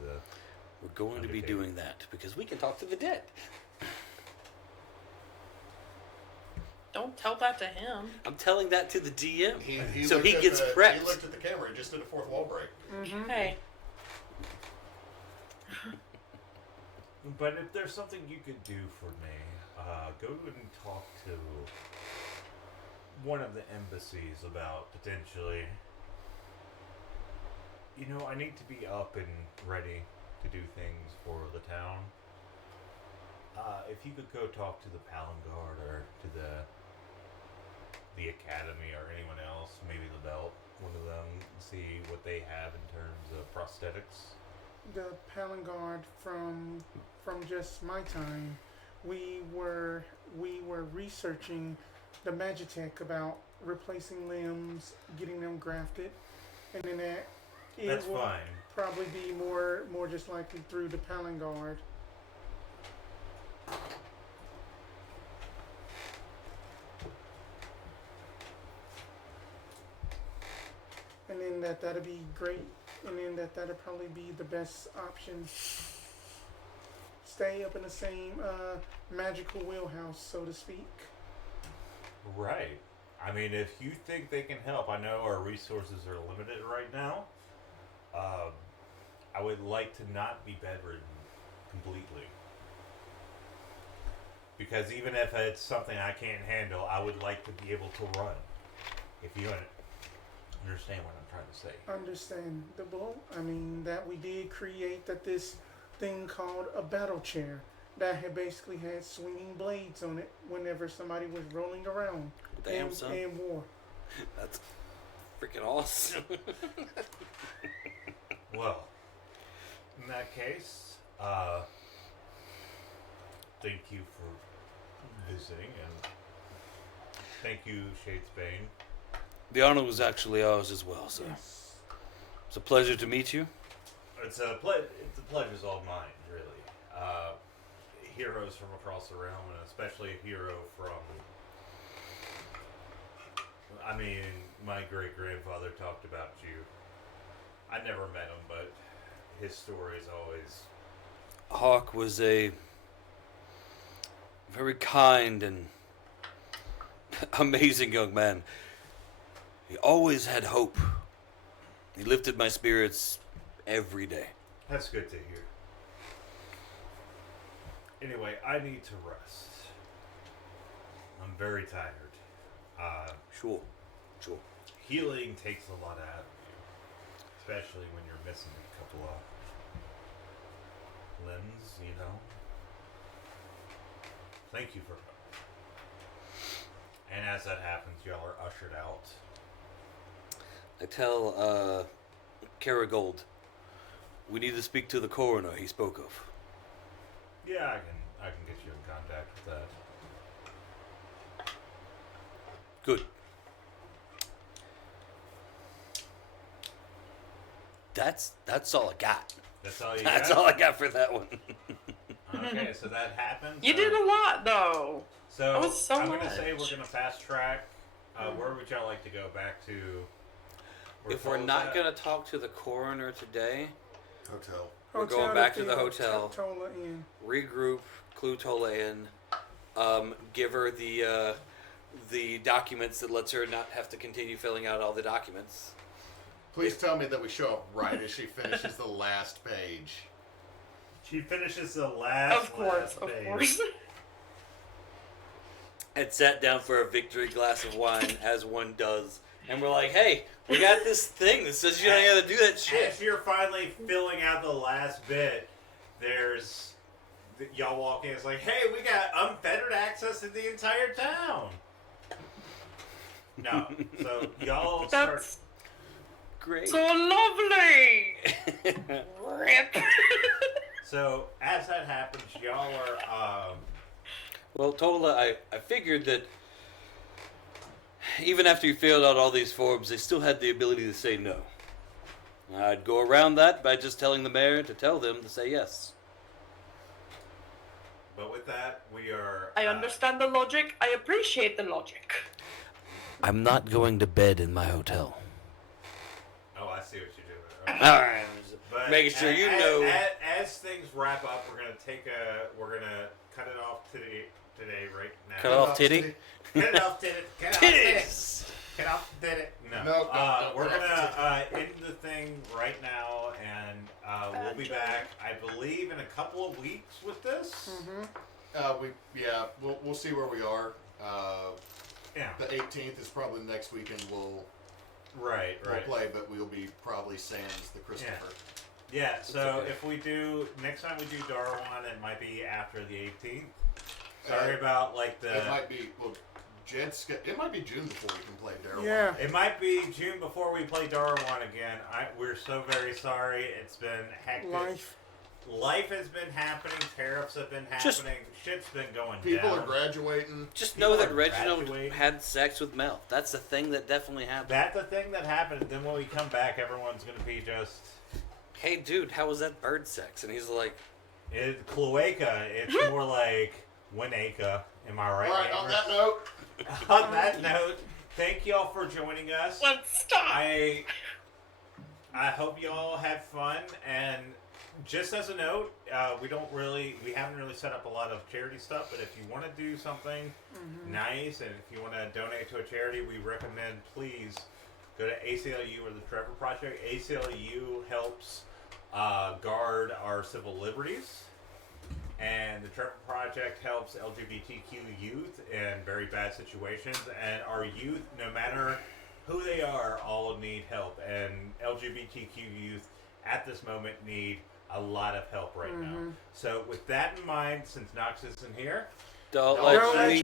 We're going to be Undertaker. doing that because we can talk to the dead. Don't tell that to him. I'm telling that to the DM. So looked he at gets the, prepped. He looked at the camera and just did a fourth wall break. Hey, But if there's something you could do for me, go and talk to one of the embassies about potentially. I need to be up and ready to do things for the town. If you could go talk to the Palangard or to the Academy or anyone else, maybe the Belt, one of them, see what they have in terms of prosthetics. The Palangard from just my time, we were researching the Magitech about replacing limbs, getting them grafted, and then it That's will fine. probably be more just likely through the Palangard. that'd be great, and then that'd probably be the best option. Stay up in the same magical wheelhouse, so to speak. Right. I mean, if you think they can help, I know our resources are limited right now. I would like to not be bedridden completely. Because even if it's something I can't handle, I would like to be able to run. If you understand what I'm trying to say. Understandable. I mean, that we did create this thing called a battle chair that had basically had swinging blades on it whenever somebody was rolling around. Damn, son. And war. That's freaking awesome. Well, in that case, thank you for visiting, and thank you, Shadesbane. The honor was actually ours as well, sir. Yes. It's a pleasure to meet you. It's a pleasure's all mine, really. Heroes from across the realm, and especially a hero from. I mean, my great grandfather talked about you. I never met him, but his story is always. Hawk was a very kind and amazing young man. He always had hope. He lifted my spirits every day. That's good to hear. Anyway, I need to rest. I'm very tired. Sure. Healing takes a lot out of you, especially when you're missing a couple of limbs, you know. Thank you for coming. And as that happens, y'all are ushered out. I tell Kerrigold, we need to speak to the coroner he spoke of. Yeah, I can get you in contact with that. Good. That's all I got. That's all you That's got? all I got for that one. Okay, so that happened. You did a lot, though. So That was so I'm going to much. say we're going to fast track. Where would y'all like to go back to? If we're not going to talk to the coroner today, Hotel. we're going back to the hotel, Tolla in. regroup, clue Tolla in, give her the documents that lets her not have to continue filling out all the documents. Please tell me that we show up right as she finishes the last page. She finishes the last. Of course. And sat down for a victory glass of wine, as one does. And we're like, hey, we got this thing that says you don't have to do that shit. As you're finally filling out the last bit, y'all walk in. It's like, hey, we got unfettered access to the entire town. No, so y'all start. That's Great. so lovely. Rip. So as that happens, y'all are. Well, Tolla, I figured that even after you filled out all these forms, they still had the ability to say no. I'd go around that by just telling the mayor to tell them to say yes. But with that, we are. I understand the logic. I appreciate the logic. I'm not going to bed in my hotel. Oh, I see what you're doing. All right. But Making sure you know. As things wrap up, we're gonna cut it off today right now. Cut off titty? Cut it off titty. Cut off Titties! Cut off titty. No. No, We're cut gonna end the thing right now, and we'll be back, I believe, in a couple of weeks with this. We'll see where we are. Yeah. The 18th is probably the next weekend we'll Right. play, but we'll be probably sans the Christopher. Yeah, so okay. if we do, next time we do Darrowan, it might be after the 18th. Sorry about, like, the... It might be, well, it might be June before we can play Darrowan. Yeah. It might be June before we play Darrowan again. We're so very sorry. It's been hectic. Life has been happening. Tariffs have been happening. Shit's been going People down. are graduating. Just People know that are Reginald graduating. had sex with Mel. That's the thing that definitely happened. That's the thing that happened. Then when we come back, everyone's going to be just... Hey, dude, how was that bird sex? And he's like, Cloaca. It's more like Winacre. Am I right? All right, on neighbors? that note. On that note, thank y'all for joining us. Let's stop. I hope you all had fun. And just as a note, we haven't really set up a lot of charity stuff. But if you want to do something nice, and if you want to donate to a charity, we recommend please go to ACLU or the Trevor Project. ACLU helps guard our civil liberties. And the Trevor Project helps LGBTQ youth in very bad situations. And our youth, no matter who they are, all need help. And LGBTQ youth at this moment need a lot of help right now. So with that in mind, since Knox isn't here, Don't let